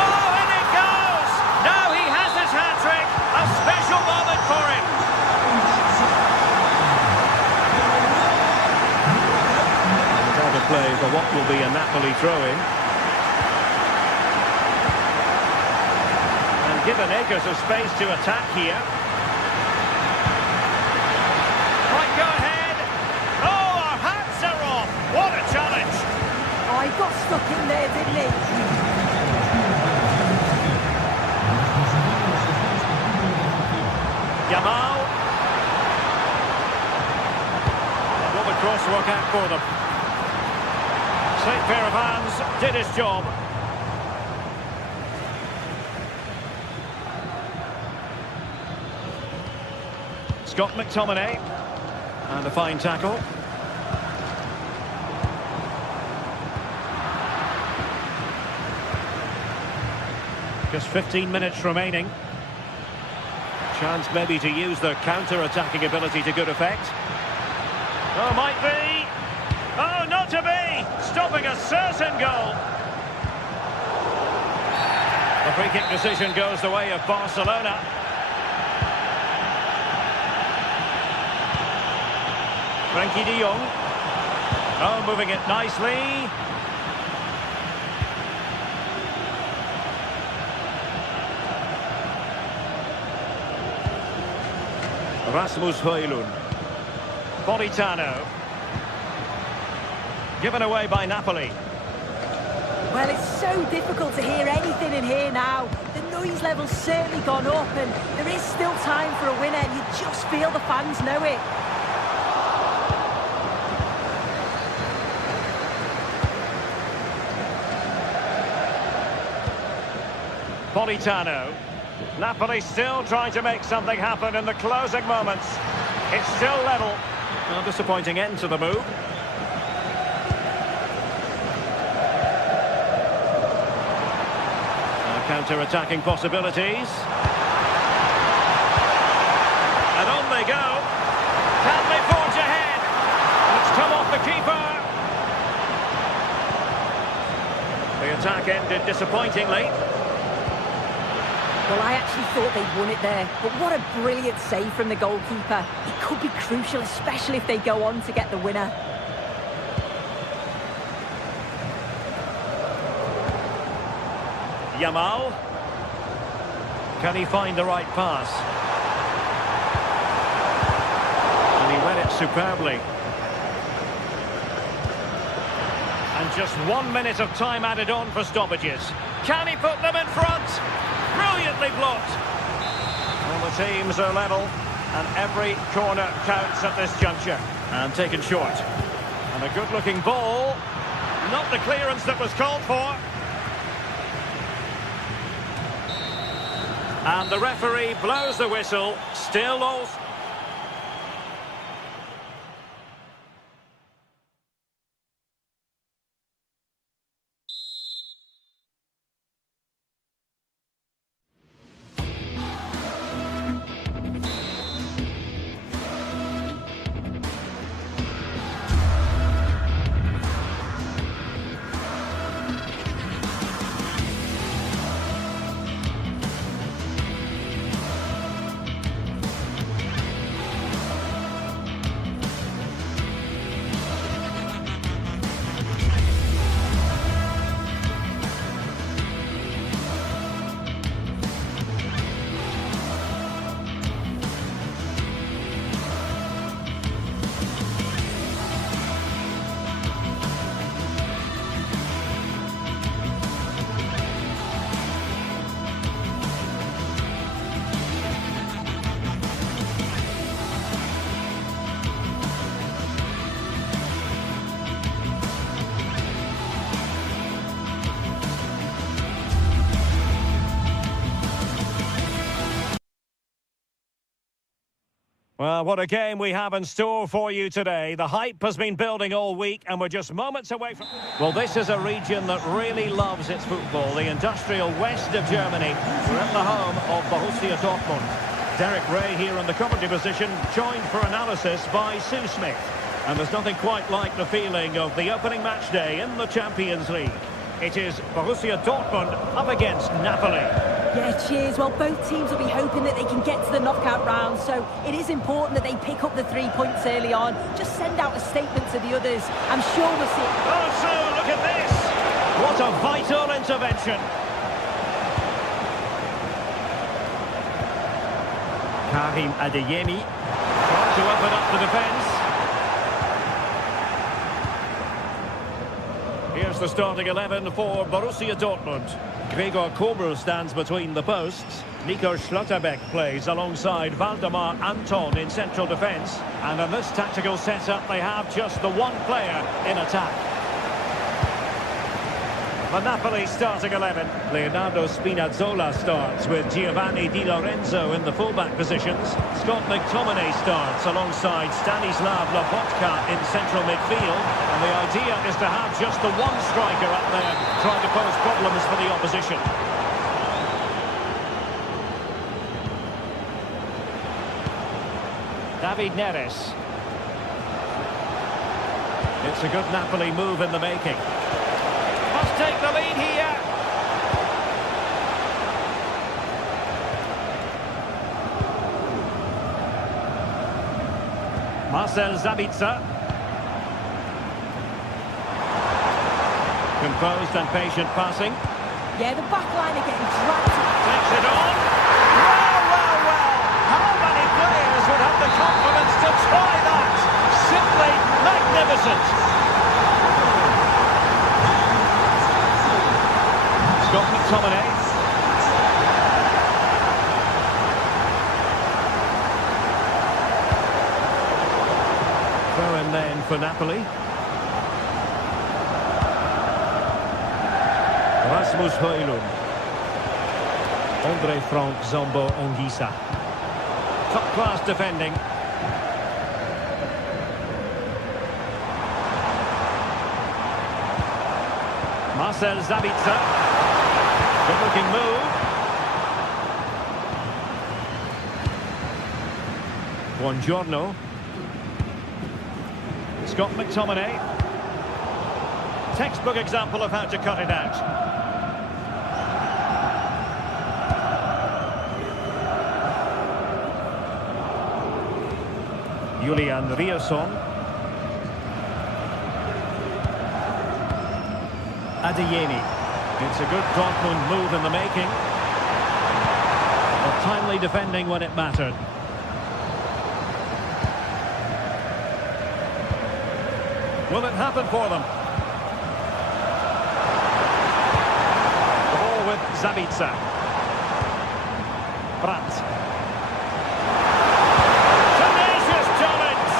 Oh, in it goes! Now he has his hat-trick! A special moment for him! Well to play for what will be a Napoli throw-in. And given acres of space to attack here. Might go ahead! Oh, our hats are off! What a challenge! Oh, he got stuck in there, didn't he? Yamal. Will the cross work out for them? Slick pair of hands, did his job. Scott McTominay. And a fine tackle. Just 15 minutes remaining. Chance maybe to use their counter-attacking ability to good effect. Oh, might be. Oh, not to be. Stopping a certain goal. The free kick decision goes the way of Barcelona. Frankie de Jong. Oh, moving it nicely. Rasmus Højlund. Politano. Given away by Napoli. Well, it's so difficult to hear anything in here now. The noise level's certainly gone up, and there is still time for a winner, and you just feel the fans know it. Politano. Napoli still trying to make something happen in the closing moments. It's still level. A disappointing end to the move. Counter-attacking possibilities. And on they go. Can they forge ahead? It's come off the keeper. The attack ended disappointingly. Well, I actually thought they'd won it there, but what a brilliant save from the goalkeeper. It could be crucial, especially if they go on to get the winner. Yamal. Can he find the right pass? And he read it superbly. And just 1 minute of time added on for stoppages. Can he put them in front? Brilliantly blocked. Well, the teams are level, and every corner counts at this juncture. And taken short. And a good-looking ball. Not the clearance that was called for. And the referee blows the whistle. Still all... Well, what a game we have in store for you today. The hype has been building all week, and we're just moments away from... Well, this is a region that really loves its football, the industrial west of Germany. We're at the home of Borussia Dortmund. Derek Ray here in the commentary position, joined for analysis by Sue Smith. And there's nothing quite like the feeling of the opening match day in the Champions League. It is Borussia Dortmund up against Napoli. Yeah, cheers. Well, both teams will be hoping that they can get to the knockout round, so it is important that they pick up the 3 points early on. Just send out a statement to the others. I'm sure we'll see it. Oh, so look at this! What a vital intervention. Karim Adeyemi trying to open up the defence. Here's the starting 11 for Borussia Dortmund. Gregor Kobel stands between the posts. Nico Schlotterbeck plays alongside Valdemar Anton in central defence. And in this tactical setup, they have just the one player in attack. The Napoli starting 11. Leonardo Spinazzola starts with Giovanni Di Lorenzo in the fullback positions. Scott McTominay starts alongside Stanislav Lobotka in central midfield. And the idea is to have just the one striker up there trying to pose problems for the opposition. David Neres. It's a good Napoli move in the making. Must take the lead here. Marcel Sabitzer. Composed and patient passing. Yeah, the back line are getting dragged. Takes it on. Well. How many players would have the confidence to try that? Simply magnificent. Scott McTominay. Throw in then for Napoli. Rasmus Højlund. Andre Frank Zombo Anguissa. Top-class defending. Marcel Sabitzer. Good-looking move. Buongiorno. Scott McTominay. Textbook example of how to cut it out. Julian Rierson. Adeyemi. It's a good Dortmund move in the making. But timely defending when it mattered. Will it happen for them? The ball with Sabitzer. Brandt. Tenacious challenge!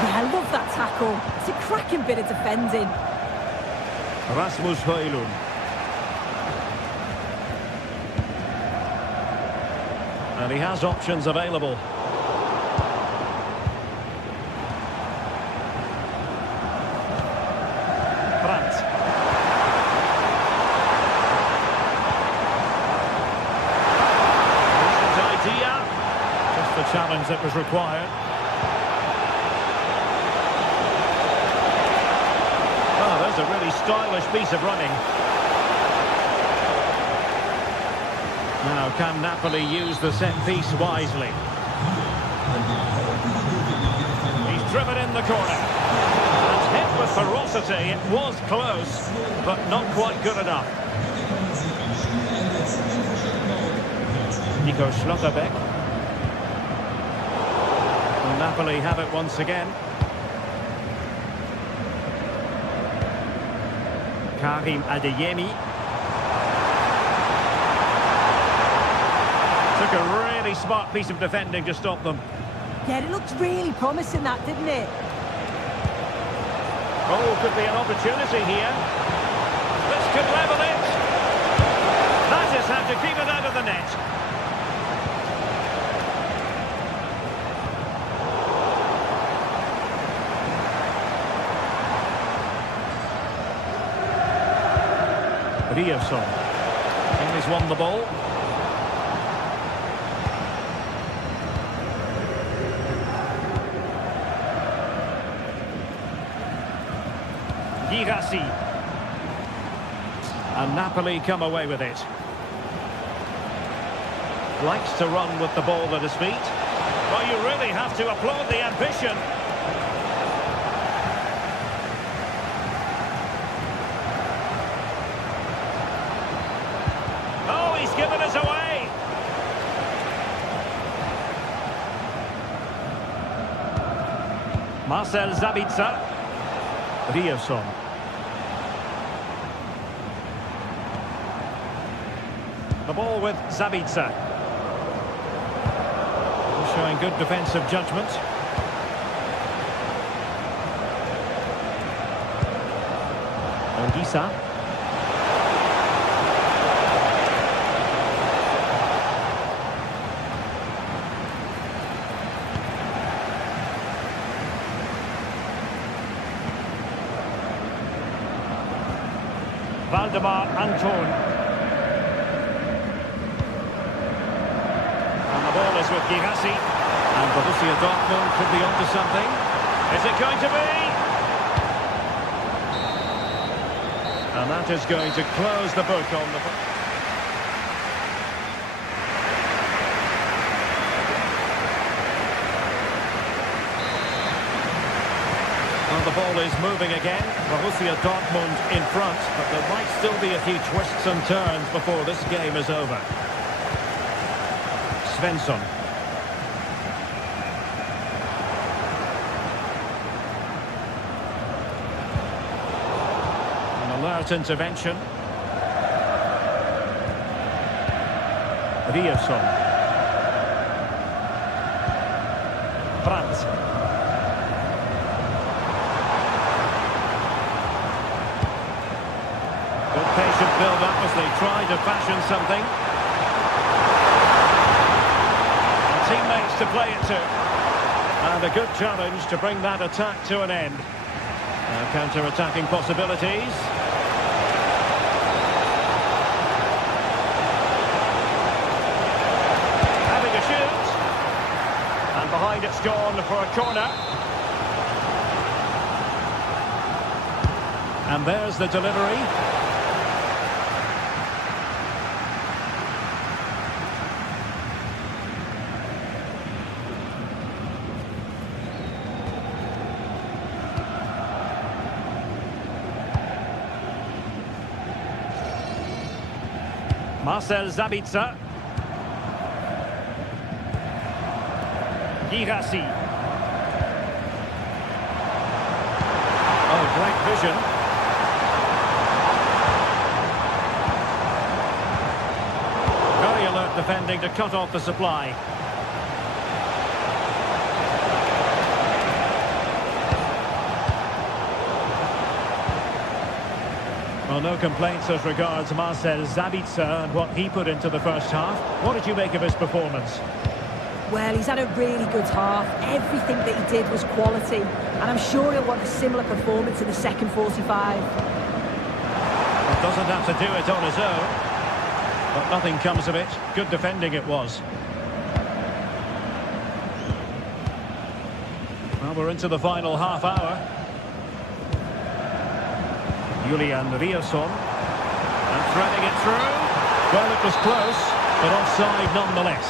Yeah, I love that tackle. It's a cracking bit of defending. Rasmus Højlund. And he has options available. Brandt. Decent idea. Just the challenge that was required. Oh, there's a really stylish piece of running. Now, can Napoli use the set piece wisely? He's driven in the corner. And hit with ferocity. It was close, but not quite good enough. Nico Schlotterbeck. And Napoli have it once again. Karim Adeyemi. Took a really smart piece of defending to stop them. Yeah, it looked really promising, that, didn't it? Oh, could be an opportunity here. This could level it. That is how to keep it out of the net. Rierson. He's won the ball. Girassi. And Napoli come away with it. Likes to run with the ball at his feet. Well, you really have to applaud the ambition. Oh, he's given us away. Marcel Sabitzer. Rioson. The ball with Sabitzer. Showing good defensive judgment. Ongisa. Valdemar Anton. And the ball is with Girassi. And Borussia Dortmund could be onto something. Is it going to be? And that is going to close the book on the... Well, the ball is moving again. Borussia Dortmund in front, but there might still be a few twists and turns before this game is over. Svensson. Alert intervention. Rioson. Brandt. Good patient build-up as they try to fashion something. And teammates to play it to. And a good challenge to bring that attack to an end. Now counter-attacking possibilities. Behind it's gone for a corner. And there's the delivery. Marcel Sabitzer. Girassi. Oh, great vision. Very alert defending to cut off the supply. Well, no complaints as regards Marcel Sabitzer and what he put into the first half. What did you make of his performance? Well, he's had a really good half. Everything that he did was quality. And I'm sure he'll want a similar performance in the second 45. He doesn't have to do it on his own. But nothing comes of it. Good defending it was. Well, we're into the final half hour. Julian Rioson. And threading it through. Well, it was close, but offside nonetheless.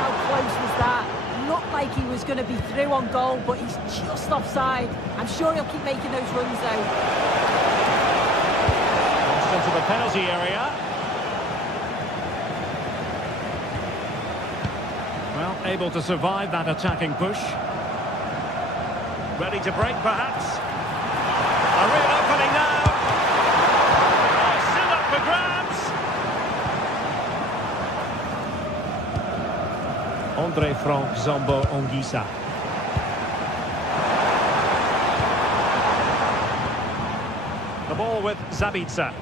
How close was that? Looked like he was going to be through on goal, but he's just offside. I'm sure he'll keep making those runs, though. Crossed into the penalty area. Well, able to survive that attacking push. Ready to break, perhaps. A real opening now. Oh, still up for grabs. Andre Frank Zambo Ongisa. The ball with Sabitzer.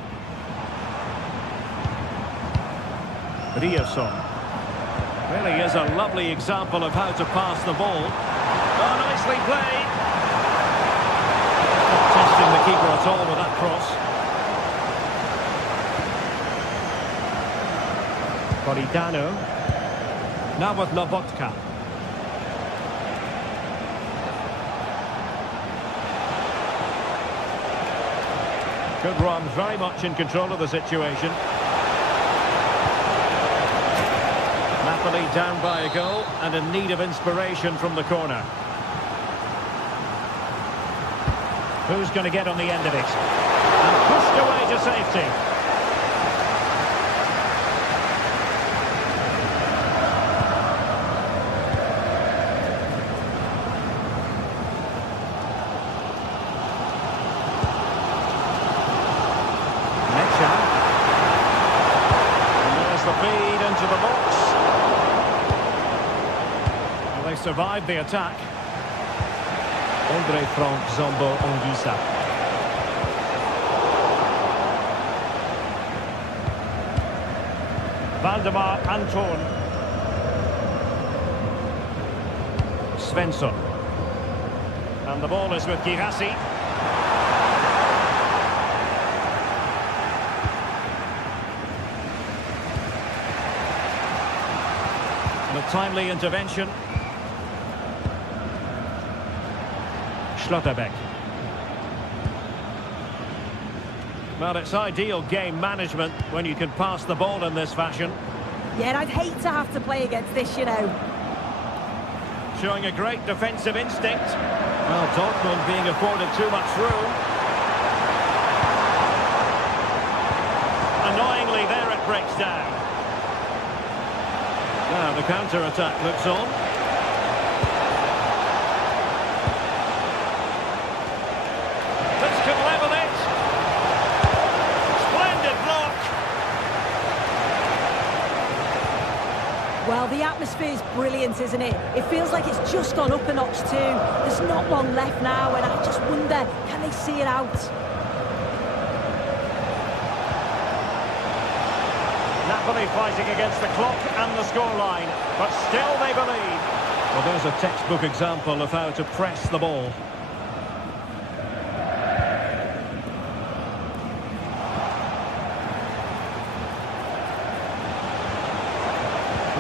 Rioson. Really is a lovely example of how to pass the ball. Oh, nicely played. Not testing the keeper at all with that cross. Politano. Now with Lobotka. Good run, very much in control of the situation. Napoli down by a goal and in need of inspiration from the corner. Who's going to get on the end of it? And pushed away to safety. Survived the attack. Andre Frank Zombo Onguisa. Valdemar Anton. Svensson. And the ball is with Girassi. And a timely intervention. Schlotterbeck. Well, it's ideal game management when you can pass the ball in this fashion. Yeah, and I'd hate to have to play against this, you know. Showing a great defensive instinct. Well, Dortmund being afforded too much room. Annoyingly, there it breaks down. Now the counter-attack looks on. Well, the atmosphere is brilliant, isn't it? It feels like it's just gone up a notch too. There's not long left now, and I just wonder, can they see it out? Napoli fighting against the clock and the scoreline, but still they believe. Well, there's a textbook example of how to press the ball.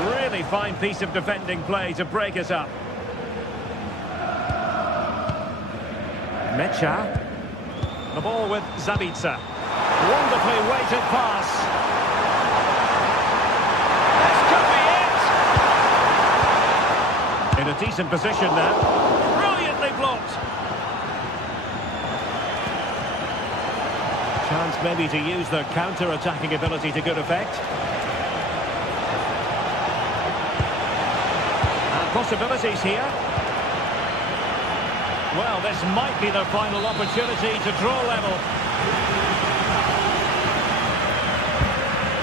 Really fine piece of defending play to break us up. Mecha. The ball with Zabitsa. Wonderfully weighted pass. This could be it. In a decent position now. Brilliantly blocked. Chance maybe to use their counter-attacking ability to good effect. Possibilities here. Well, this might be their final opportunity to draw level.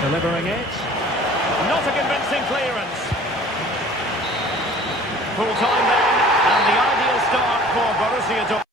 Delivering it. Not a convincing clearance. Full time then, and the ideal start for Borussia Dortmund.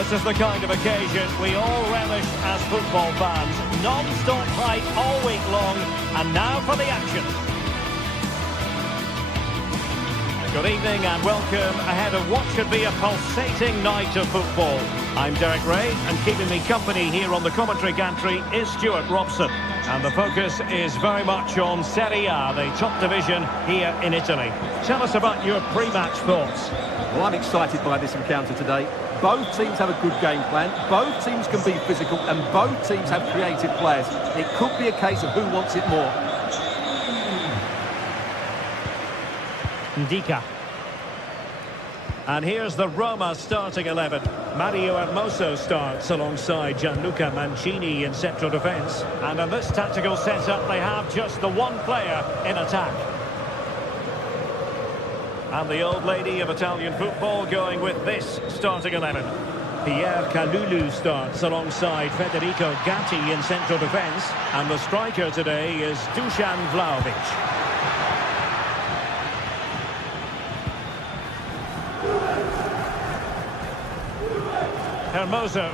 This is the kind of occasion we all relish as football fans. Non-stop hype all week long, and now for the action. Good evening and welcome ahead of what should be a pulsating night of football. I'm Derek Ray, and keeping me company here on the commentary gantry is Stuart Robson. And the focus is very much on Serie A, the top division here in Italy. Tell us about your pre-match thoughts. Well, I'm excited by this encounter today. Both teams have a good game plan, both teams can be physical, and both teams have creative players. It could be a case of who wants it more. Ndika. And here's the Roma starting 11. Mario Hermoso starts alongside Gianluca Mancini in central defence. And in this tactical setup, they have just the one player in attack. And the old lady of Italian football going with this starting 11. Pierre Kalulu starts alongside Federico Gatti in central defence. And the striker today is Dusan Vlahovic. Hermoso.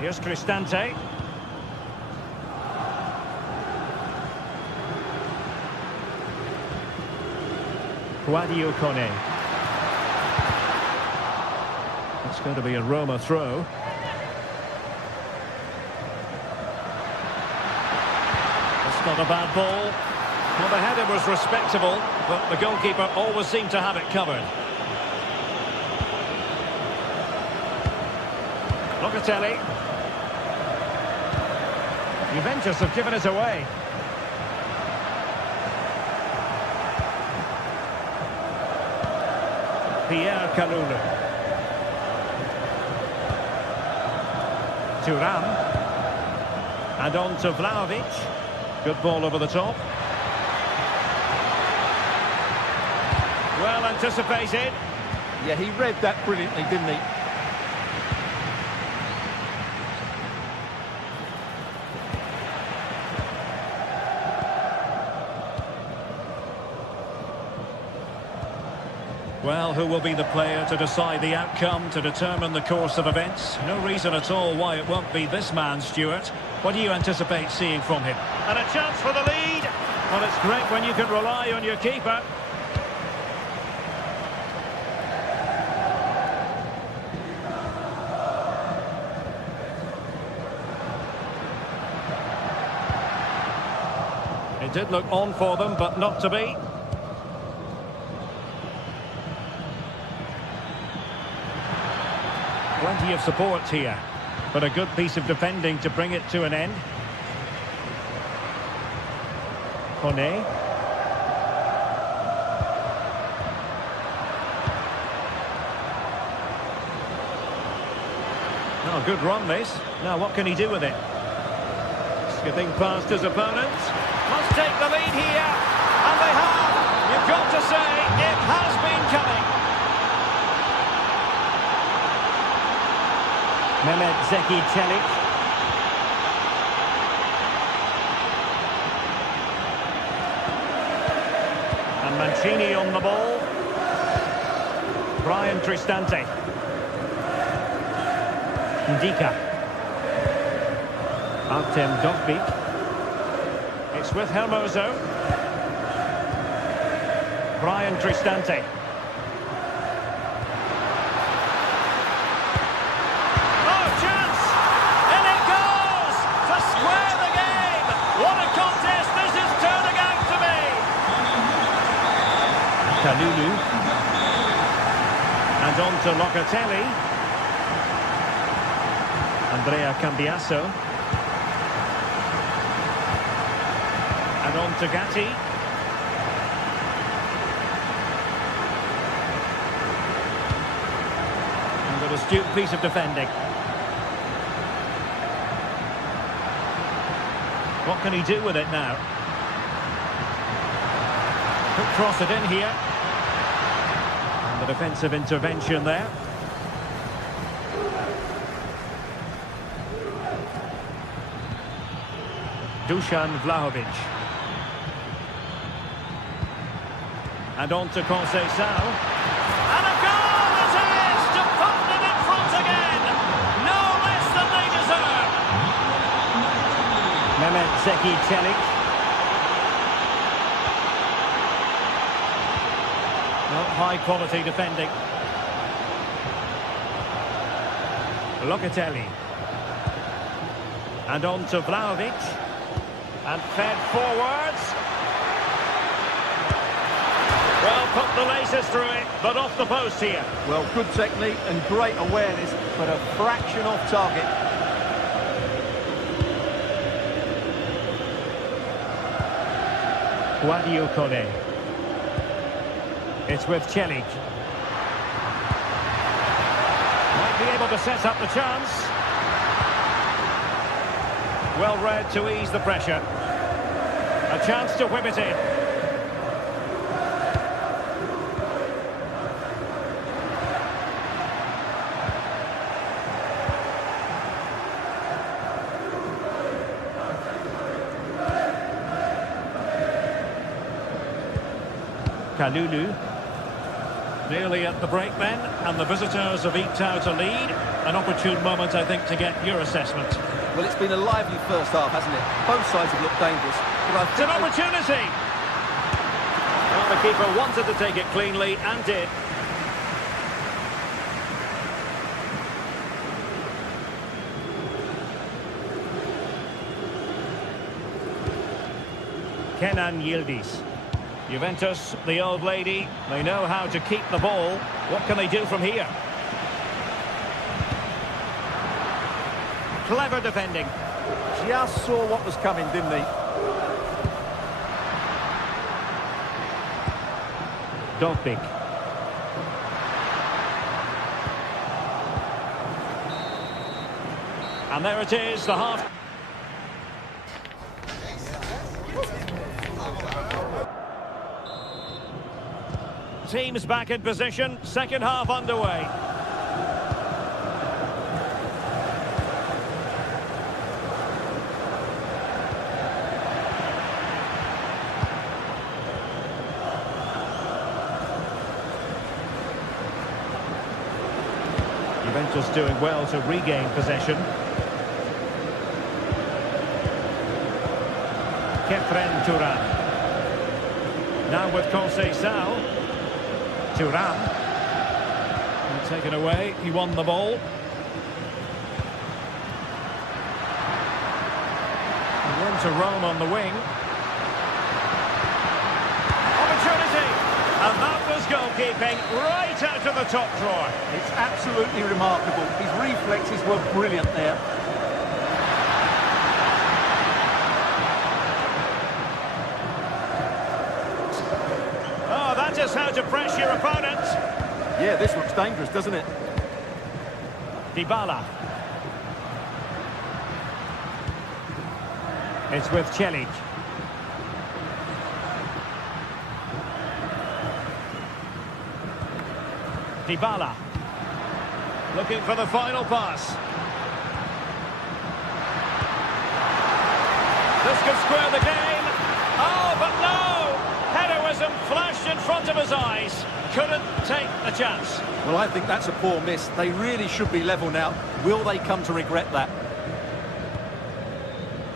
Here's Cristante. Guadio Kone. It's going to be a Roma throw. It's not a bad ball. Well, the header was respectable, but the goalkeeper always seemed to have it covered. Locatelli. Juventus have given it away. Pierre Kalulu. Thuram. And on to Vlahovic. Good ball over the top. Well anticipated. Yeah, he read that brilliantly, didn't he? Well, who will be the player to decide the outcome, to determine the course of events? No reason at all why it won't be this man, Stuart. What do you anticipate seeing from him? And a chance for the lead. Well, it's great when you can rely on your keeper. It did look on for them, but not to be. Plenty of support here, but a good piece of defending to bring it to an end. Kone. Oh, good run this. Now what can he do with it? Skipping past his opponent. Must take the lead here. And they have. You've got to say, it has been coming. Mehmet Zeki Çelik. And Mancini on the ball. Brian Cristante. Ndika. Artem Dovbyk. It's with Hermoso. Brian Cristante. Kalulu. And on to Locatelli. Andrea Cambiaso. And on to Gatti. And an astute piece of defending. What can he do with it now? Could cross it in here. And the defensive intervention there. Dusan Vlahovic. And on to Conceição. And a goal it is to put Mehmet Zeki Çelik. Well, high quality defending. Locatelli. And on to Vlahovic. And fed forwards. Well, put the laces through it, but off the post here. Well, good technique and great awareness, but a fraction off target. Guadio Kone. It's with Çelik. Might be able to set up the chance. Well read to ease the pressure. A chance to whip it in. Kalulu. Nearly at the break then, and the visitors have eked out a lead. An opportune moment, I think, to get your assessment. Well, it's been a lively first half, hasn't it? Both sides have looked dangerous. But I It's think an opportunity! Well, the keeper wanted to take it cleanly, and did. Kenan Yildiz. Juventus, the old lady, they know how to keep the ball. What can they do from here? Clever defending. Just saw what was coming, didn't he? Dortmund. And there it is, the half. Teams back in position, second half underway. Juventus doing well to regain possession. Kefren Turan. Now with Conceição. Turan. Taken away, he won the ball. And then to Rome on the wing. Opportunity! And that was goalkeeping right out of the top drawer. It's absolutely remarkable. His reflexes were brilliant there. Oh, that is how to press your opponent. Yeah, this looks dangerous, doesn't it? Dybala. It's with Çelik. Dybala. Looking for the final pass. This could square the game. Oh, but no! Heroism flashed in front of his eyes. Couldn't take the chance. Well, I think that's a poor miss. They really should be level now. Will they come to regret that?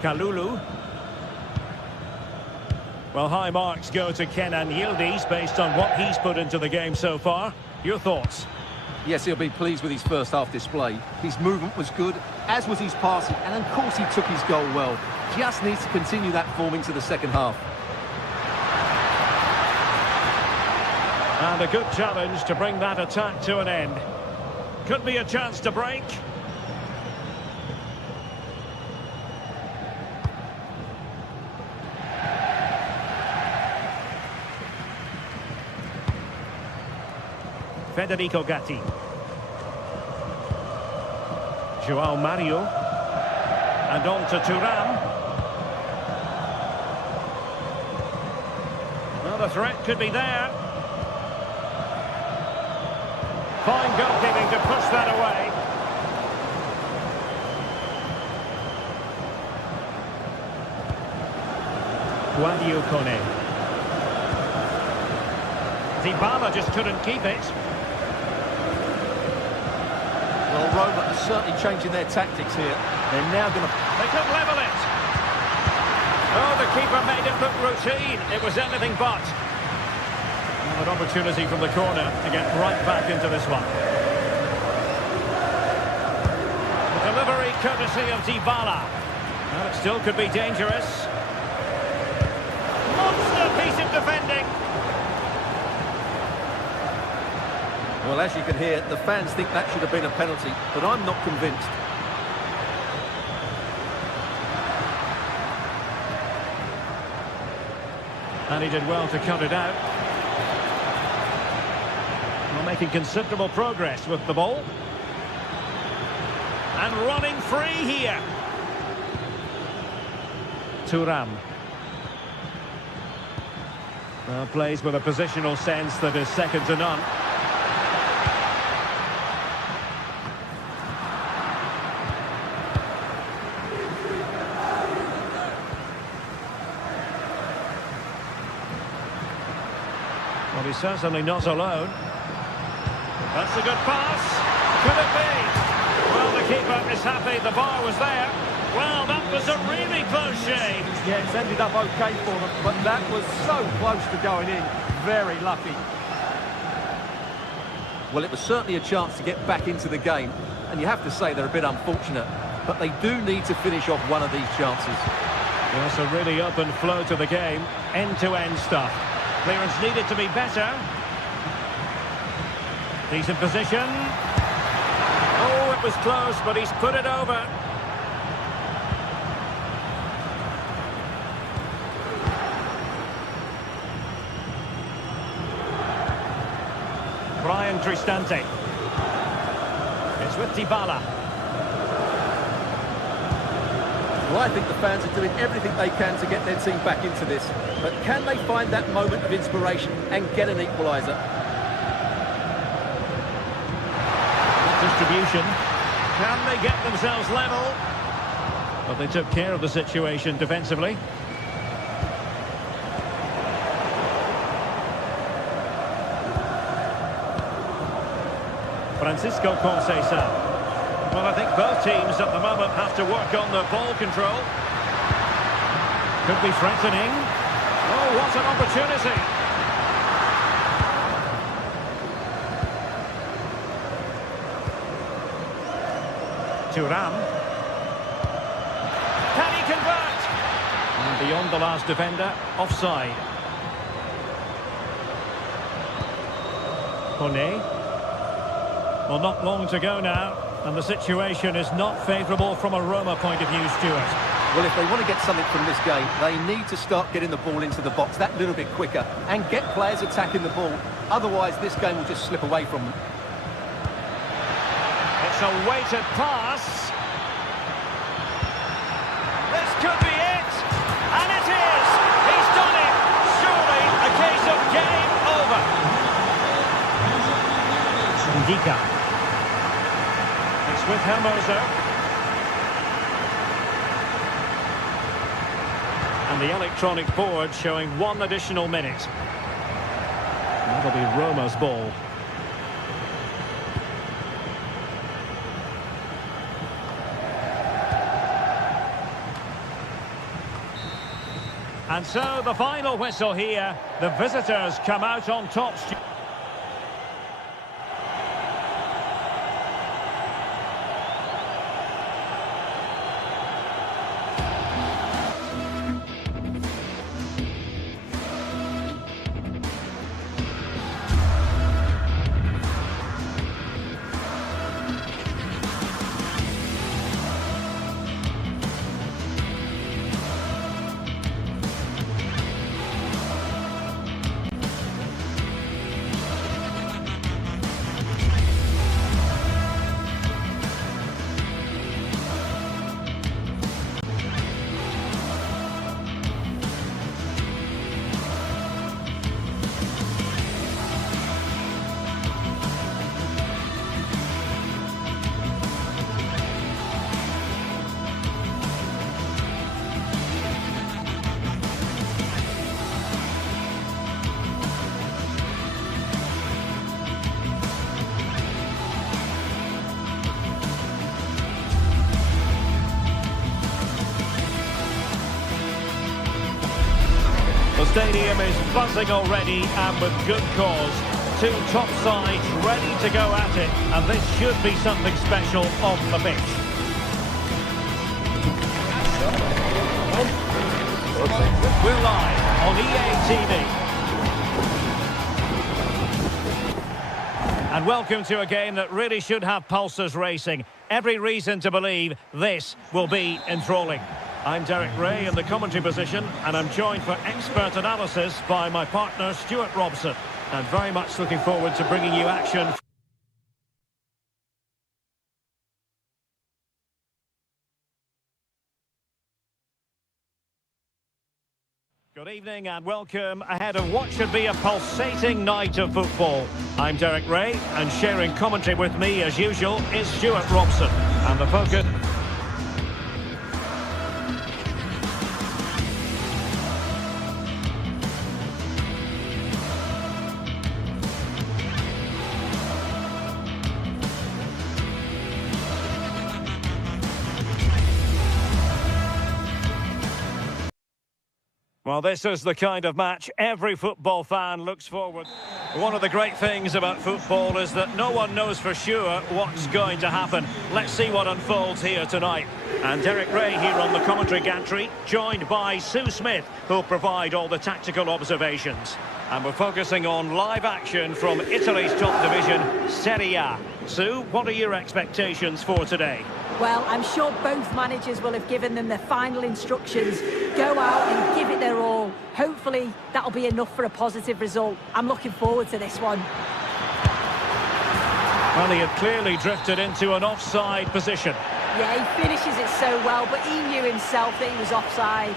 Kalulu. Well, high marks go to Kenan Yildiz based on what he's put into the game so far. Your thoughts? Yes, he'll be pleased with his first half display. His movement was good, as was his passing, and of course he took his goal well. Just needs to continue that form into the second half. And a good challenge to bring that attack to an end. Could be a chance to break. Federico Gatti. João Mario. And on to Turan. Well, the threat could be there. Fine goalkeeping to push that away. Guadio Kone. Dybala just couldn't keep it. Well, Roma are certainly changing their tactics here. They're now going to... They could level it. Oh, the keeper made it look routine. It was anything but. Well, an opportunity from the corner to get right back into this one. The delivery courtesy of Dybala. Well, it still could be dangerous. Monster piece of defending. Well, as you can hear, the fans think that should have been a penalty, but I'm not convinced. And he did well to cut it out. Well, making considerable progress with the ball. And running free here. Thuram. Plays with a positional sense that is second to none. Well, he's certainly not alone. That's a good pass. Could it be? Well, the keeper is happy. The bar was there. Well, that was a really close shave. Yeah, it's ended up okay for them, but that was so close to going in. Very lucky. Well, it was certainly a chance to get back into the game, and you have to say they're a bit unfortunate, but they do need to finish off one of these chances. Yes, a really open flow to the game. End-to-end stuff. Clearance needed to be better. Decent position. Oh, it was close, but he's put it over. Brian Cristante. It's with Dybala. Well, I think the fans are doing everything they can to get their team back into this. But can they find that moment of inspiration and get an equaliser? Distribution. Can they get themselves level? But they took care of the situation defensively. Francisco Conceição. Well, I think both teams at the moment have to work on the ball control. Could be threatening. Oh, what an opportunity. Thuram. Can he convert? And beyond the last defender, offside. Kone. Well, not long to go now, and the situation is not favourable from a Roma point of view, Stuart. Well, if they want to get something from this game, they need to start getting the ball into the box that little bit quicker and get players attacking the ball. Otherwise, this game will just slip away from them. It's a weighted pass. This could be it. And it is. He's done it. Surely a case of game over. Ndika. It's with Hermoso. And the electronic board showing 1 additional minute. That'll be Roma's ball. And so the final whistle here. The visitors come out on top. stadium is buzzing already, and with good cause. Two top sides ready to go at it, and this should be something special on the pitch. We're live on EA TV. And welcome to a game that really should have pulses racing. Every reason to believe this will be enthralling. I'm Derek Ray in the commentary position, and I'm joined for expert analysis by my partner Stuart Robson. And very much looking forward to bringing you action. Good evening and welcome ahead of what should be a pulsating night of football. I'm Derek Ray, and sharing commentary with me as usual is Stuart Robson. And the focus... Well, this is the kind of match every football fan looks forward. One of the great things about football is that no one knows for sure what's going to happen. Let's see what unfolds here tonight. And Derek Ray here on the commentary gantry, joined by Sue Smith, who'll provide all the tactical observations. And we're focusing on live action from Italy's top division, Serie A. Sue, what are your expectations for today? Well, I'm sure both managers will have given them their final instructions. Go out and give it their all. Hopefully, that'll be enough for a positive result. I'm looking forward to this one. Well, he had clearly drifted into an offside position. Yeah, he finishes it so well, but he knew himself that he was offside.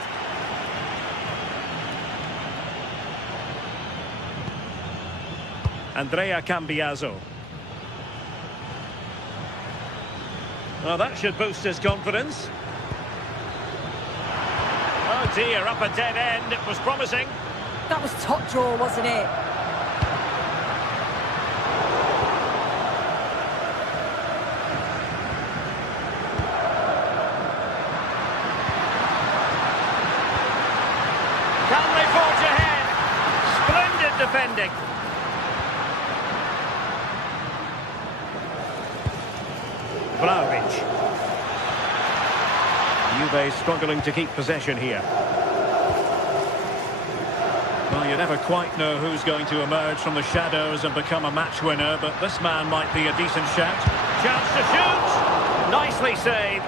Andrea Cambiaso. Well, that should boost his confidence. Oh dear, up a dead end. It was promising. That was top draw, wasn't it? Can they forge ahead? Splendid defending. Vlahovic. Juve struggling to keep possession here. Well, you never quite know who's going to emerge from the shadows and become a match winner, but this man might be a decent shout. Chance to shoot! Nicely saved.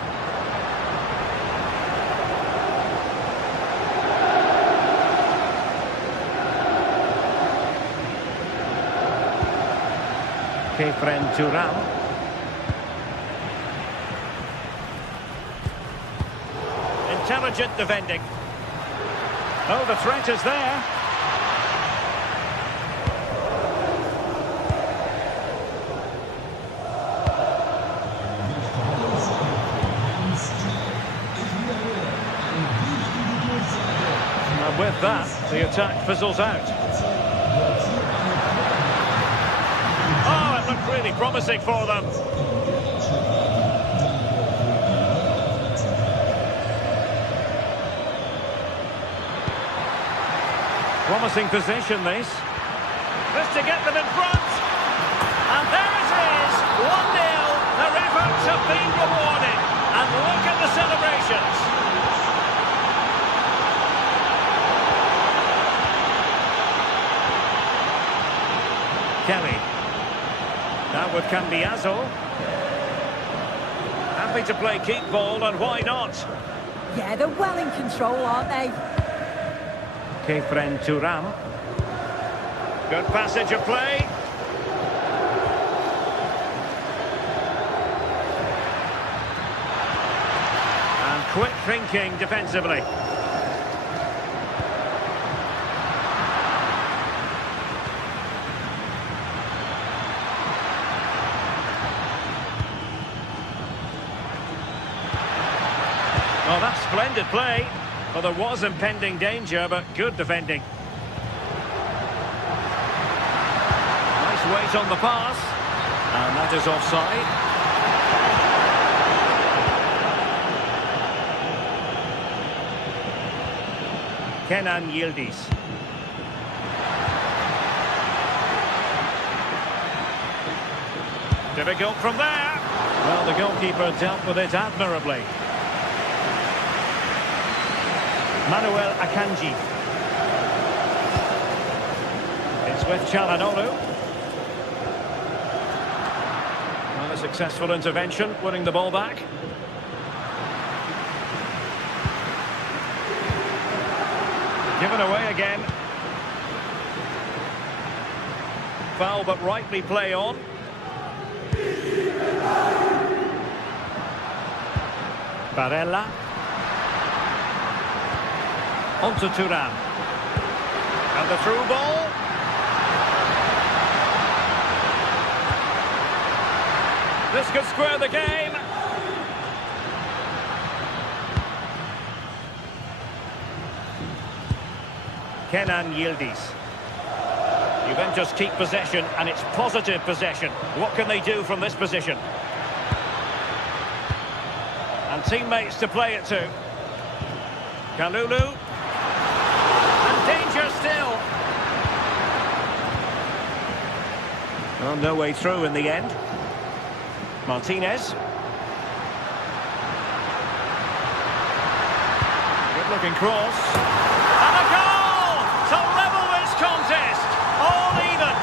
Kefren Turam. Intelligent defending. Oh, the threat is there. And with that, the attack fizzles out. Oh, it looked really promising for them. Promising position, this. Just to get them in front. And there it is, 1-0. Their efforts have been rewarded. And look at the celebrations. Kelly. Now with Cambiaso. Happy to play keep ball, and why not? Yeah, they're well in control, aren't they? Kefren Turam. Good passage of play. And quick thinking defensively. Well, that's splendid play. Well, there was impending danger, but good defending. Nice weight on the pass. And that is offside. Kenan Yildiz. Difficult from there. Well, the goalkeeper dealt with it admirably. Manuel Akanji. It's with Çalhanoğlu. Well, a successful intervention, winning the ball back. Given away again. Foul, but rightly play on. Barella. On to Thuram. And the through ball. This could square the game. Kenan Yildiz. Juventus keep possession, and it's positive possession. What can they do from this position? And teammates to play it to. Kalulu. And danger still. Well, no way through in the end. Martinez. Good looking cross. And a goal to level this contest. All even.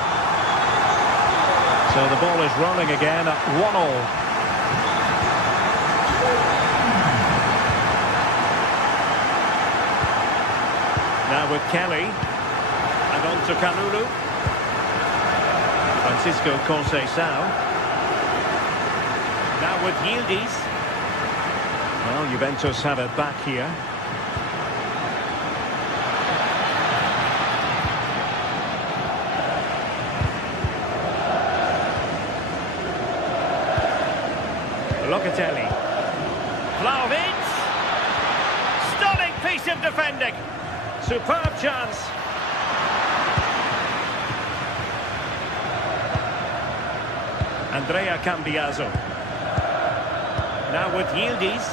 So the ball is rolling again at 1-1. Now with Kelly. And on to Kalulu. Francisco Conceição. Now with Yildiz. Well, Juventus have it back here. Locatelli. Vlahovic. Stunning piece of defending. Superb chance. Andrea Cambiaso. Now with Yildiz.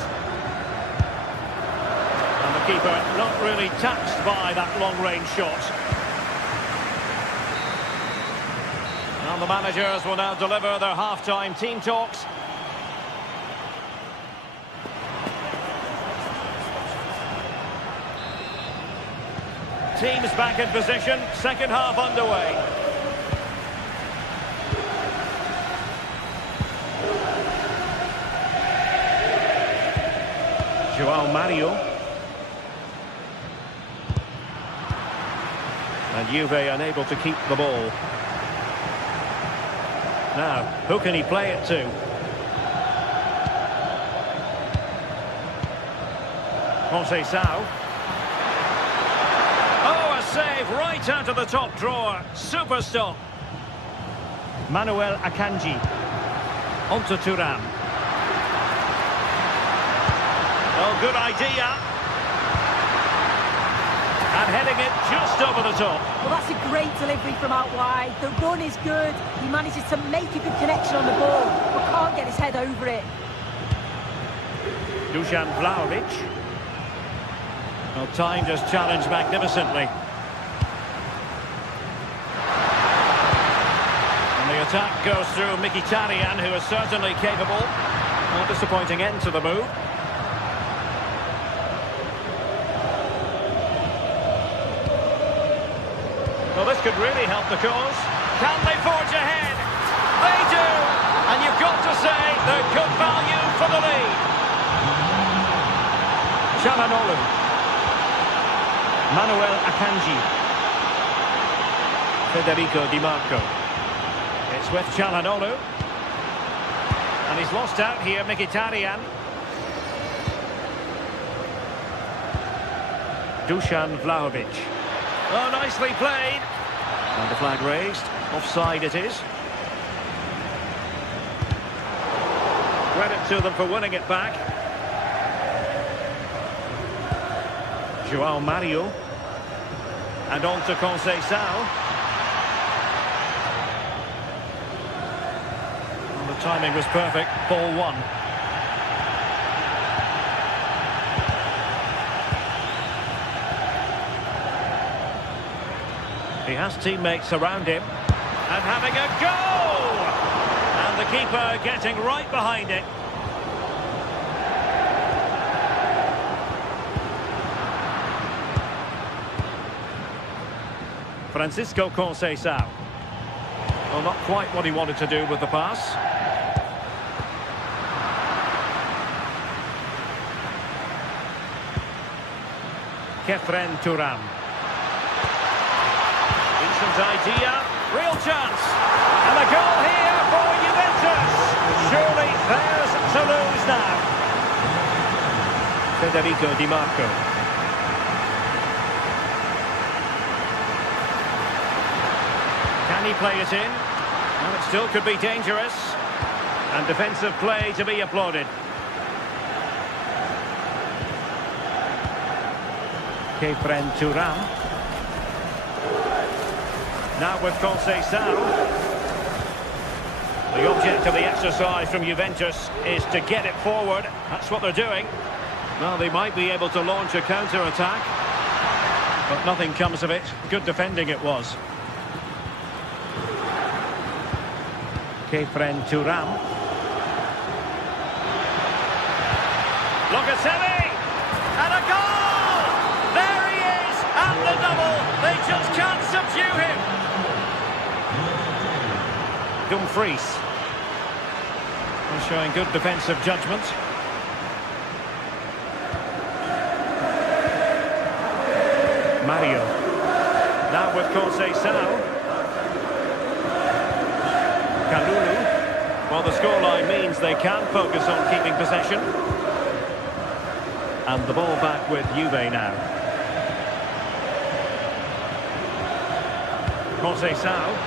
And the keeper not really touched by that long-range shot. And the managers will now deliver their half-time team talks. Teams back in position, second half underway. João Mario. And Juve unable to keep the ball. Now, who can he play it to? Conceição. Save right out of the top drawer. Super stop. Manuel Akanji. On to Thuram. Oh, good idea. And heading it just over the top. Well, that's a great delivery from out wide. The run is good. He manages to make a good connection on the ball, but can't get his head over it. Dusan Vlahovic. Well, timed his challenge magnificently. Attack goes through Mkhitaryan, who is certainly capable. A disappointing end to the move. Well, this could really help the cause. Can they forge ahead? They do! And you've got to say they're good value for the lead. Çalhanoğlu. Manuel Akanji. Federico Di Marco. It's with Çalhanoğlu. And he's lost out here, Mkhitaryan. Dusan Vlahovic. Oh, nicely played. And the flag raised. Offside it is. Credit to them for winning it back. João Mario. And on to Conceição. The timing was perfect. Ball one. He has teammates around him. And having a go! And the goalkeeper getting right behind it. Francisco Conceição. Well, not quite what he wanted to do with the pass. Kefren Turan. Decent idea. Real chance. And a goal here for Juventus. Surely theirs to lose now. Federico Di Marco. Can he play it in? Well, it still could be dangerous. And defensive play to be applauded. Kefren Turan. Now with Conceição. The object of the exercise from Juventus is to get it forward. That's what they're doing. Well, they might be able to launch a counter-attack. But nothing comes of it. Good defending it was. Kefren Turan. Locatelli! And a goal! There he is at the double. They just can't subdue him. Dumfries. Showing good defensive judgment. Mario. Now with Conceição. Kalulu. Well, the scoreline means they can focus on keeping possession. And the ball back with Juve now. Conceição.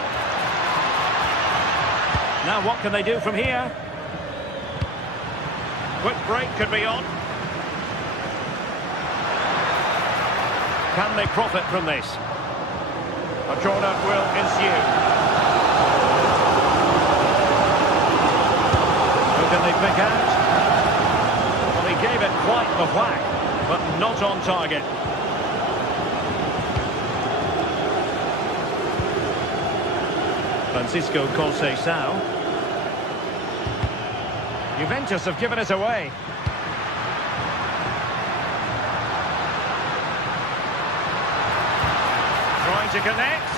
Now what can they do from here? Quick break could be on. Can they profit from this? A corner will ensue. Who can they pick out? Well, he gave it quite the whack, but not on target. Francisco Conceição. Juventus have given it away. Trying to connect.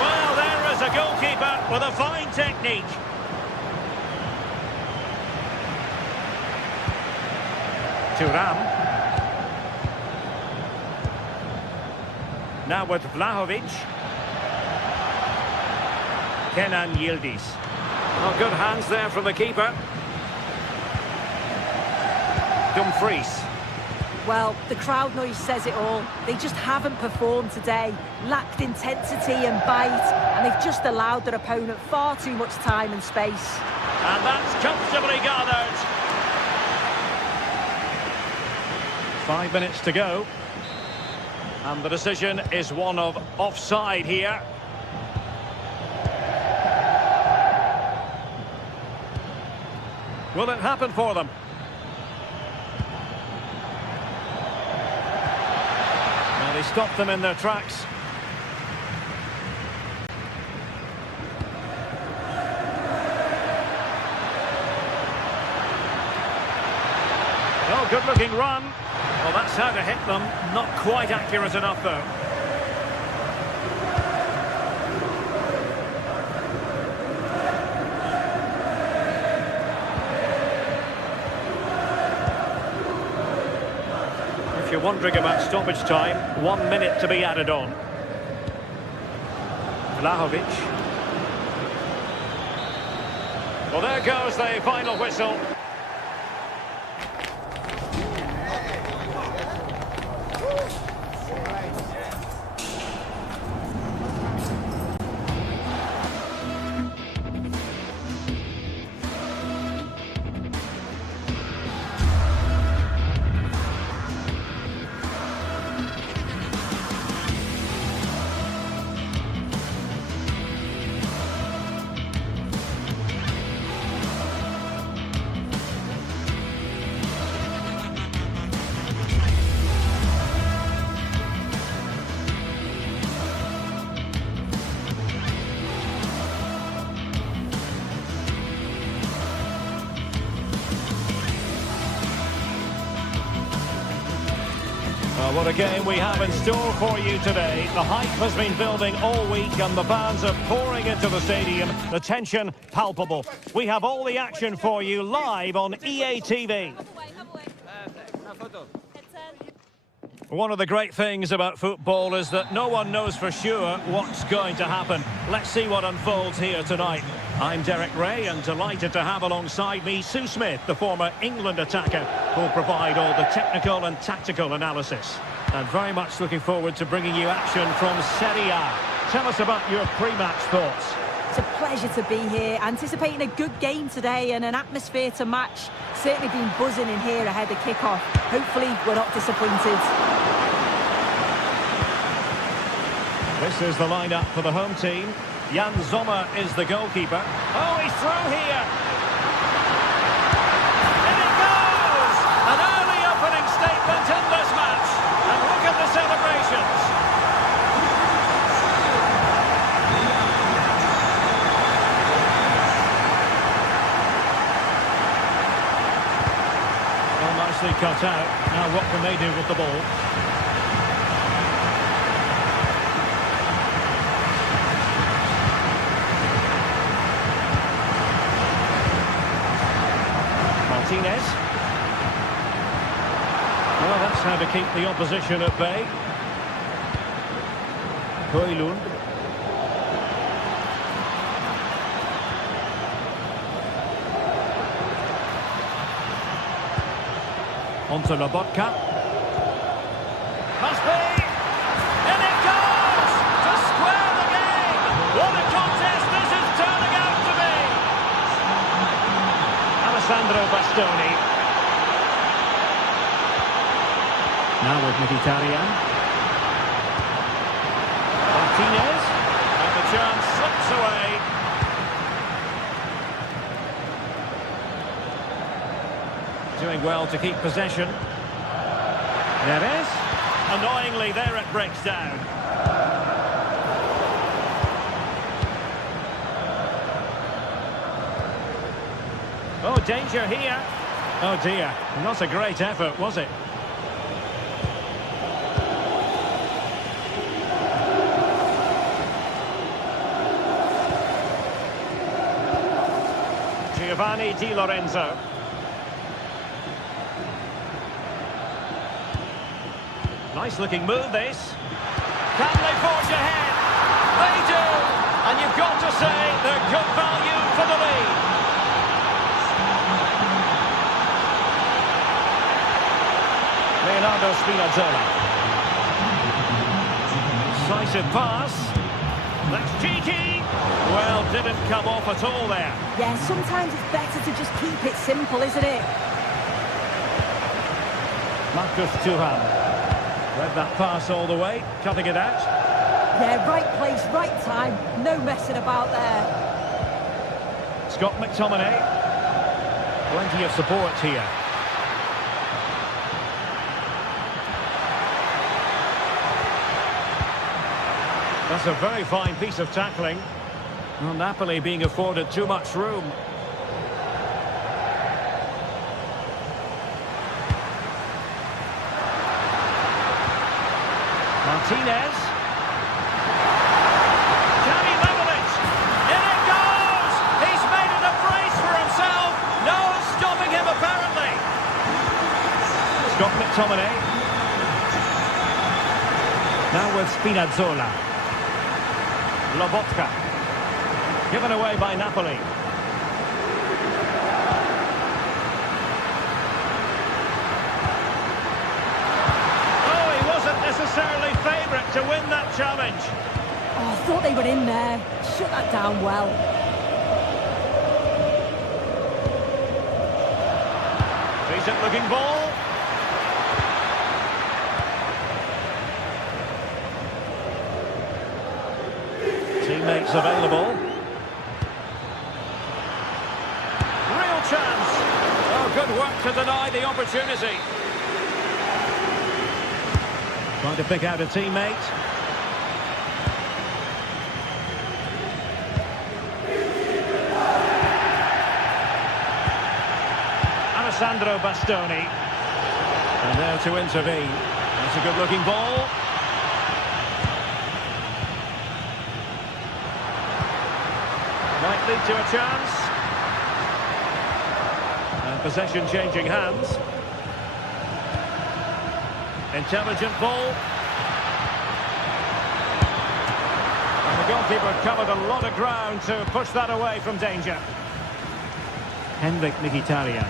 Well, there is a goalkeeper with a fine technique. Thuram. Now with Vlahovic. Kenan Yildiz. Oh, good hands there from the keeper. Dumfries. Well, the crowd noise says it all. They just haven't performed today. Lacked intensity and bite, and they've just allowed their opponent far too much time and space. And that's comfortably gathered. 5 minutes to go. And the decision is one of offside here. Will it happen for them? Well, they stopped them in their tracks. Oh, good-looking run. Well, that's how to hit them. Not quite accurate enough, though. If you're wondering about stoppage time, 1 minute to be added on. Vlahovic. Well, there goes the final whistle. What a game we have in store for you today. The hype has been building all week and the fans are pouring into the stadium. The tension palpable. We have all the action for you live on EA TV. One of the great things about football is that no one knows for sure what's going to happen. Let's see what unfolds here tonight. I'm Derek Ray and delighted to have alongside me Sue Smith, the former England attacker, who'll provide all the technical and tactical analysis. And very much looking forward to bringing you action from Serie A. Tell us about your pre-match thoughts. It's a pleasure to be here, anticipating a good game today and an atmosphere to match. Certainly been buzzing in here ahead of kick-off. Hopefully we're not disappointed. This is the lineup for the home team. Jan Sommer is the goalkeeper. Oh, he's through here. In it goes! An early opening statement in this match. And look at the celebrations. Well, nicely cut out. Now what can they do with the ball? Martinez. Well, that's how to keep the opposition at bay. Højlund. Onto Lobotka. Must be! In it goes! To square the game! What a contest this is turning out to be! Alessandro Bastoni. Now with Mkhitaryan. Martinez. And the chance slips away. Doing well to keep possession. Neves. Annoyingly, there it breaks down. Oh, danger here. Oh dear, not a great effort, was it? Giovanni Di Lorenzo. Nice looking move this. Can they forge ahead? They do! And you've got to say they're good value for the lead. Leonardo Spinazzola. Decisive pass. That's cheeky. Well, didn't come off at all there. Yeah, sometimes it's better to just keep it simple, isn't it? Marcus Thuram. Read that pass all the way, cutting it out. Yeah, right place, right time. No messing about there. Scott McTominay. Plenty of support here. That's a very fine piece of tackling. Well, Napoli being afforded too much room. Martinez. Can he level it? In it goes! He's made it a brace for himself. No one's stopping him, apparently. Scott McTominay. Now with Spinazzola. Lobotka. Given away by Napoli. Necessarily favourite to win that challenge. Oh, I thought they were in there. Shut that down well. Decent looking ball. Teammates available. Real chance. Oh, good work to deny the opportunity. Trying to pick out a teammate. Alessandro Bastoni. And there to intervene. As a good-looking ball. Might lead to a chance. And possession changing hands. Intelligent ball. And the goalkeeper covered a lot of ground to push that away from danger. Henrik Mkhitaryan.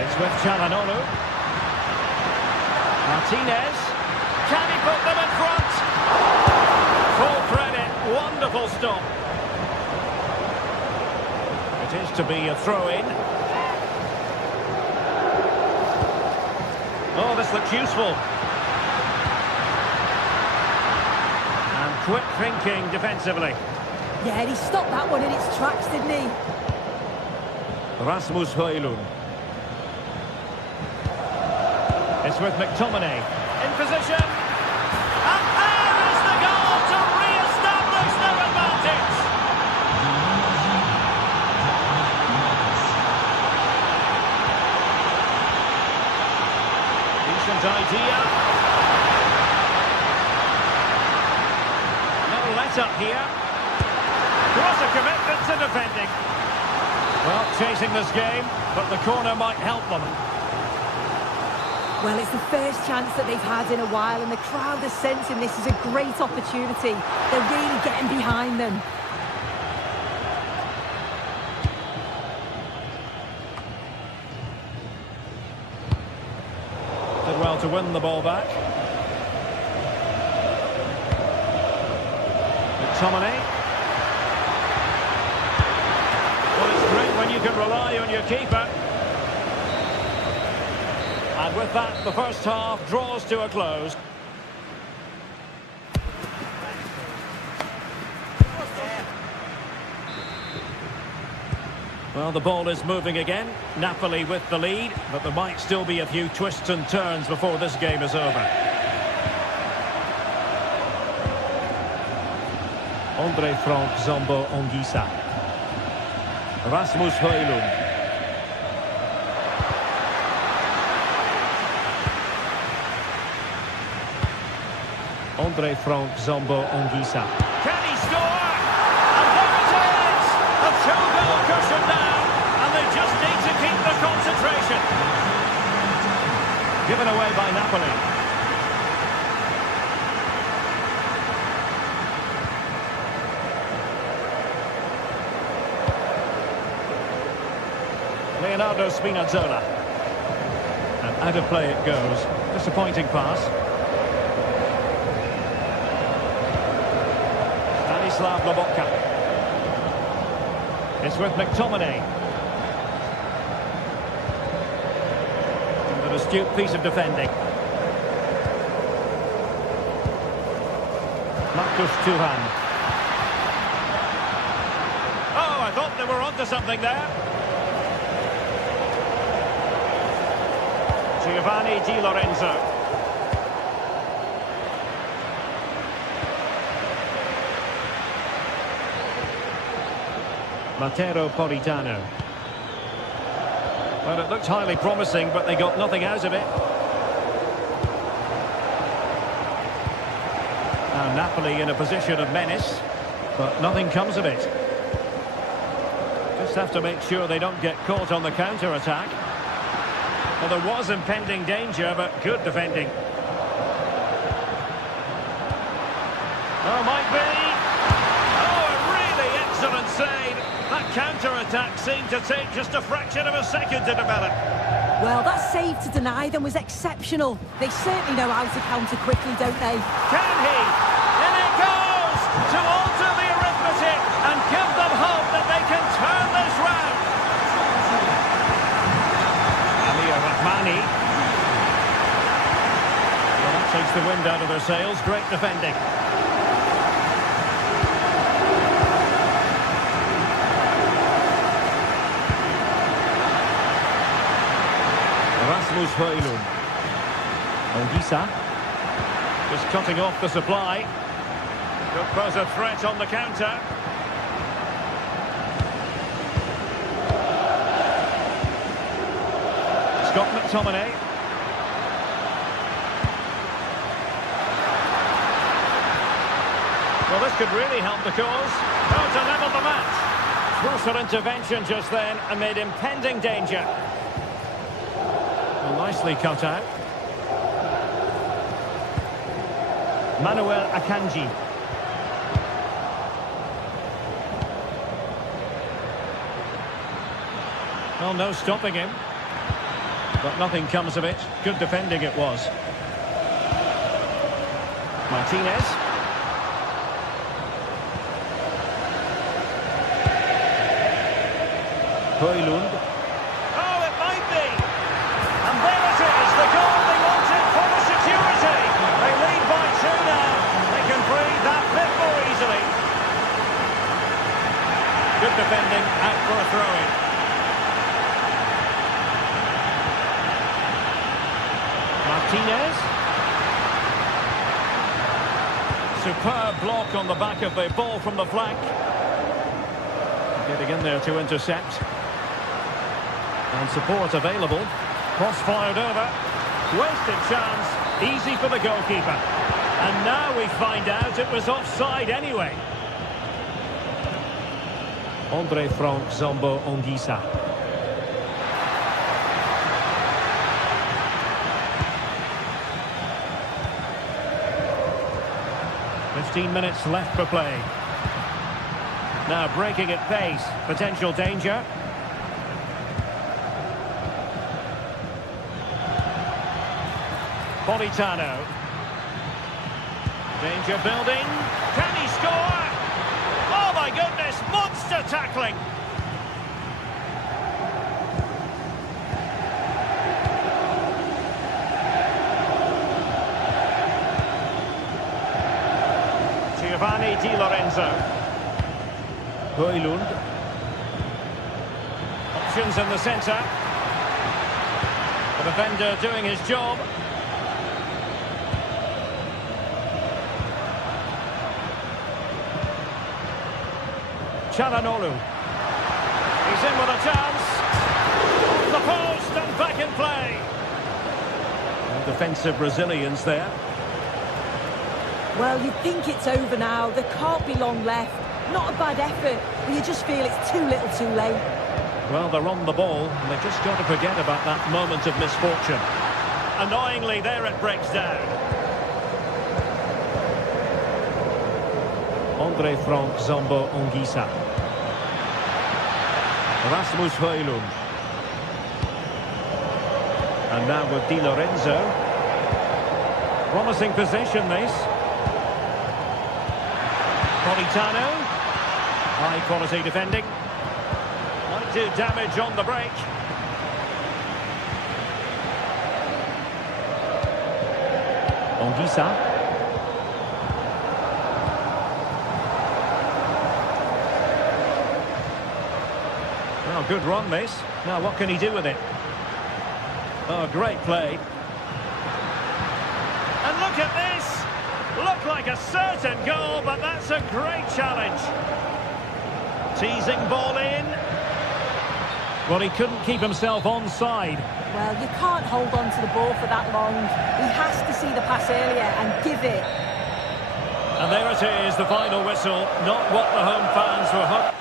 It's with Çalhanoğlu. Martinez. Can he put them in front? Full credit. Wonderful stop. It is to be a throw-in. Oh, this looks useful. And quick thinking defensively. Yeah, he stopped that one in its tracks, didn't he? Rasmus Højlund. It's with McTominay. In position. And there is the goal to re-establish their advantage. Decent idea. No let-up here. What a commitment to defending. Well, chasing this game, but the corner might help them. Well, it's the first chance that they've had in a while, and the crowd are sensing this is a great opportunity. They're really getting behind them. Did well to win the ball back. McTominay. Well, it's great when you can rely on your keeper. And with that, the first half draws to a close. Well, the ball is moving again. Napoli with the lead, but there might still be a few twists and turns before this game is over. André Frank Zambo Anguissa. Rasmus Højlund. André Frank Zambo Anguissa. Can he score? And there it is! A two-goal cushion now, and they just need to keep the concentration. Given away by Napoli. Leonardo Spinazzola. And out of play it goes. Disappointing pass. Slav Lobotka. It's with McTominay. An astute piece of defending. Marcus Thuram. Oh, I thought they were onto something there. Giovanni Di Lorenzo. Matteo Politano. Well, it looked highly promising, but they got nothing out of it. Now Napoli in a position of menace, but nothing comes of it. Just have to make sure they don't get caught on the counter-attack. Well, there was impending danger, but good defending. Oh, might be. Oh, a really excellent save. That counter-attack seemed to take just a fraction of a second to develop. Well, that save to deny them was exceptional. They certainly know how to counter quickly, don't they? Can he? In it goes! To alter the arithmetic and give them hope that they can turn this round. Amir Rahmani. Well, that takes the wind out of their sails. Great defending. Rasmus Højlund. Anguissa. Just cutting off the supply. Could pose a threat on the counter. Scott McTominay. Well, this could really help the cause. Oh, to level the match. Closer intervention just then amid impending danger. Well, nicely cut out. Manuel Akanji. Well, no stopping him. But nothing comes of it. Good defending it was. Martinez. Højlund. Oh, it might be. And there it is, the goal they wanted for the security. They lead by 2 now. They can breathe that bit more easily. Good defending, out for a throw-in. Martinez. Superb block on the back of the ball from the flank. Getting in there to intercept. And support available. Cross fired over. Wasted chance. Easy for the goalkeeper. And now we find out it was offside anyway. Andre Frank Zambo Ongisa. Minutes left for play. Now breaking at pace. Potential danger. Politano. Danger building. Can he score? Oh my goodness, monster tackling. Giovanni Di Lorenzo. Højlund. Options in the centre. The defender doing his job. Çalhanoğlu. He's in with a chance. The post and back in play. And defensive resilience there. Well, you think it's over now. There can't be long left. Not a bad effort, but you just feel it's too little too late. Well, they're on the ball, and they've just got to forget about that moment of misfortune. Annoyingly, there it breaks down. Andre Frank Zambo Ongisa. Rasmus Højlund. And now with Di Lorenzo. Promising position, this. Politano. High quality defending. Might do damage on the break. Ongisa. Well, good run this. Now what can he do with it? Oh, great play. And look at this! Looked like a certain goal, but that's a great challenge. Teasing ball in. Well, he couldn't keep himself onside. Well, you can't hold on to the ball for that long. He has to see the pass earlier and give it. And there it is, the final whistle. Not what the home fans were hoping.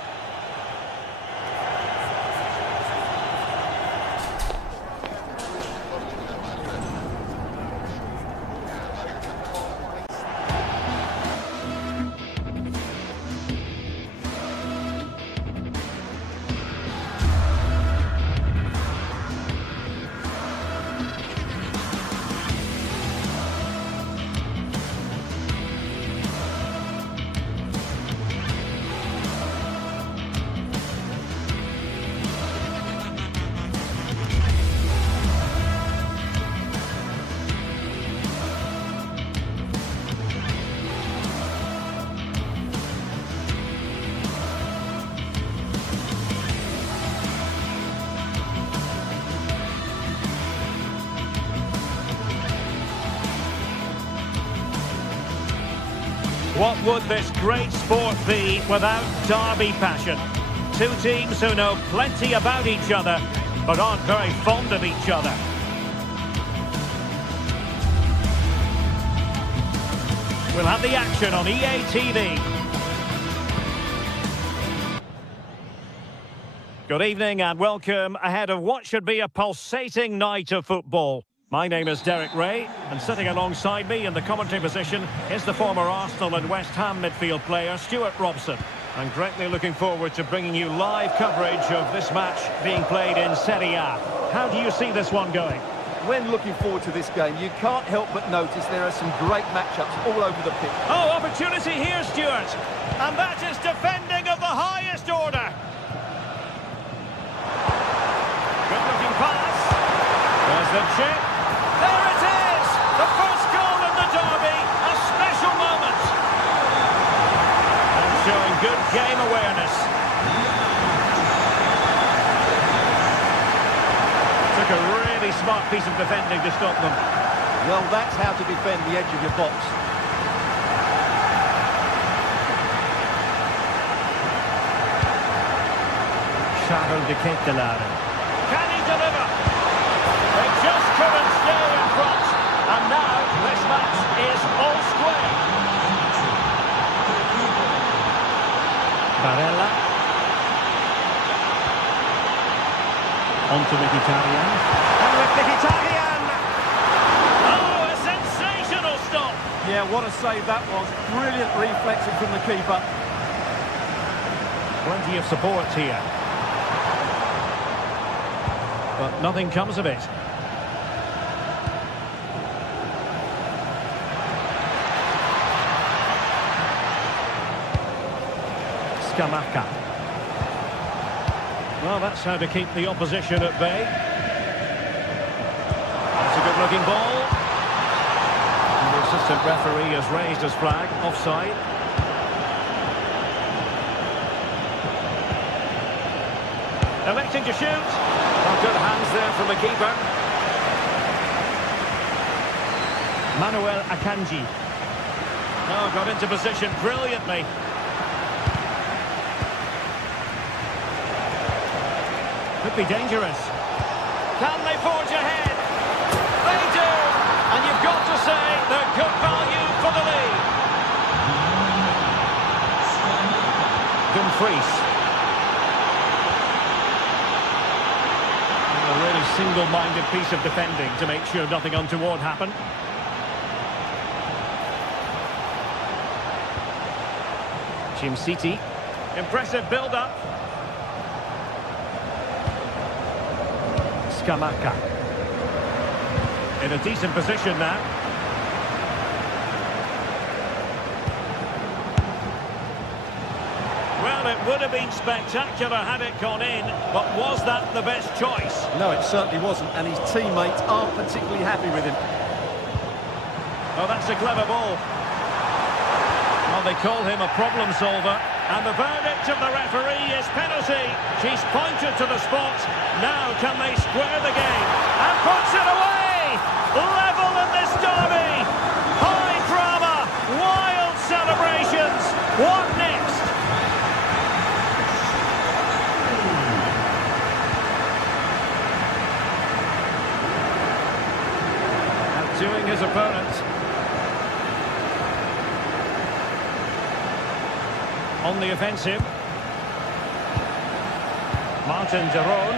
What would this great sport be without derby passion? Two teams who know plenty about each other, but aren't very fond of each other. We'll have the action on EA TV. Good evening and welcome ahead of what should be a pulsating night of football. My name is Derek Ray, and sitting alongside me in the commentary position is the former Arsenal and West Ham midfield player Stuart Robson. I'm greatly looking forward to bringing you live coverage of this match being played in Serie A. How do you see this one going? When looking forward to this game, you can't help but notice there are some great matchups all over the pitch. Oh, opportunity here, Stuart. And that is defending of the highest order. Good-looking pass. There's the chip. There it is! The first goal in the derby. A special moment. And showing good game awareness. Took a really smart piece of defending to stop them. Well, that's how to defend the edge of your box. Charles de Ketelaere. Can he deliver? They just couldn't stay in front. And now this match is all square. Barella. On to Mkhitaryan. And with Mkhitaryan! Oh, a sensational stop! Yeah, what a save that was. Brilliant reflexing from the keeper. Plenty of support here. But nothing comes of it. Scamacca. Well, that's how to keep the opposition at bay. That's a good-looking ball. And the assistant referee has raised his flag. Offside. Electing to shoot. Well, good hands there from the keeper. Manuel Akanji. Oh, got into position brilliantly. Could be dangerous. Can they forge ahead? They do! And you've got to say they're good value for the lead. Dumfries. A really single-minded piece of defending to make sure nothing untoward happened. Jim City. Impressive build-up. Scamacca. In a decent position now. Well, it would have been spectacular had it gone in, but was that the best choice? No, it certainly wasn't, and his teammates aren't particularly happy with him. Oh, that's a clever ball. Well, they call him a problem solver. And the verdict of the referee is penalty. She's pointed to the spot. Now can they square the game? And puts it away! Level in this derby! High drama! Wild celebrations! What next? Outdoing his opponent. On the offensive. Martin de Roon.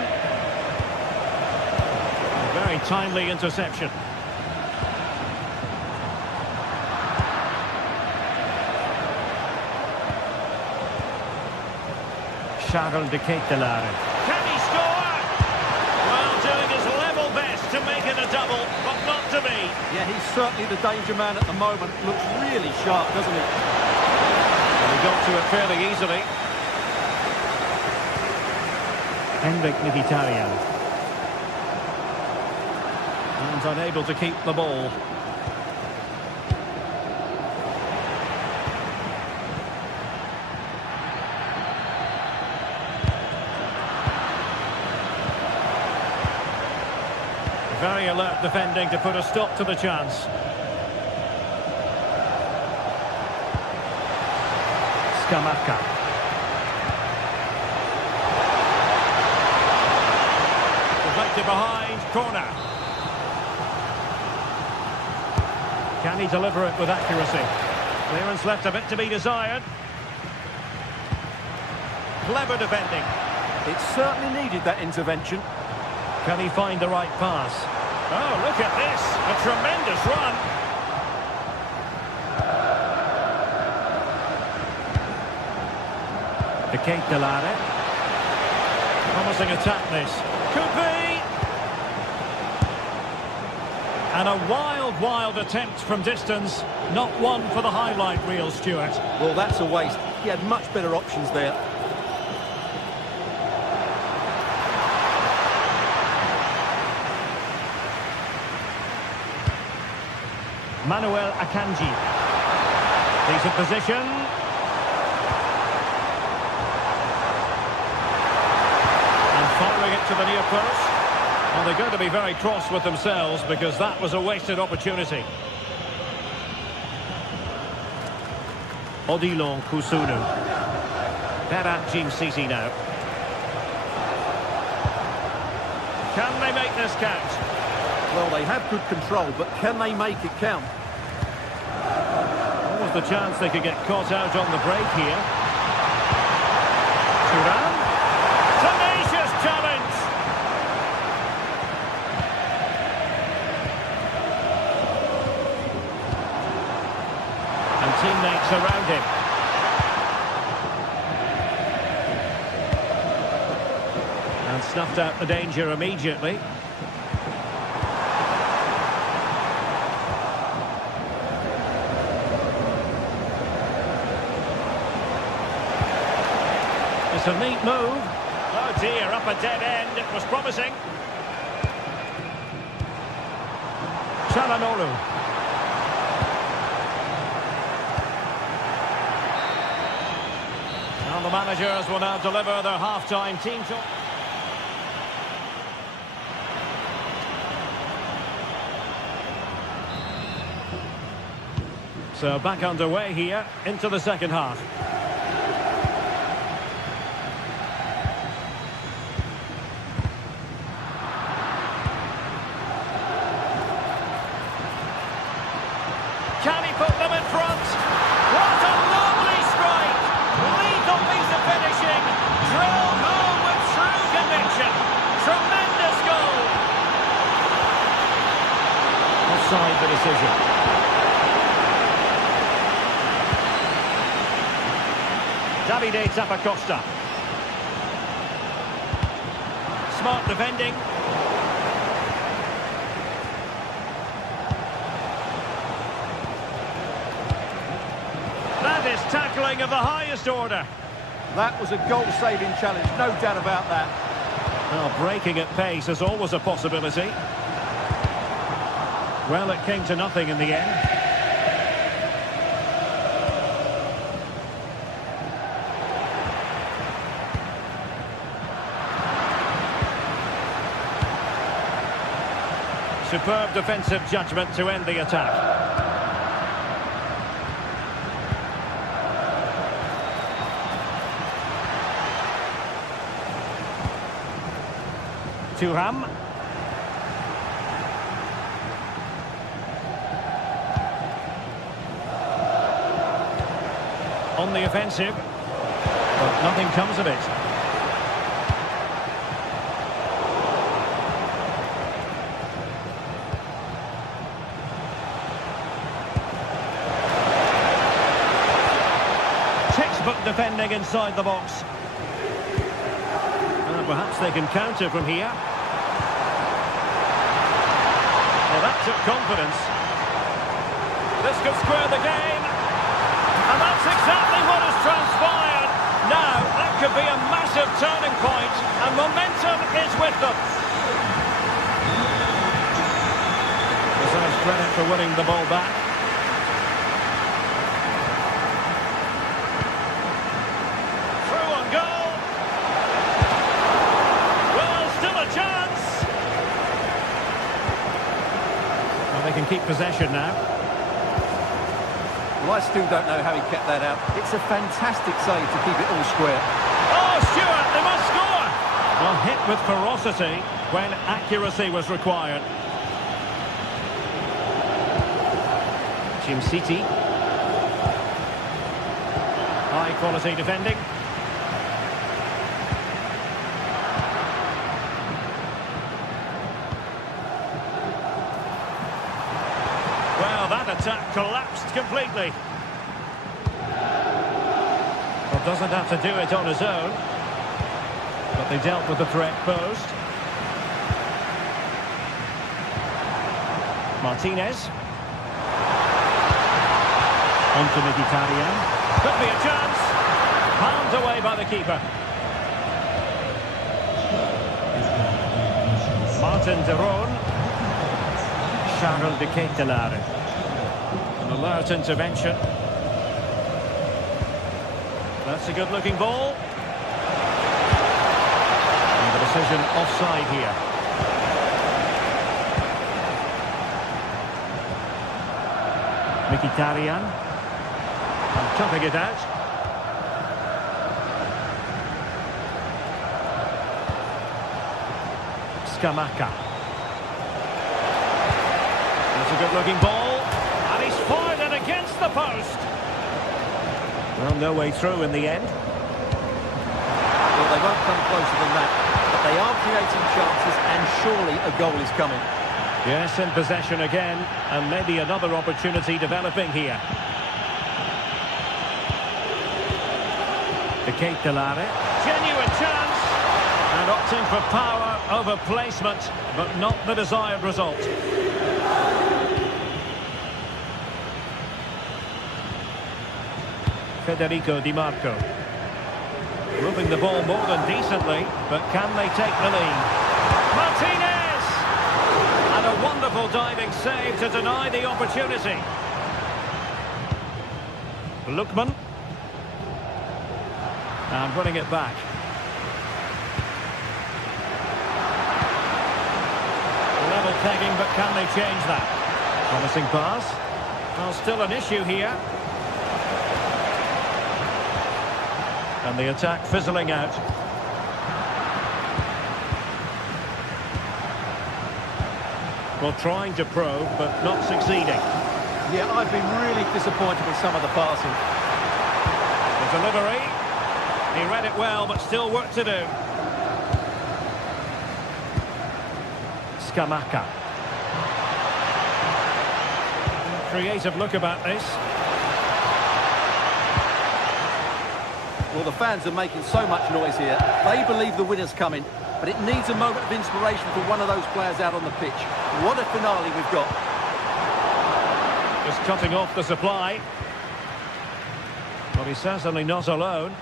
Very timely interception. Charles de Ketelaere. Can he score? Well, doing his level best to make it a double, but not to be. Yeah, he's certainly the danger man at the moment. Looks really sharp, doesn't he? He got to it fairly easily. Henrik Mkhitaryan. And unable to keep the ball. Very alert defending to put a stop to the chance. Scamacca. Deflected behind, corner. Can he deliver it with accuracy? Clearance left a bit to be desired. Clever defending. It certainly needed that intervention. Can he find the right pass? Oh, look at this. A tremendous run. The Kate Delare. Promising attack this. Could be. And a wild attempt from distance. Not one for the highlight reel, Stuart. Well, that's a waste. He had much better options there. Manuel Akanji. Decent position. And firing it to the near post. Well, they're going to be very cross with themselves because that was a wasted opportunity. Odilon Kusunu. Berat Jim City now. Can they make this count? Well, they have good control, but can they make it count? What was the chance they could get caught out on the break here? Thuram. Tenacious challenge! And teammates around him. And snuffed out the danger immediately. It's a neat move. Oh dear, up a dead end. It was promising. Çalhanoğlu. Now the managers will now deliver their half-time team talk. So back underway here into the second half. Can he put them in front? What a lovely strike! Lethal piece of finishing. Drilled home with true conviction. Tremendous goal. Offside the decision. Davide Zappacosta. Smart defending. That is tackling of the highest order. That was a goal-saving challenge, no doubt about that. Well, breaking at pace is always a possibility. Well, it came to nothing in the end. Superb defensive judgment to end the attack. Thuram. On the offensive. But nothing comes of it. Textbook defending inside the box. Perhaps they can counter from here. Well, that took confidence. This could square the game. And that's exactly what has transpired. Now, that could be a massive turning point, and momentum is with them. Deserves credit for winning the ball back. Through on goal. Well, still a chance. Well, they can keep possession now. Well, I still don't know how he kept that out. It's a fantastic save to keep it all square. Oh, Stuart, they must score! Well, hit with ferocity when accuracy was required. Jim City. high-quality defending. Well, that attack collapsed completely. Well, doesn't have to do it on his own. But they dealt with the threat posed. Martinez. On to Mkhitaryan. Could be a chance. Palmed away by the keeper. Martin de Roon. Charles de Ketelaere. An alert intervention. That's a good-looking ball. And the decision offside here. Mkhitaryan. And chopping it out. Scamacca. That's a good-looking ball. And he's fired it against the post. Well, no way through in the end. Well, they won't come closer than that. But they are creating chances, and surely a goal is coming. Yes, in possession again. And maybe another opportunity developing here. De Ketelaere. Genuine chance. And opting for power over placement, but not the desired result. Federico Di Marco. Moving the ball more than decently, but can they take the lead? Martinez! And a wonderful diving save to deny the opportunity. Lookman. And running it back. Level pegging, but can they change that? Promising pass. Well, still an issue here. And the attack fizzling out. Well, trying to probe, but not succeeding. Yeah, I've been really disappointed with some of the passing. The delivery. He read it well, but still work to do. Scamacca. Creative look about this. Well, the fans are making so much noise here. They believe the winner's coming, but it needs a moment of inspiration for one of those players out on the pitch. What a finale we've got. Just cutting off the supply. Well, he's certainly not alone.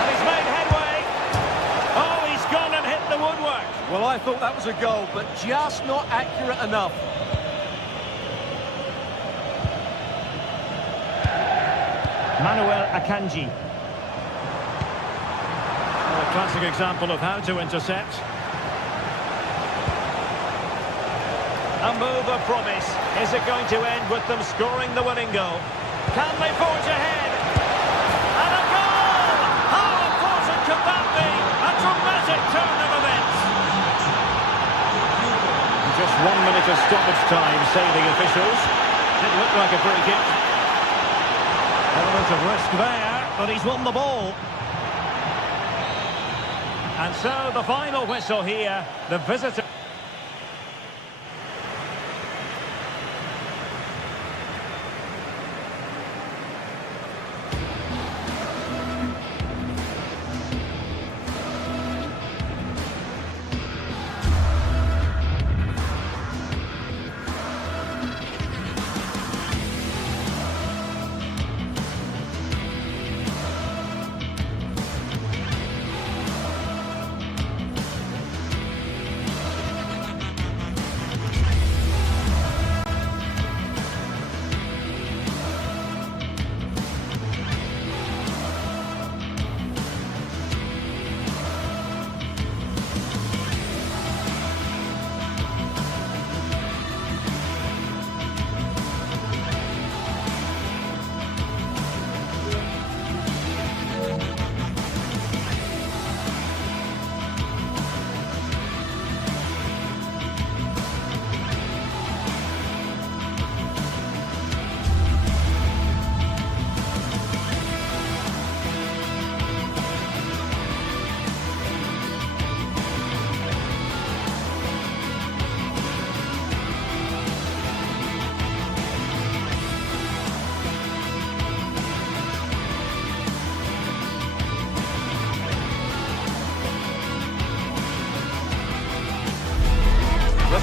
And he's made headway. Oh, he's gone and hit the woodwork. Well, I thought that was a goal, but just not accurate enough. Manuel Akanji. Well, a classic example of how to intercept. A move of promise. Is it going to end with them scoring the winning goal? Can they forge ahead? And a goal! How important could that be? A dramatic turn of events. Just 1 minute of stoppage time, say the officials. Didn't look like a free kick. Element of risk there, but he's won the ball. And so the final whistle here, the visitor.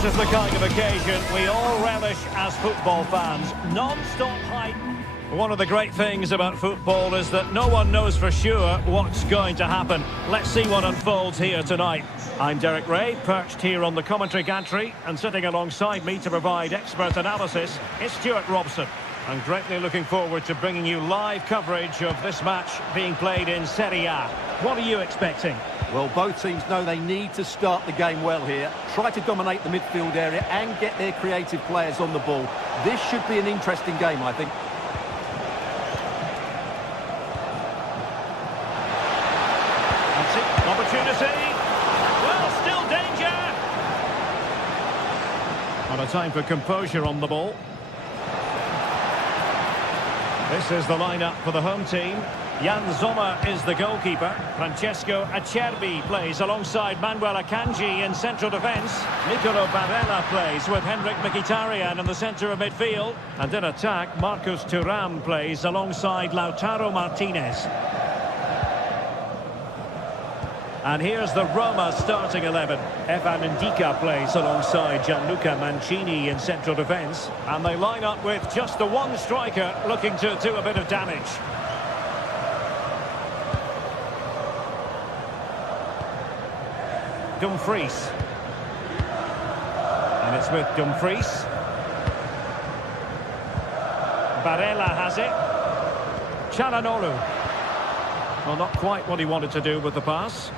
This is the kind of occasion we all relish as football fans. Non-stop hype. One of the great things about football is that no one knows for sure what's going to happen. Let's see what unfolds here tonight. I'm Derek Ray, perched here on the commentary gantry, and sitting alongside me to provide expert analysis is Stuart Robson. I'm greatly looking forward to bringing you live coverage of this match being played in Serie A. What are you expecting? Well, both teams know they need to start the game well here. Try to dominate the midfield area and get their creative players on the ball. This should be an interesting game, I think. That's it. Opportunity. Well, still danger. Not a time for composure on the ball. This is the lineup for the home team. Jan Sommer is the goalkeeper. Francesco Acerbi plays alongside Manuel Akanji in central defence. Nicolo Barella plays with Henrik Mkhitaryan in the centre of midfield. And in attack, Marcus Thuram plays alongside Lautaro Martinez. And here's the Roma starting 11. Evan Ndika plays alongside Gianluca Mancini in central defence. And they line up with just the one striker looking to do a bit of damage. Dumfries. And it's with Dumfries. Barella has it. Çalhanoğlu. Well, not quite what he wanted to do with the pass.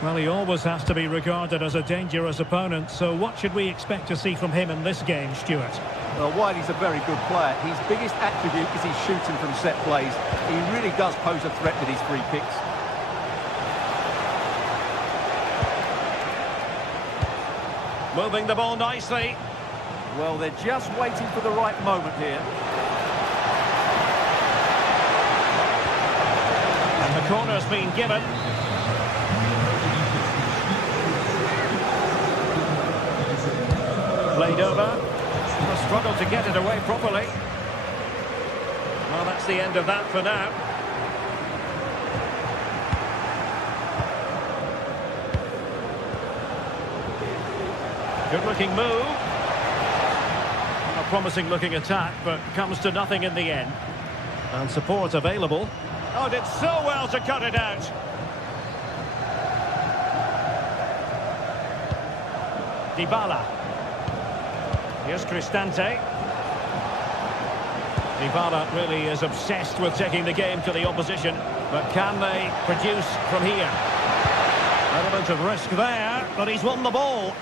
Well, he always has to be regarded as a dangerous opponent, so what should we expect to see from him in this game, Stuart? Well, Wiley's a very good player. His biggest attribute is his shooting from set plays. He really does pose a threat with his free kicks. Moving the ball nicely. Well, they're just waiting for the right moment here. And the corner's been given. Played over. A struggle to get it away properly. Well, that's the end of that for now. Good-looking move. A promising-looking attack, but comes to nothing in the end. And support available. Oh, did so well to cut it out. Dybala. Here's Cristante. Dybala really is obsessed with taking the game to the opposition. But can they produce from here? Element of risk there, but he's won the ball.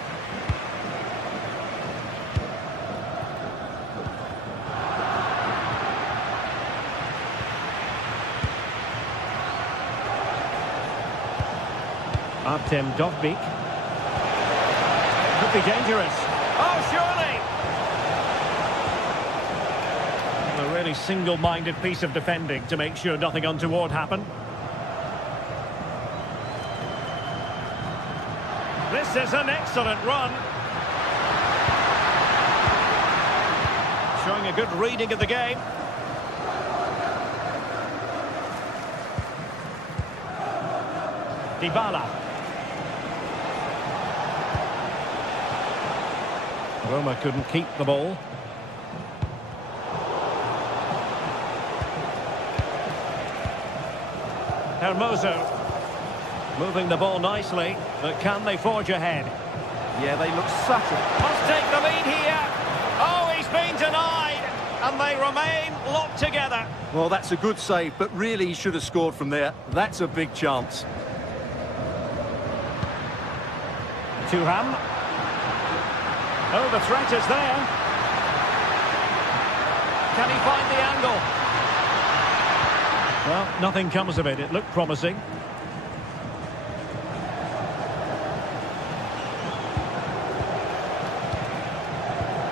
Artem Dovbyk. Could be dangerous. Oh, surely! A really single-minded piece of defending to make sure nothing untoward happened. This is an excellent run. Showing a good reading of the game. Dybala. Roma couldn't keep the ball. Hermoso. Moving the ball nicely, but can they forge ahead? Yeah, they look subtle. Must take the lead here. Oh, he's been denied, and they remain locked together. Well, that's a good save, but really he should have scored from there. That's a big chance. Thuram. Oh, the threat is there. Can he find the angle? Well, nothing comes of it. It looked promising.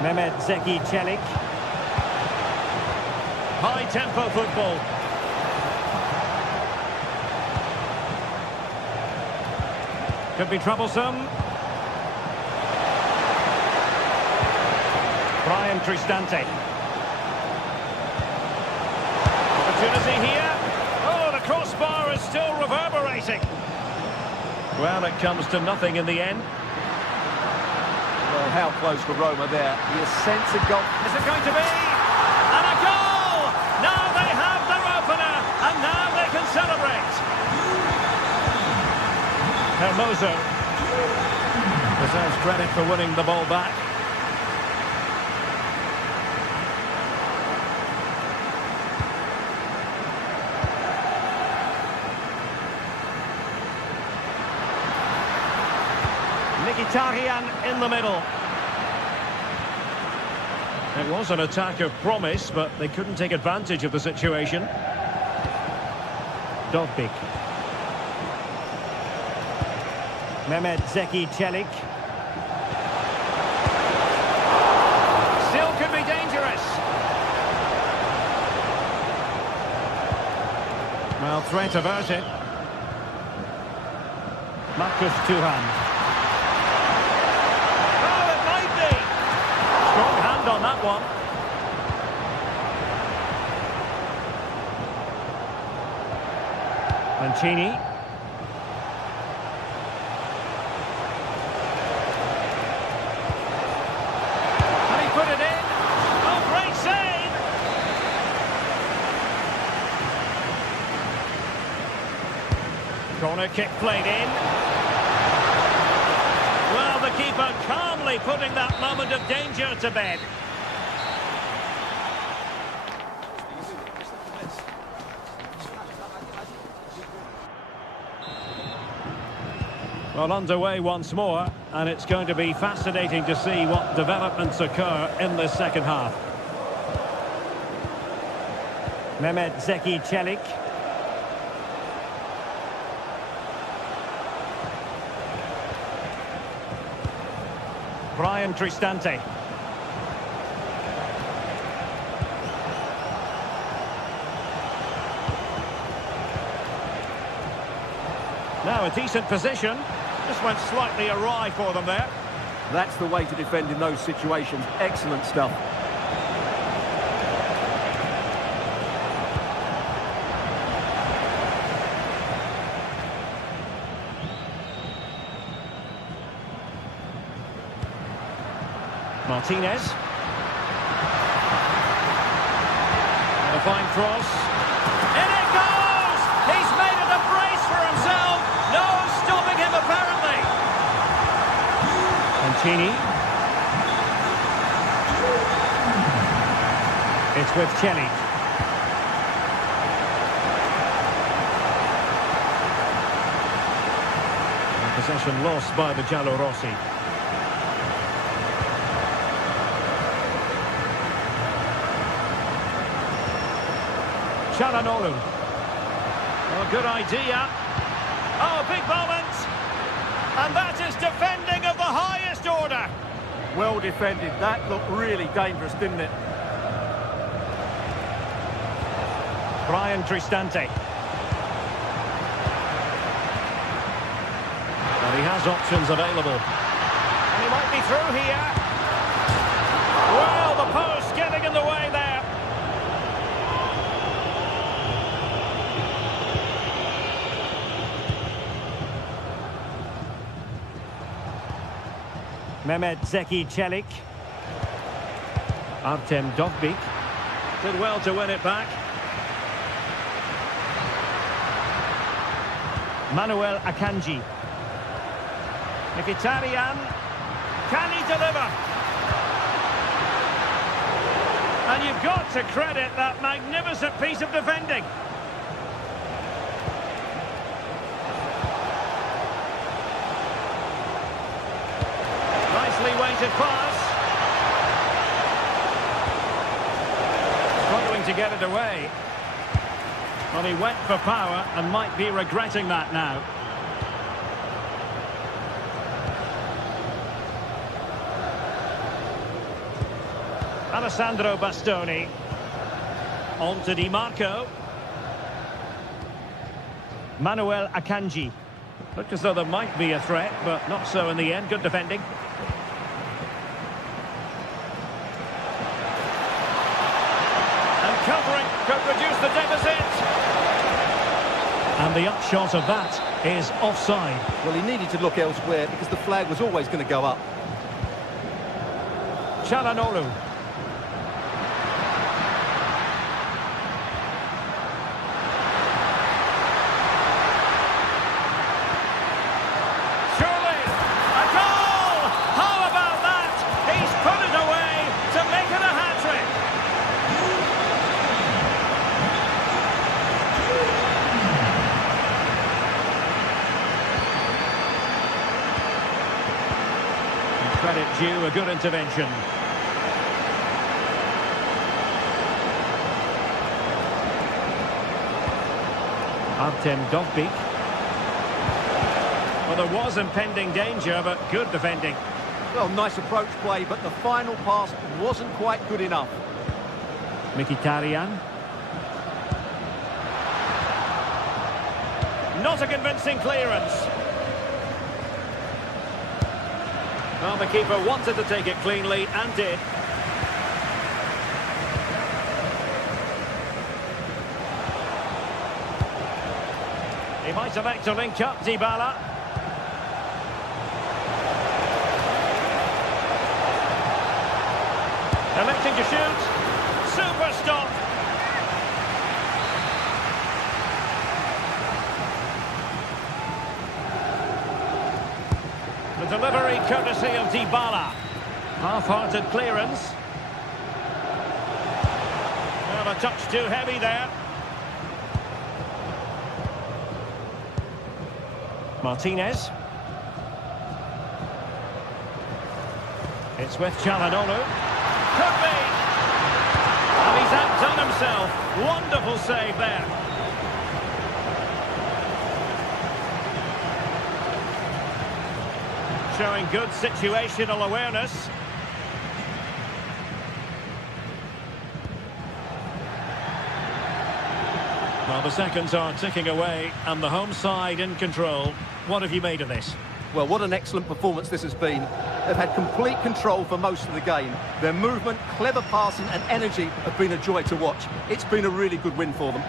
Mehmet Zeki Çelik. High-tempo football. Could be troublesome. Brian Cristante. Opportunity here. Oh, the crossbar is still reverberating. Well, it comes to nothing in the end. how close for Roma there. The sense of goal. Is it going to be? And a goal! Now they have their opener, and now they can celebrate. Hermoso deserves credit for winning the ball back. Mkhitaryan in the middle. It was an attack of promise, but they couldn't take advantage of the situation. Dovbyk. Mehmet Zeki Çelik. Still could be dangerous. Well, threat averted. Marcus Thuram. Oh, it might be. Strong hand on that one. Mancini. And he put it in. Oh, great save. Corner kick played in. Well, the keeper calmly putting that moment of danger to bed. Well, underway once more, and it's going to be fascinating to see what developments occur in the second half. Mehmet Zeki Çelik. Brian Cristante. Now a decent position. Just went slightly awry for them there. That's the way to defend in those situations. Excellent stuff. Martinez. And a fine cross. In it goes! He's made it a brace for himself. No stopping him, apparently. Mancini. It's with Çelik. And possession lost by the Giallorossi. Çalhanoğlu. Oh, good idea. Oh, big moment. And that is defending of the highest order. Well defended. That looked really dangerous, didn't it? Brian Cristante. And he has options available. And he might be through here. Well, the post getting in the way there. Mehmet Zeki Çelik. Artem Dovbyk. Did well to win it back. Manuel Akanji. Mkhitaryan. Can he deliver? And you've got to credit that magnificent piece of defending. Nicely weighted pass. Struggling to get it away. Well, he went for power and might be regretting that now. Alessandro Bastoni. On to Di Marco. Manuel Akanji. Looked as though there might be a threat, but not so in the end. Good defending. And covering could reduce the deficit. And the upshot of that is offside. Well, he needed to look elsewhere because the flag was always going to go up. Çalhanoğlu. Surely, a goal! How about that? He's put it away to make it a hat-trick. Credit due, a good intervention. Artem Dovbyk. Well, there was impending danger, but good defending. Well, nice approach play, but the final pass wasn't quite good enough. Mkhitaryan. Not a convincing clearance. Well, the keeper wanted to take it cleanly and did. He might elect to link up Dybala. Electing to shoot. Super stop. The delivery courtesy of Dybala. Half-hearted clearance. Well, a touch too heavy there. Martinez. It's with Çalhanoğlu. Could be! And he's outdone himself. Wonderful save there. Showing good situational awareness. Well, the seconds are ticking away and the home side in control. What have you made of this? Well, what an excellent performance this has been. They've had complete control for most of the game. Their movement, clever passing and energy have been a joy to watch. It's been a really good win for them.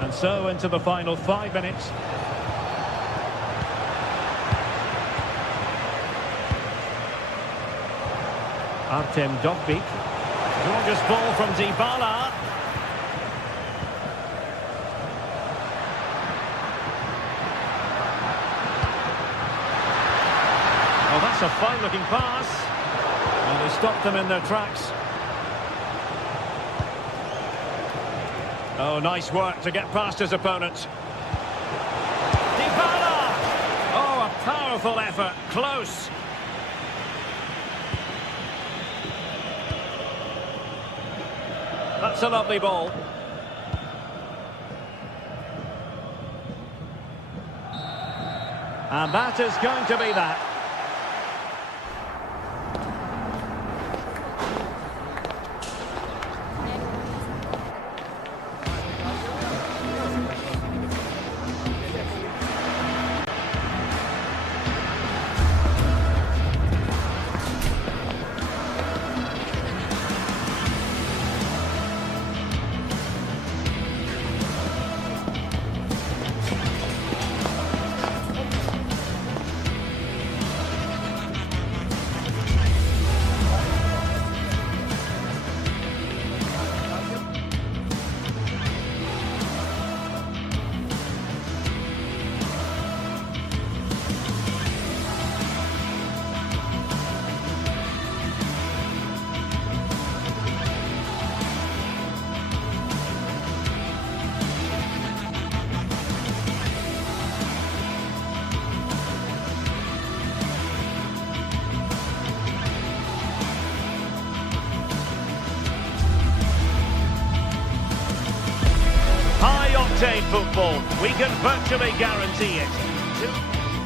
And so into the final 5 minutes. Artem Dovbyk. Gorgeous ball from Dybala. Oh, that's a fine-looking pass. And he stopped them in their tracks. Oh, nice work to get past his opponent. Dybala! Oh, a powerful effort. Close. That's a lovely ball. And that is going to be that. High-octane football, we can virtually guarantee it.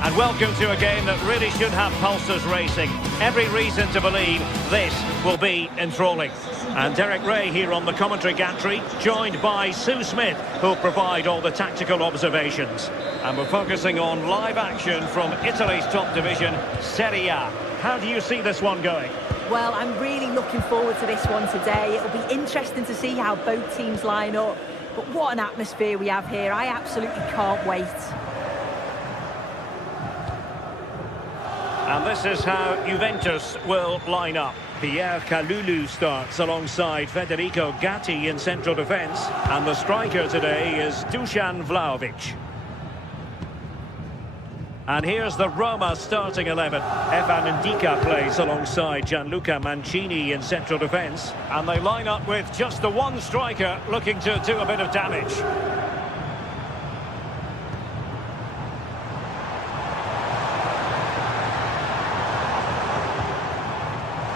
And welcome to a game that really should have pulses racing. Every reason to believe this will be enthralling. And Derek Ray here on the commentary gantry, joined by Sue Smith, who'll provide all the tactical observations. And we're focusing on live action from Italy's top division, Serie A. How do you see this one going? Well, I'm really looking forward to this one today. It'll be interesting to see how both teams line up. But what an atmosphere we have here. I absolutely can't wait. And this is how Juventus will line up. Pierre Kalulu starts alongside Federico Gatti in central defence. And the striker today is Dusan Vlahovic. And here's the Roma starting 11. Evan Ndika plays alongside Gianluca Mancini in central defence. And they line up with just the one striker looking to do a bit of damage.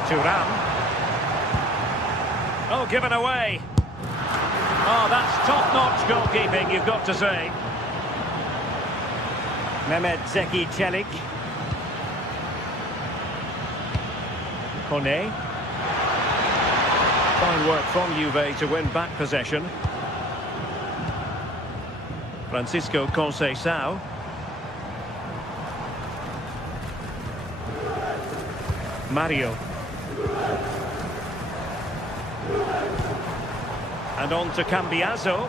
Thuram. Oh, given away. Oh, that's top-notch goalkeeping, you've got to say. Mehmet Zeki Çelik. Kone. Fine work from Juve to win back possession. Francisco Conceição. Mario. And on to Cambiaso.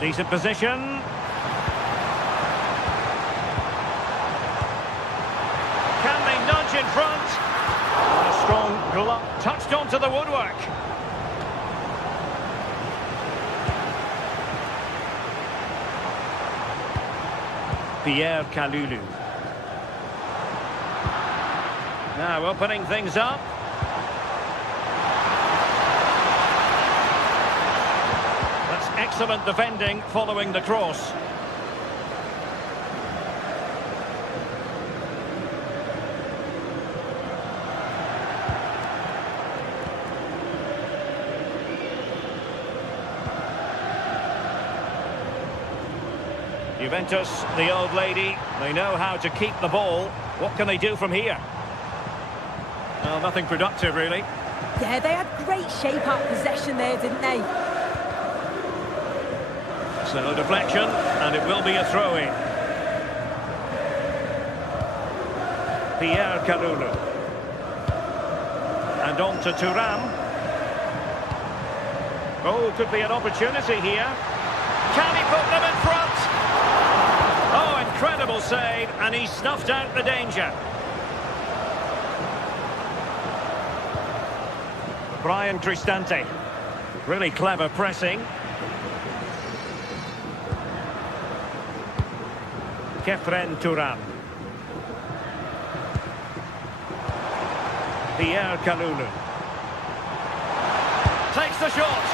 Decent position. Can they nudge in front? A strong glove touched onto the woodwork. Pierre Kalulu. Now opening things up. Excellent defending following the cross. Juventus, the old lady, they know how to keep the ball. What can they do from here? Well, nothing productive, really. Yeah, they had great shape out possession there, didn't they? So deflection, and it will be a throw-in. Pierre Kalulu. And on to Thuram. Oh, could be an opportunity here. Can he put them in front? Oh, incredible save, and he snuffed out the danger. Brian Cristante. Really clever pressing. Kefren Thuram. Pierre Kalulu. Takes the shot.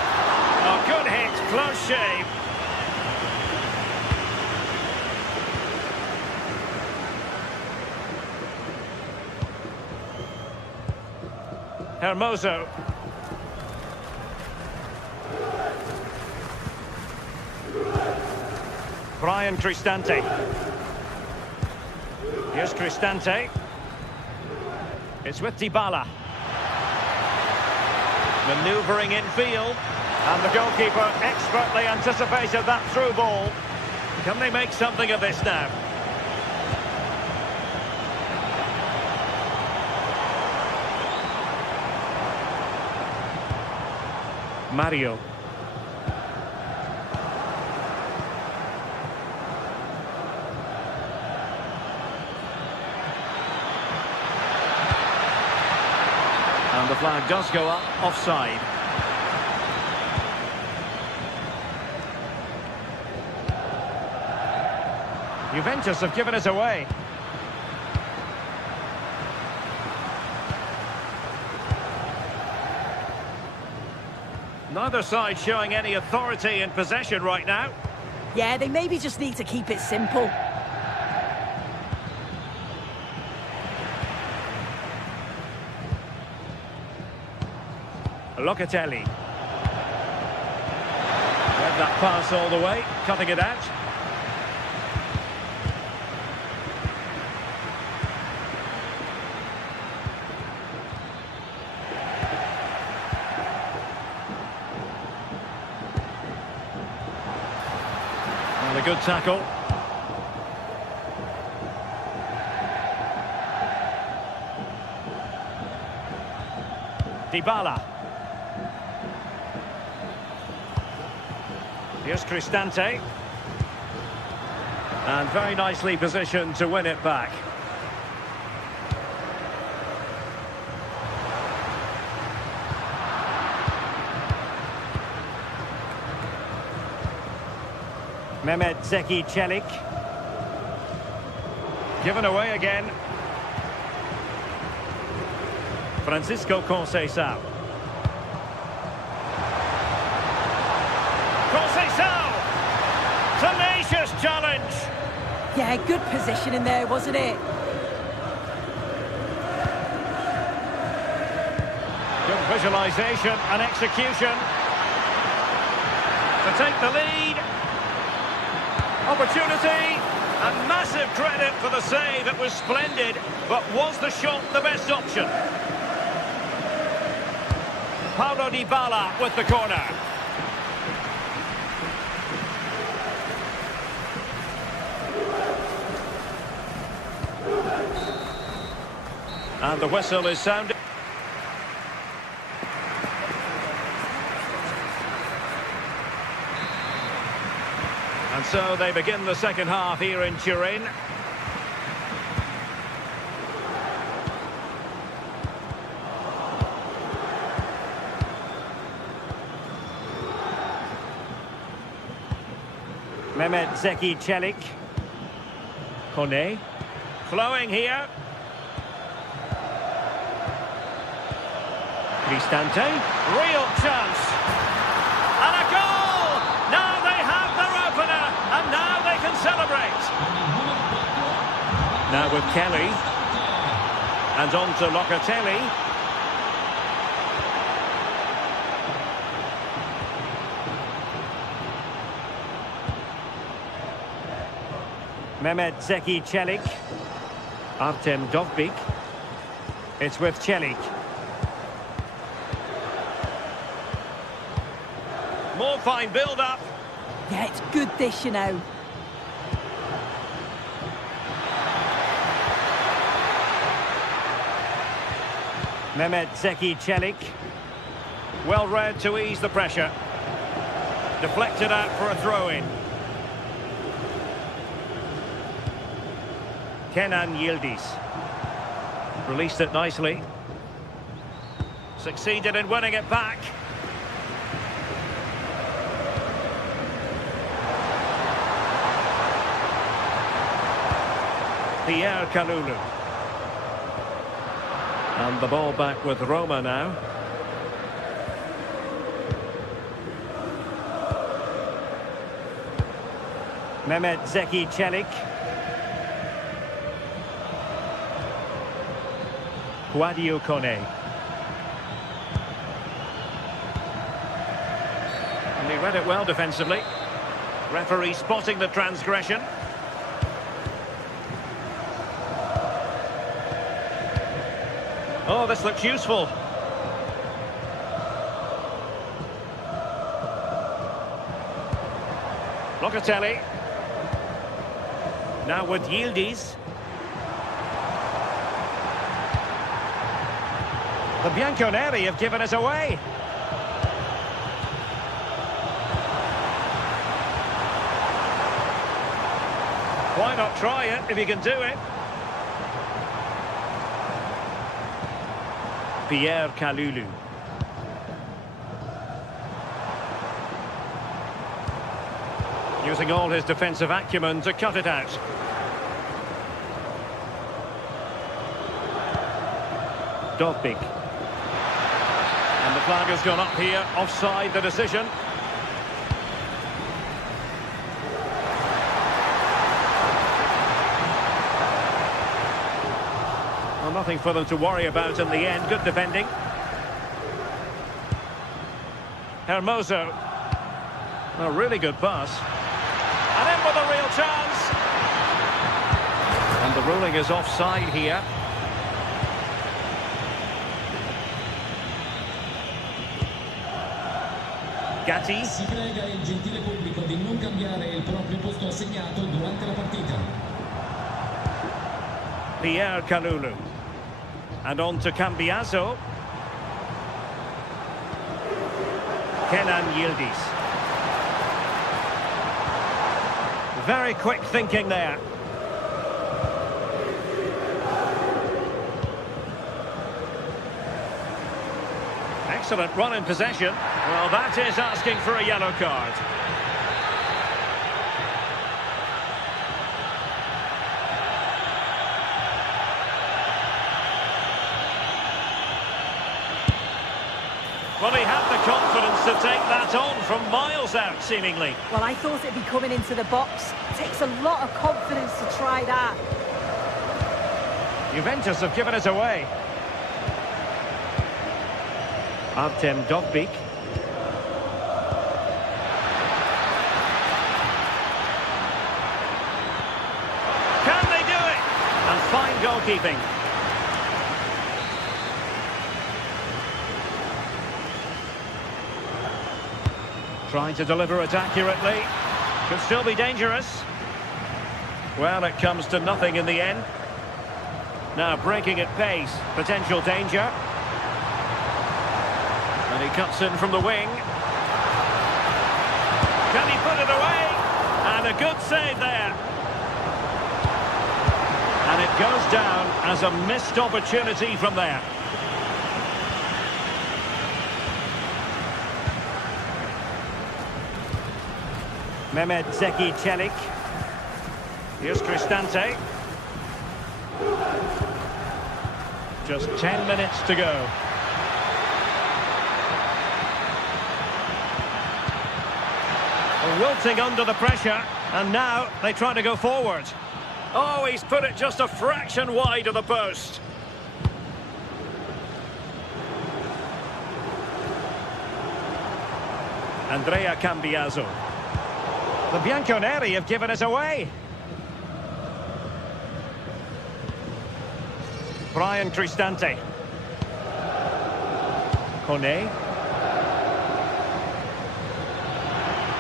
Oh, good hit, close shave. Hermoso. Brian Cristante. Here's Cristante. It's with Dybala. Manoeuvring infield. And the goalkeeper expertly anticipated that through ball. Can they make something of this now? Mario. And the flag does go up, offside. Juventus have given it away. Neither side showing any authority in possession right now. Yeah, they maybe just need to keep it simple. Locatelli. Read that pass all the way, cutting it out. And a good tackle. Dybala. Here's Cristante. And very nicely positioned to win it back. Mehmet Zeki Çelik. Given away again. Francisco Conceição. Conceição! Tenacious challenge! Yeah, good position in there, wasn't it? Good visualisation and execution. To take the lead. Opportunity. And massive credit for the save. It was splendid. But was the shot the best option? Paulo Dybala with the corner. And the whistle is sounded. And so they begin the second half here in Turin. Mehmet Zeki Çelik. Kone. Flowing here. Cristante. Real chance. And a goal! Now they have their opener, and now they can celebrate. Now with Kelly. And on to Locatelli. Mehmet Zeki Çelik. Artem Dovbik. It's with Çelik. More fine build-up. Yeah, it's good this, you know. Mehmet Zeki Çelik. Well read to ease the pressure. Deflected out for a throw-in. Kenan Yildiz. Released it nicely. Succeeded in winning it back. Pierre Kalulu. And the ball back with Roma now. Mehmet Zeki Çelik. Guadio Kone. And he read it well defensively. Referee spotting the transgression. Oh, this looks useful. Locatelli. Now with Yildiz. The Bianconeri have given us away. Why not try it if you can do it? Pierre Kalulu. Using all his defensive acumen to cut it out. Dovbik. And the flag has gone up here, offside the decision. Well, nothing for them to worry about in the end. Good defending. Hermoso. A really good pass. And in with a real chance. And the ruling is offside here. Gatti. Si prega il gentile pubblico di non cambiare il proprio posto assegnato durante la partita. Pierre Kalulu. And on to Cambiaso. Kenan Yildiz. Very quick thinking there. Excellent run in possession. Well, that is asking for a yellow card. Well, he had the confidence to take that on from miles out, seemingly. Well, I thought it'd be coming into the box. It takes a lot of confidence to try that. Juventus have given it away. Artem Dovbyk. Can they do it? And fine goalkeeping. Trying to deliver it accurately. Could still be dangerous. Well, it comes to nothing in the end. Now breaking at pace. Potential danger. And he cuts in from the wing. Can he put it away? And a good save there. And it goes down as a missed opportunity from there. Mehmet Zeki Çelik. Here's Cristante. Just 10 minutes to go. Wilting under the pressure, and now they try to go forward. Oh, he's put it just a fraction wide of the post. Andrea Cambiaso. The Bianconeri have given it away. Brian Cristante. Kone.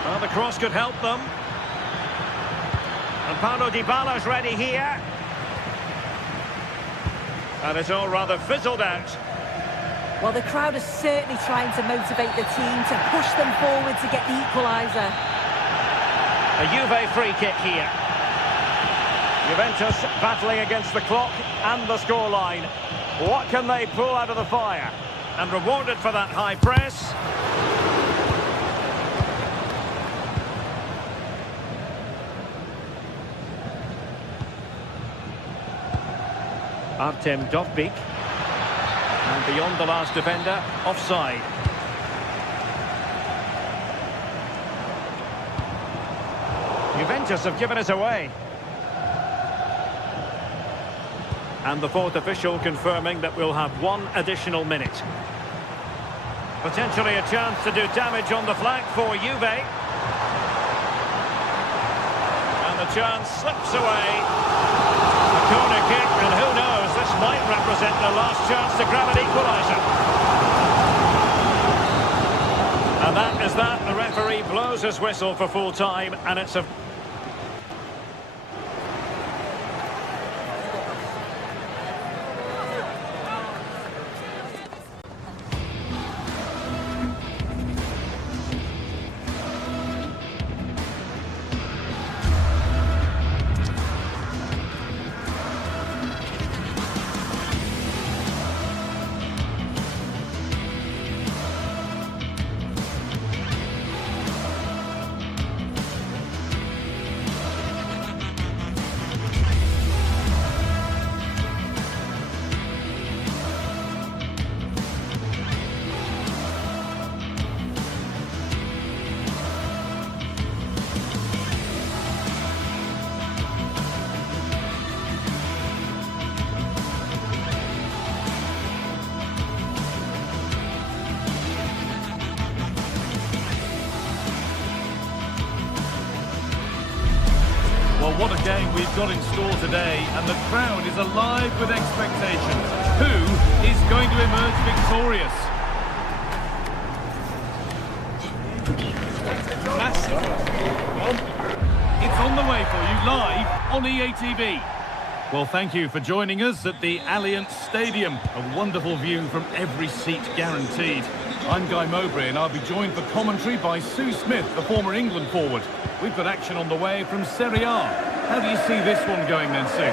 Well, the cross could help them. And Paulo Dybala's ready here. And it's all rather fizzled out. Well, the crowd is certainly trying to motivate the team to push them forward to get the equaliser. A Juve free kick here. Juventus battling against the clock and the scoreline. What can they pull out of the fire? And rewarded for that high press. Artem Dovbyk. And beyond the last defender, offside. Juventus have given it away. And the fourth official confirming that we'll have one additional minute. Potentially a chance to do damage on the flank for Juve. And the chance slips away. A corner kick, and who knows, this might represent the last chance to grab an equaliser. And that is that. The referee blows his whistle for full time, and it's a... Well, what a game we've got in store today, and the crowd is alive with expectation. Who is going to emerge victorious? It's on the way for you live on EA TV. Well, thank you for joining us at the Allianz Stadium. A wonderful view from every seat guaranteed. I'm Guy Mowbray and I'll be joined for commentary by Sue Smith, the former England forward. We've got action on the way from Serie A. How do you see this one going then, Sue?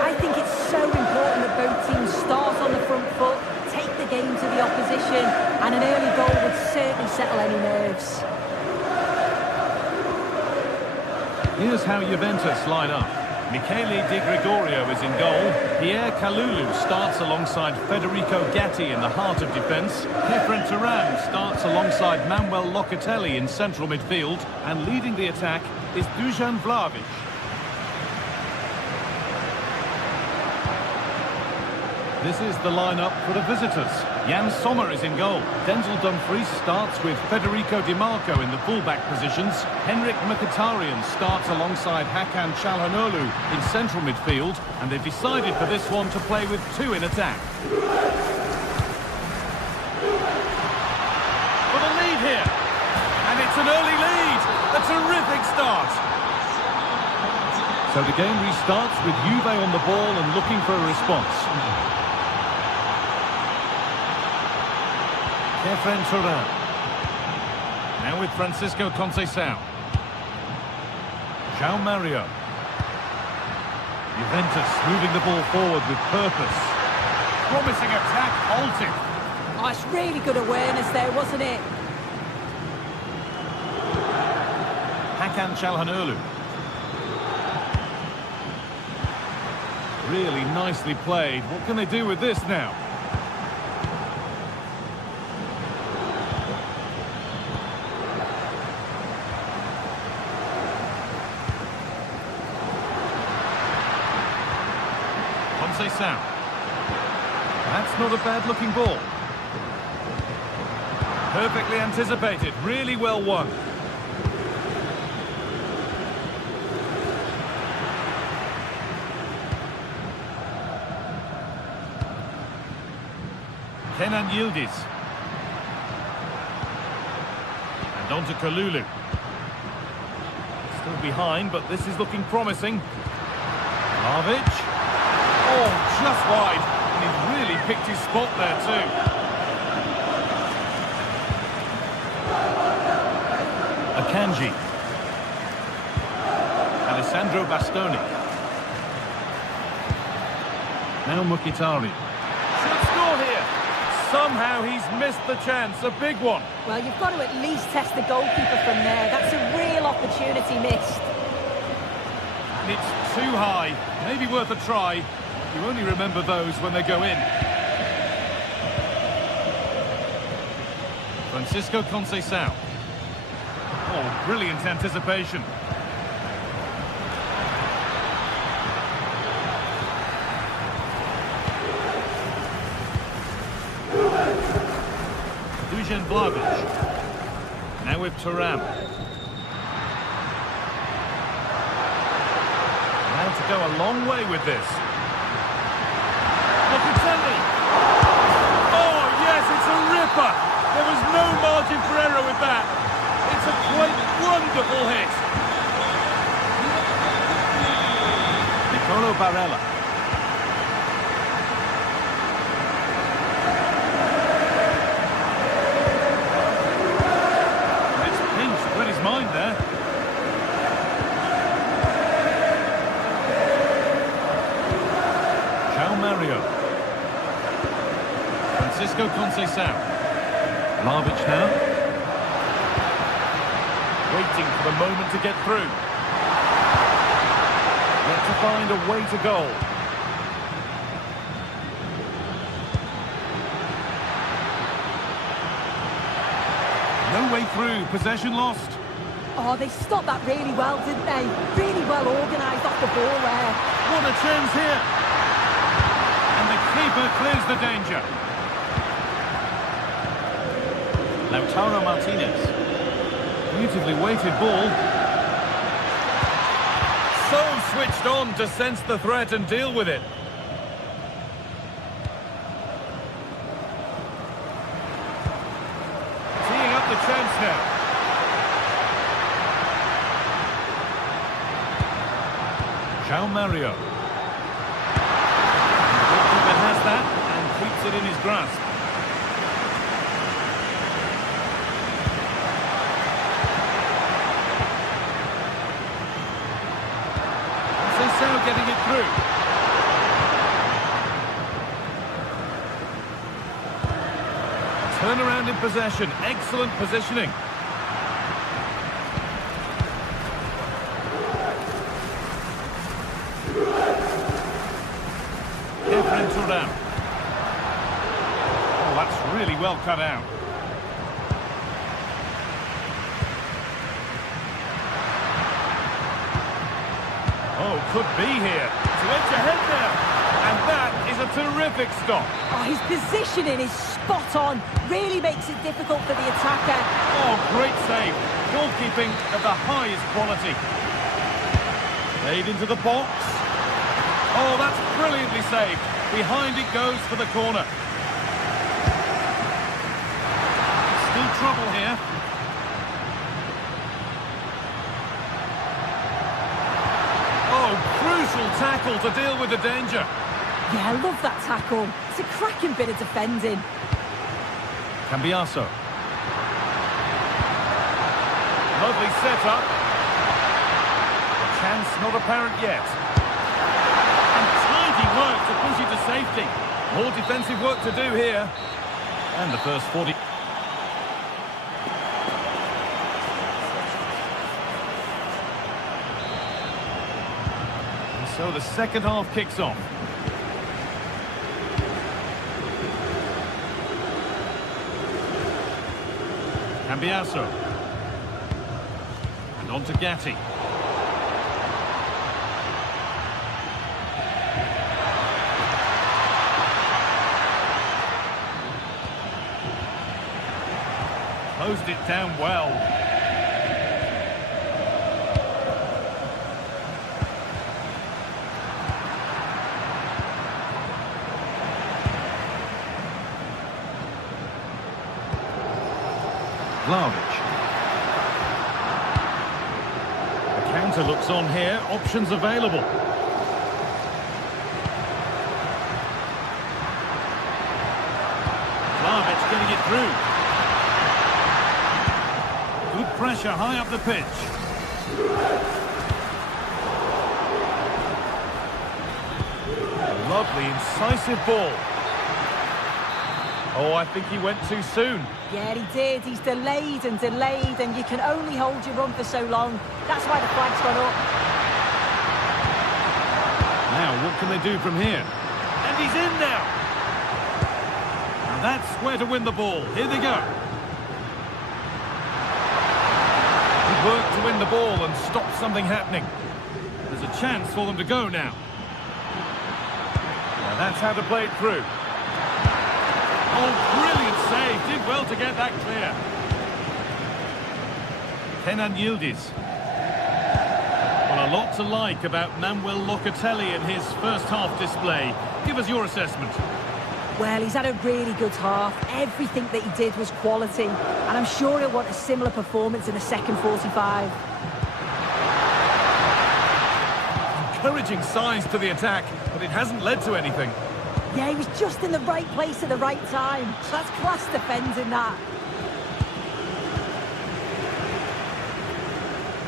I think it's so important that both teams start on the front foot, take the game to the opposition, and an early goal would certainly settle any nerves. Here's how Juventus line up. Michele Di Gregorio is in goal. Pierre Kalulu starts alongside Federico Gatti in the heart of defence. Kefren Turan starts alongside Manuel Locatelli in central midfield. And leading the attack is Dusan Vlahovic. This is the lineup for the visitors. Jan Sommer is in goal. Denzel Dumfries starts with Federico Di Marco in the fullback positions. Henrik Mkhitaryan starts alongside Hakan Çalhanoğlu in central midfield. And they've decided for this one to play with two in attack. For the lead here. And it's an early lead. A terrific start. So the game restarts with Juve on the ball and looking for a response. Kefren Turan. Now with Francisco Conceição. João Mario. Juventus moving the ball forward with purpose. Promising attack halted. Oh, it's really good awareness there, wasn't it? Hakan Çalhanoğlu. Really nicely played. What can they do with this now? Conceição. That's not a bad-looking ball. Perfectly anticipated. Really well won. Kenan Yildiz. And on to Kalulu. Still behind, but this is looking promising. Vlahovic. Oh, just wide. And he's really picked his spot there too. Akanji. Alessandro Bastoni. Now Mkhitaryan. Should score here. Somehow he's missed the chance. A big one. Well, you've got to at least test the goalkeeper from there. That's a real opportunity missed. And it's too high. Maybe worth a try. You only remember those when they go in. Francisco Conceição. Oh, brilliant anticipation. Dusan Vlahovic. Now with Turan. Now to go a long way with this. Locatelli. Oh, yes, it's a ripper. There was no margin for error with that. It's a quite wonderful hit. Nicolo Barella. It's pinched, read his mind there. João Mario. Francisco Conceição. Vlahovic now. Waiting for the moment to get through. Yet to find a way to goal. No way through. Possession lost. Oh, they stopped that really well, didn't they? Really well organised off the ball there. What a chance here. And the keeper clears the danger. Lautaro Martinez. Beautifully weighted ball. So switched on to sense the threat and deal with it. Teeing up the chance now. João Mario. The goalkeeper has that and keeps it in his grasp. Turn around in possession. Excellent positioning. Oh, that's really well cut out. Oh, could be here. To edge ahead there. And that is a terrific stop. Oh, his positioning is spot on. Really makes it difficult for the attacker. Oh, great save. Goalkeeping of the highest quality. Played into the box. Oh, that's brilliantly saved. Behind it goes for the corner. Still trouble here. Oh, crucial tackle to deal with the danger. Yeah, I love that tackle. It's a cracking bit of defending. Cambiaso. Lovely setup. The chance not apparent yet. And tidy work to push it to safety. More defensive work to do here. And the first 40... And so the second half kicks off. Cambiaso. And on to Gatti. Closed it down well. Vlahovic. The counter looks on here. Options available. Vlahovic getting it through. Good pressure high up the pitch. A lovely, incisive ball. Oh, I think he went too soon. Yeah, he did. He's delayed, and you can only hold your run for so long. That's why the flag's gone up. Now, what can they do from here? And he's in now. And that's where to win the ball. Here they go. Good work to win the ball and stop something happening. There's a chance for them to go now. And that's how to play it through. Oh, brilliant save. Did well to get that clear. Kenan Yildiz. Well, a lot to like about Manuel Locatelli in his first half display. Give us your assessment. Well, he's had a really good half. Everything that he did was quality. And I'm sure he'll want a similar performance in the second 45. Encouraging signs to the attack, but it hasn't led to anything. Yeah, he was just in the right place at the right time. That's class defending, that.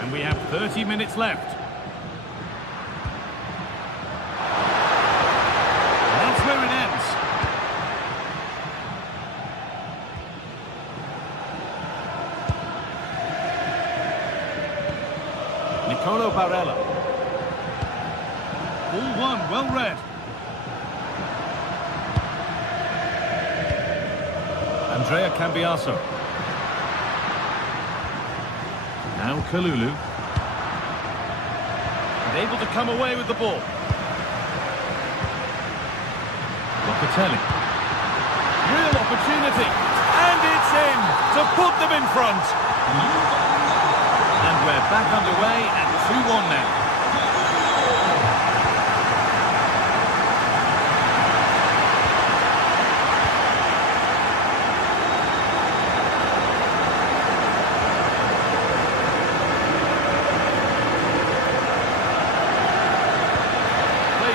And we have 30 minutes left. And that's where it ends. Nicolo Barella. Ball one, well read. Andrea Cambiaso. Now Kalulu. And able to come away with the ball. Locatelli. Real opportunity. And it's in to put them in front. And we're back underway at 2-1 now.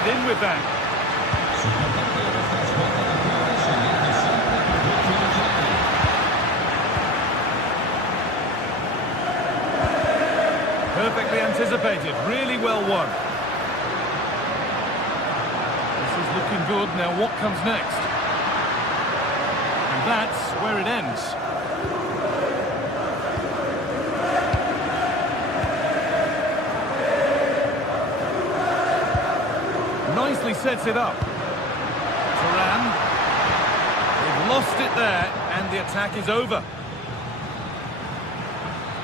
In with that. Perfectly anticipated, really well won. This is looking good. Now what comes next? And that's where it ends. Nicely sets it up. Turan. They've lost it there, and the attack is over.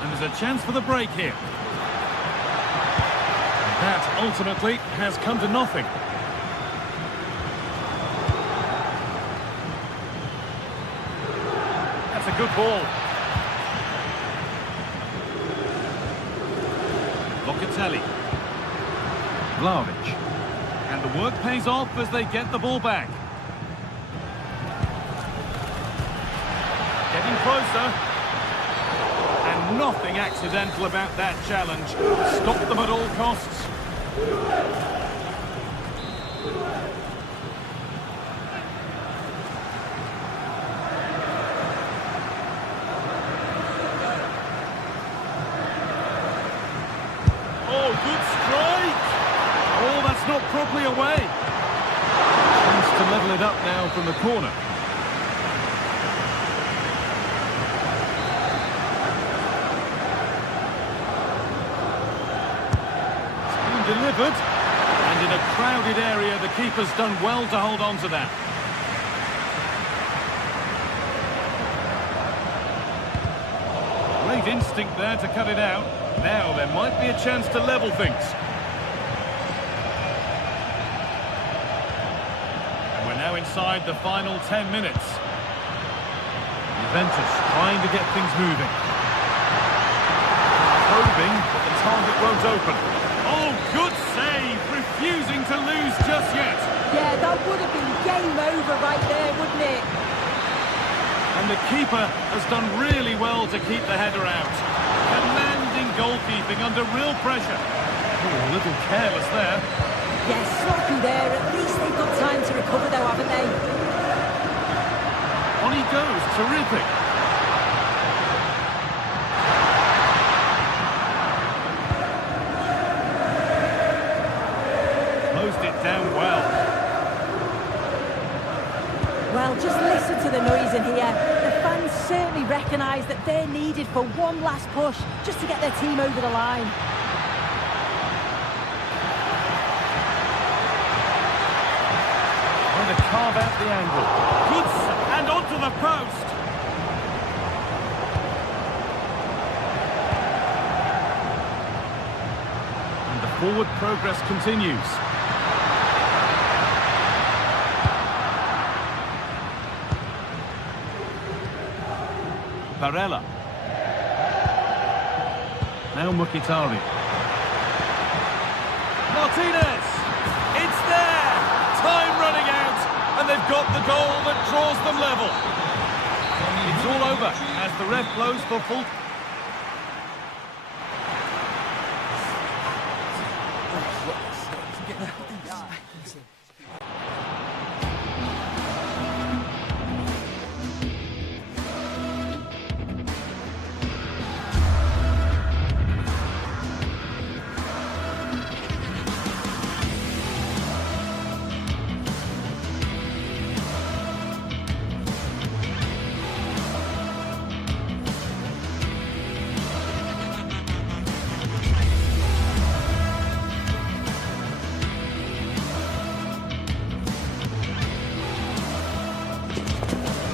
And there's a chance for the break here. And that ultimately has come to nothing. That's a good ball. Locatelli. Vlahovic. And the work pays off as they get the ball back. Getting closer. And nothing accidental about that challenge. Stop them at all costs. Oh, good strike! Oh, that's not properly away. Chance to level it up now from the corner. It's been delivered. And in a crowded area, the keeper's done well to hold on to that. Great instinct there to cut it out. Now there might be a chance to level things. Now inside the final 10 minutes. Juventus trying to get things moving. Probing, but the target won't open. Oh, good save! Refusing to lose just yet. Yeah, that would have been game over right there, wouldn't it? And the keeper has done really well to keep the header out. Commanding goalkeeping under real pressure. Oh, a little careless there. Yes, sloppy there. At least they've got time to recover though, haven't they? On he goes. Terrific. Closed it down well. Well, just listen to the noise in here. The fans certainly recognise that they're needed for one last push just to get their team over the line. To carve out the angle. Good, and onto the post. And the forward progress continues. Barella. Now Mkhitaryan. Martinez. It's there. Time running out. And they've got the goal that draws them level. It's all over as the ref blows for full.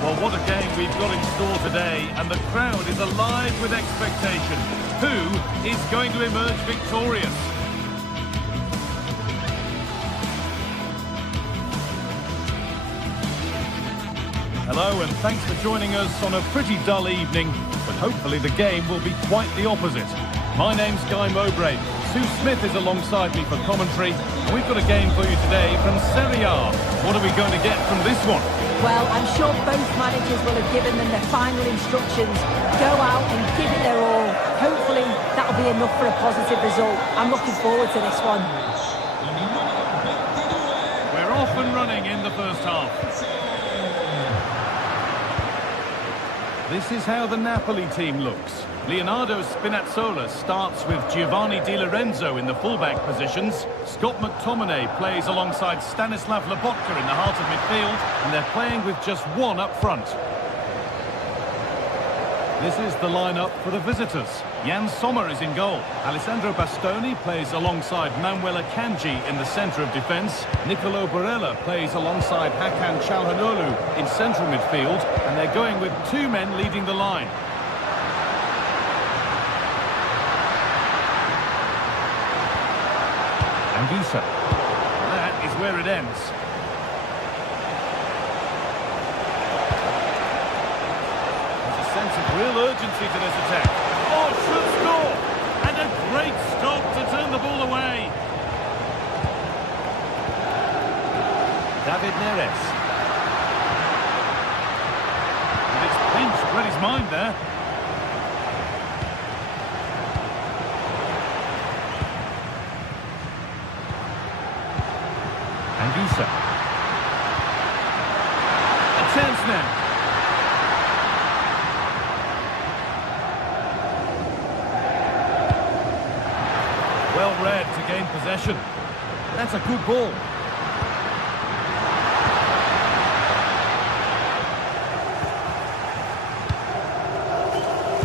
Well, what a game we've got in store today, and the crowd is alive with expectation. Who is going to emerge victorious? Hello, and thanks for joining us on a pretty dull evening, but hopefully the game will be quite the opposite. My name's Guy Mowbray. Sue Smith is alongside me for commentary, and we've got a game for you today from Serie A. What are we going to get from this one? Well, I'm sure both managers will have given them their final instructions. Go out and give it their all. Hopefully, that'll be enough for a positive result. I'm looking forward to this one. We're off and running in the first half. This is how the Napoli team looks. Leonardo Spinazzola starts with Giovanni Di Lorenzo in the fullback positions. Scott McTominay plays alongside Stanislav Lobotka in the heart of midfield, and they're playing with just one up front. This is the lineup for the visitors. Jan Sommer is in goal. Alessandro Bastoni plays alongside Manuel Akanji in the centre of defence. Nicolo Barella plays alongside Hakan Çalhanoğlu in central midfield. And they're going with two men leading the line. Anguissa. That is where it ends. Sense of real urgency to this attack. Oh, should score! And a great stop to turn the ball away. David Neres. And it's pinched, read his mind there. Anguissa. A chance now. Well read to gain possession. That's a good ball.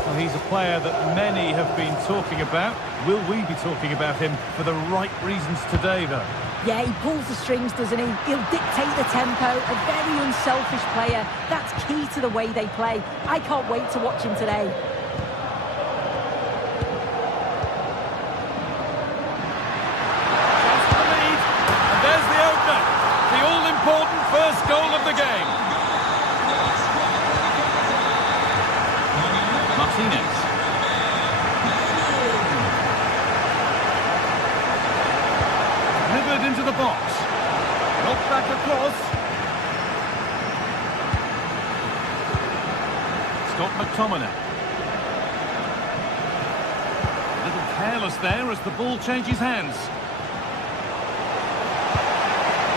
Well, he's a player that many have been talking about. Will we be talking about him for the right reasons today, though? Yeah, he pulls the strings, doesn't he? He'll dictate the tempo. A very unselfish player. That's key to the way they play. I can't wait to watch him today. Important first goal of the game. Martinez. Delivered into the box. Knocked back across. Scott McTominay. A little careless there as the ball changes hands.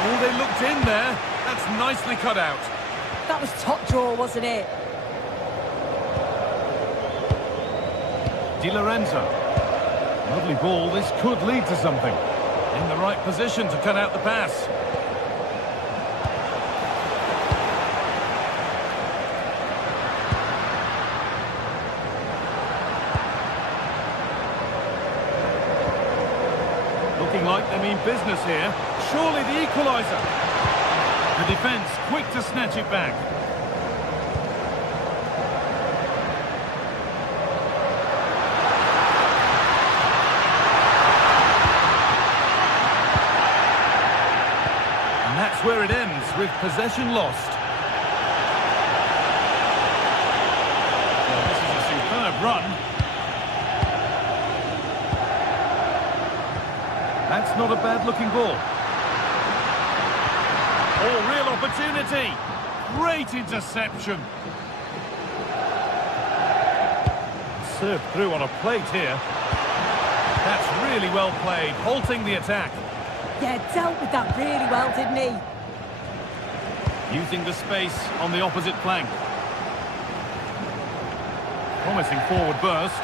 Oh, they looked in there. That's nicely cut out. That was top draw, wasn't it? Di Lorenzo. Lovely ball. This could lead to something. In the right position to cut out the pass. Looking like they mean business here. Surely the equaliser. The defence quick to snatch it back. And that's where it ends, with possession lost. Well, this is a superb run. That's not a bad-looking ball. Oh, real opportunity. Great interception. Served through on a plate here. That's really well played, halting the attack. Yeah, dealt with that really well, didn't he? Using the space on the opposite flank. Promising forward burst.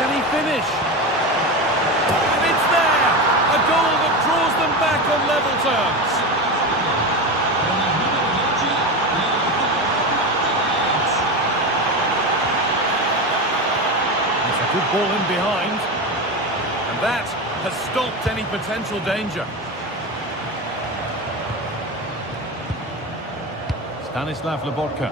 Can he finish? And it's there! A goal that draws them back on level terms. It's a good ball in behind. And that has stopped any potential danger. Stanislav Lobotka.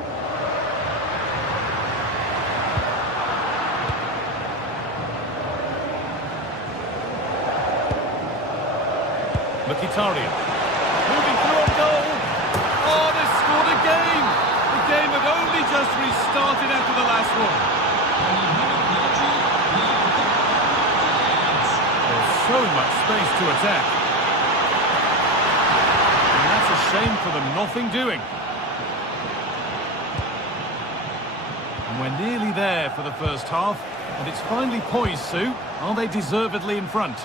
Mkhitaryan. Moving through on goal. Oh, they scored again. The game had only just restarted after the last one. There's so much space to attack. And that's a shame for them, nothing doing. And we're nearly there for the first half. And it's finally poised, Sue. Are they deservedly in front?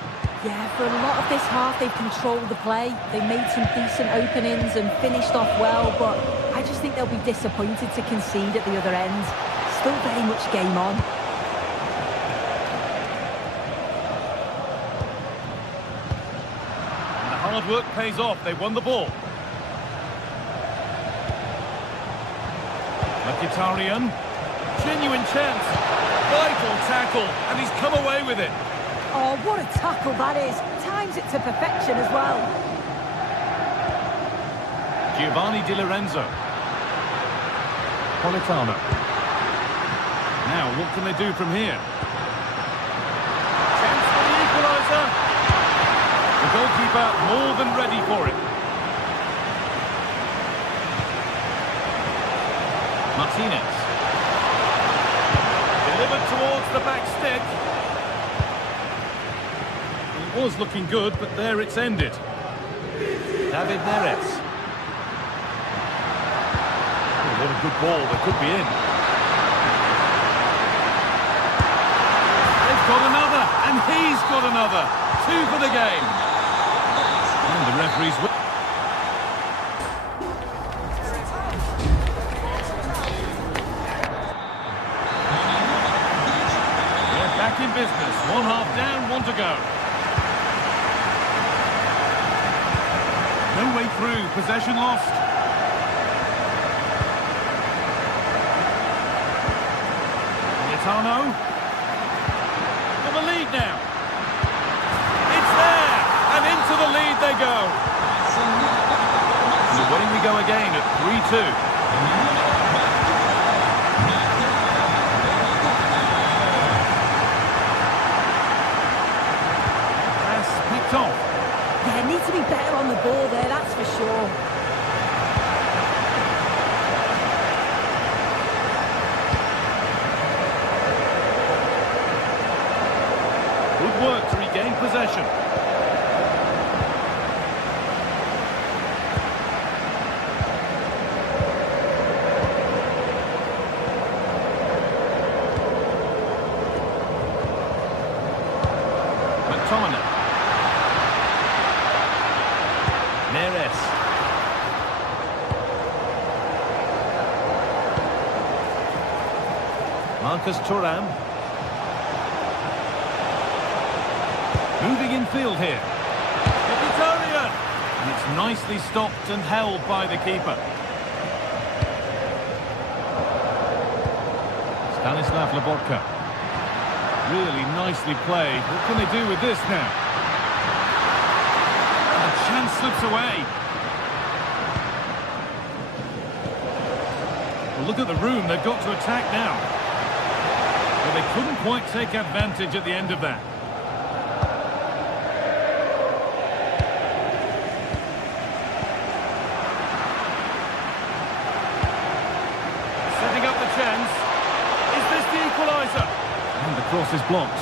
Yeah, for a lot of this half, they've controlled the play. They made some decent openings and finished off well, but I just think they'll be disappointed to concede at the other end. Still very much game on. And the hard work pays off. They won the ball. Mkhitaryan. Genuine chance. Vital tackle, and he's come away with it. Oh, what a tackle that is. Times it to perfection as well. Giovanni Di Lorenzo. Politano. Now, what can they do from here? Chance for the equaliser. The goalkeeper more than ready for it. Martinez. Delivered towards the back stick. It was looking good, but there it's ended. David Neres. Oh, what a good ball. They could be in. They've got another, and he's got another. 2 for the game. And the referee's... They're back in business. 1 half down, 1 to go. No way through. Possession lost. Politano. For the lead now. It's there, and into the lead they go. And away we go again at 3-2. Pass picked off. Yeah, need to be better on the ball there, that's for sure. Good work to regain possession. McTominay. Neres. Marcus Thuram. Moving in field here. Mkhitaryan. And it's nicely stopped and held by the keeper. Stanislav Lobotka. Really nicely played. What can they do with this now? And the chance slips away. Well, look at the room they've got to attack now. But they couldn't quite take advantage at the end of that. Setting up the chance. Is this the equaliser? And the cross is blocked.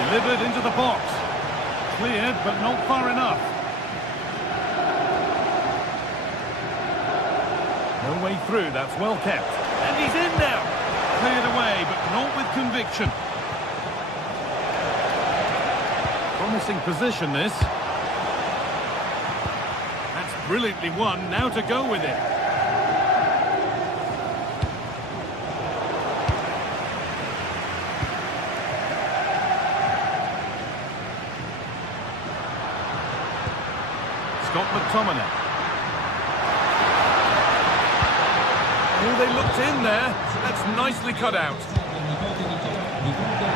Delivered into the box. Cleared, but not far enough. No way through, that's well kept. And he's in now. Cleared away, but not with conviction. Promising position, this. That's brilliantly won, now to go with it. Scott McTominay. Oh, they looked in there. That's nicely cut out.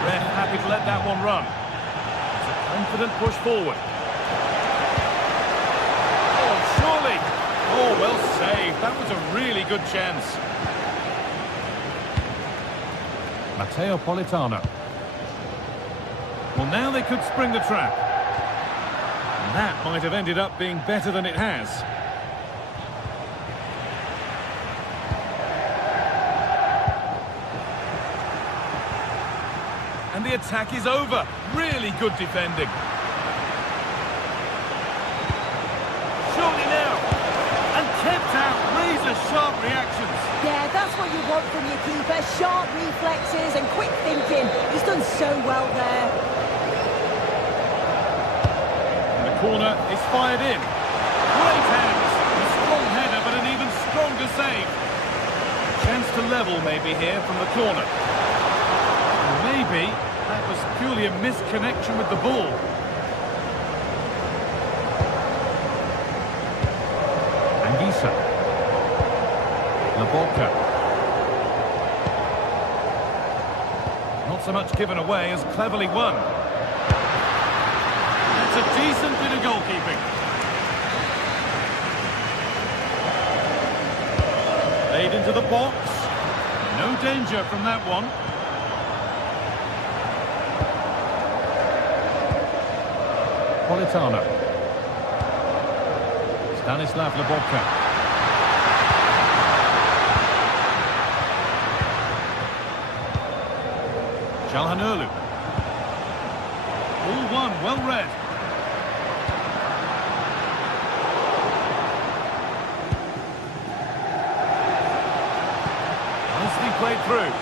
Ref happy to let that one run. It's a confident push forward. Oh, surely. Oh, well saved. That was a really good chance. Matteo Politano. Well, now they could spring the trap. And that might have ended up being better than it has. And the attack is over. Really good defending. Surely now. And kept out. Razor-sharp reactions. Yeah, that's what you want from your keeper. Sharp reflexes and quick thinking. He's done so well there. And the corner is fired in. Great hands. A strong header, but an even stronger save. Chance to level maybe here from the corner. Maybe that was purely a misconnection with the ball. Anguissa. Lobotka. Not so much given away as cleverly won. That's a decent bit of goalkeeping. Played into the box. No danger from that one. Politano. Stanislav Lobotka. Çalhanoğlu. All one, well read. Nicely played through.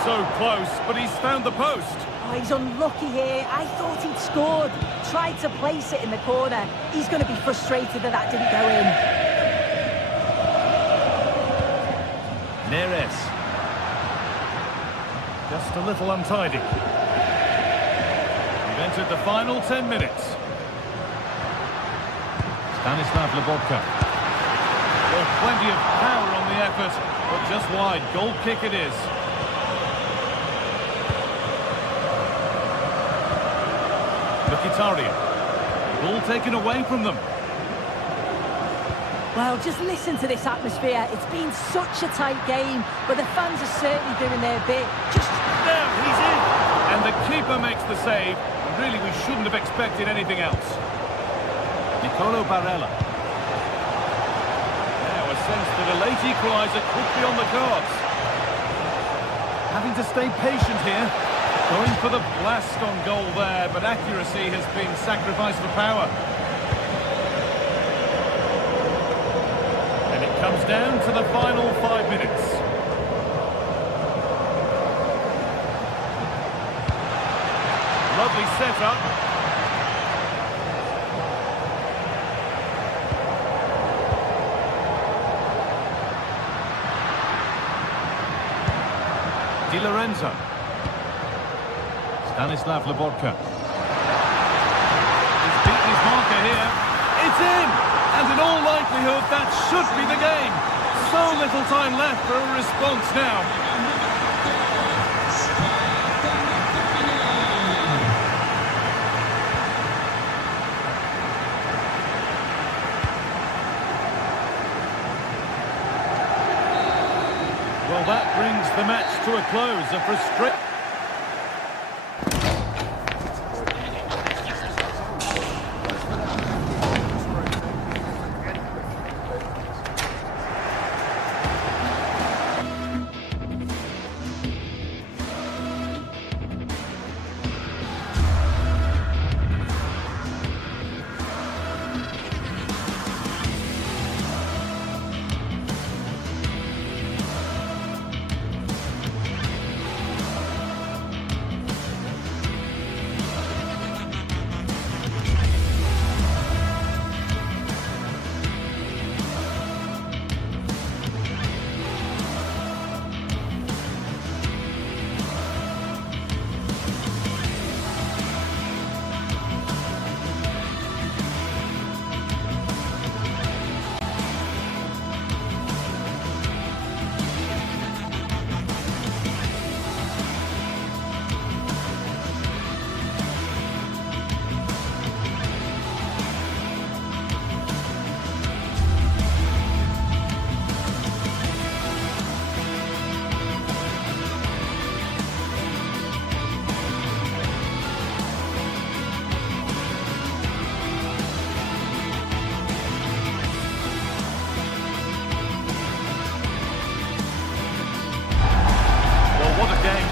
So close, but he's found the post. Oh, he's unlucky here. I thought he'd scored. Tried to place it in the corner. He's going to be frustrated that that didn't go in. Neres. Just a little untidy. We've entered the final 10 minutes. Stanislav Lobotka. Well, plenty of power on the effort, but just wide. Goal kick it is. Mkhitaryan. Ball taken away from them. Well, just listen to this atmosphere. It's been such a tight game, but the fans are certainly doing their bit. Just there, he's in. And the keeper makes the save. Really, we shouldn't have expected anything else. Nicolo Barella. Now a sense that a late equaliser could be on the cards. Having to stay patient here. Going for the blast on goal there, but accuracy has been sacrificed for power. And it comes down to the final 5 minutes. Lovely setup. Di Lorenzo. Stanislav Lobotka. He's beaten his marker here. It's in! And in all likelihood, that should be the game. So little time left for a response now. Well, that brings the match to a close. A frustrating...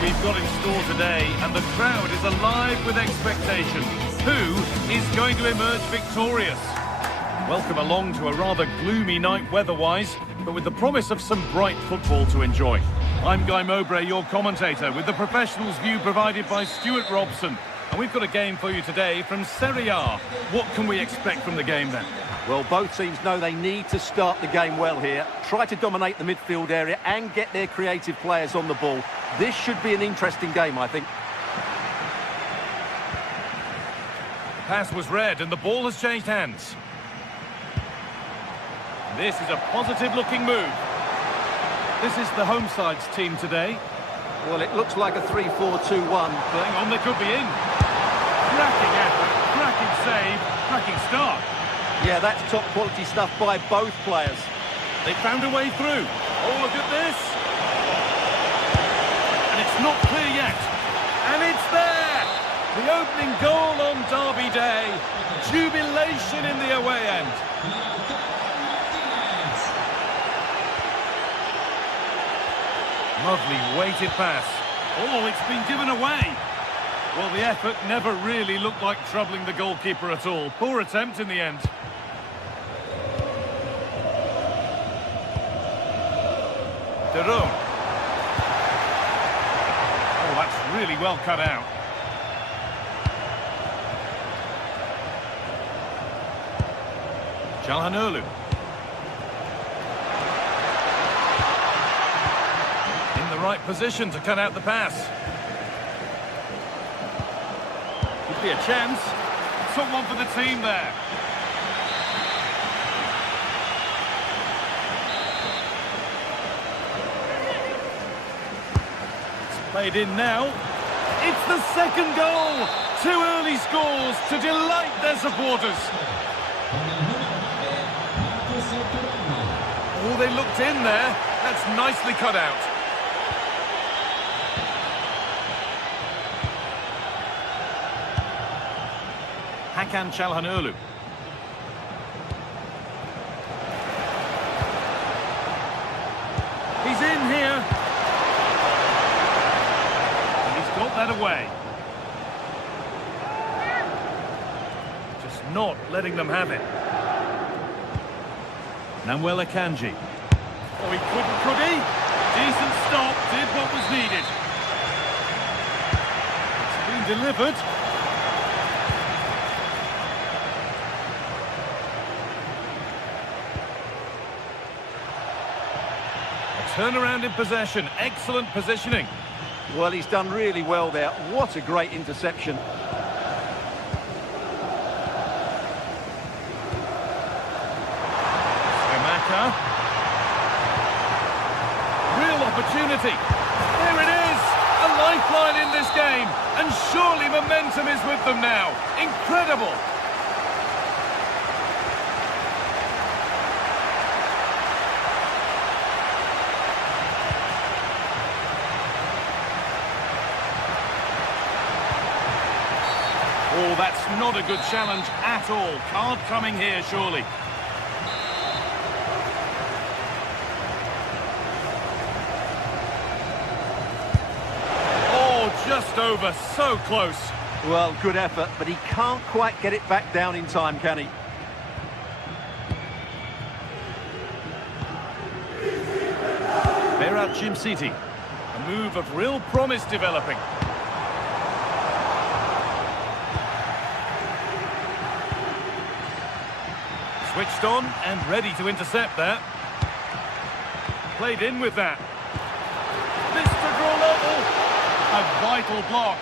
We've got in store today, and the crowd is alive with expectation. Who is going to emerge victorious? Welcome along to a rather gloomy night weather-wise, but with the promise of some bright football to enjoy. I'm Guy Mowbray, your commentator, with the professionals' view provided by Stuart Robson. And we've got a game for you today from Serie A. What can we expect from the game then? Well, both teams know they need to start the game well here. Try to dominate the midfield area and get their creative players on the ball. This should be an interesting game, I think. Pass was read and the ball has changed hands. This is a positive-looking move. This is the home side's team today. Well, it looks like a 3-4-2-1. Playing on, they could be in. Cracking effort, cracking save, cracking start. Yeah, that's top-quality stuff by both players. They found a way through. Oh, look at this. And it's not clear yet. And it's there! The opening goal on Derby Day. Jubilation in the away end. Lovely weighted pass. Oh, it's been given away. Well, the effort never really looked like troubling the goalkeeper at all. Poor attempt in the end. Oh, that's really well cut out. Çalhanoğlu. In the right position to cut out the pass. Could be a chance. Someone for the team there. Played in now. It's the second goal. 2 early scores to delight their supporters. Oh, they looked in there. That's nicely cut out. Hakan Çalhanoğlu. He's in here. Got that away. Just not letting them have it. Nahuel Akanji. Oh, he couldn't, could he? Decent stop, did what was needed. It's been delivered. A turnaround in possession, excellent positioning. Well, he's done really well there. What a great interception. Scamacca. Real opportunity. There it is. A lifeline in this game. And surely momentum is with them now. Incredible. Oh, that's not a good challenge at all. Card coming here, surely. Oh, just over. So close. Well, good effort, but he can't quite get it back down in time, can he? Berat Jim City. A move of real promise developing. Switched on and ready to intercept that. Played in with that. Mr. Draw level. A vital block.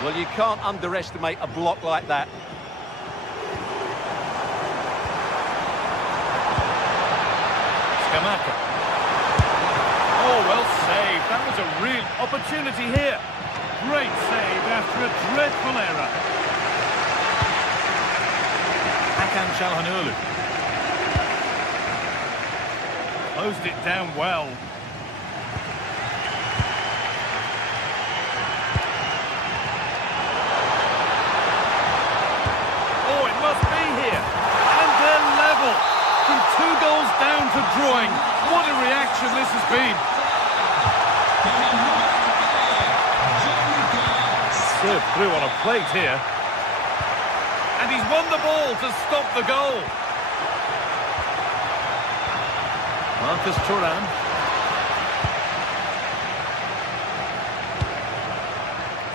Well, you can't underestimate a block like that. Scamacca. Oh, well saved. That was a real opportunity here. Great save after a dreadful error. Hakan Çalhanoğlu. Closed it down well. Oh, it must be here. And they're level. From 2 goals down to drawing. What a reaction this has been. Served through on a plate here. And he's won the ball to stop the goal. Marcus Thuram.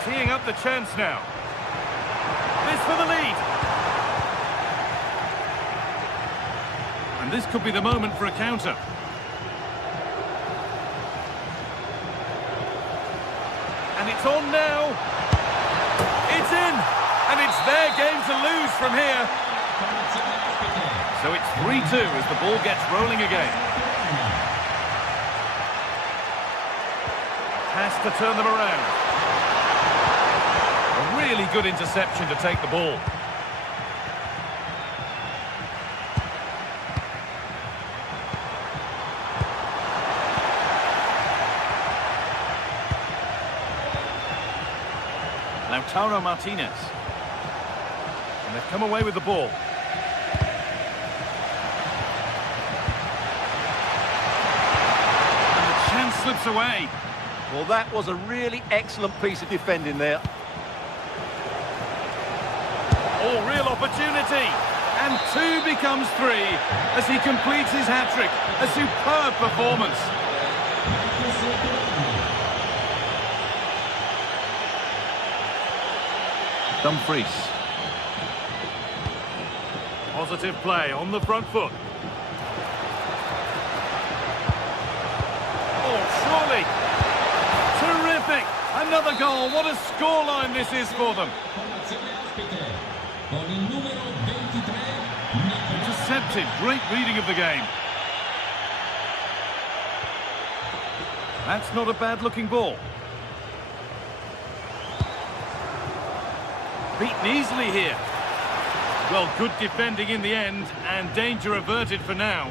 Teeing up the chance now. This for the lead. And this could be the moment for a counter. And it's on now. It's in. And it's their game to lose from here. So it's 3-2 as the ball gets rolling again. Has to turn them around. A really good interception to take the ball. Lautaro Martinez. And they've come away with the ball. And the chance slips away. Well, that was a really excellent piece of defending there. Oh, real opportunity. And 2 becomes 3 as he completes his hat-trick. A superb performance. Dumfries. Positive play on the front foot. Oh, surely. Terrific. Another goal. What a scoreline this is for them. Intercepted. Great reading of the game. That's not a bad-looking ball. Beaten easily here. Well, good defending in the end, and danger averted for now.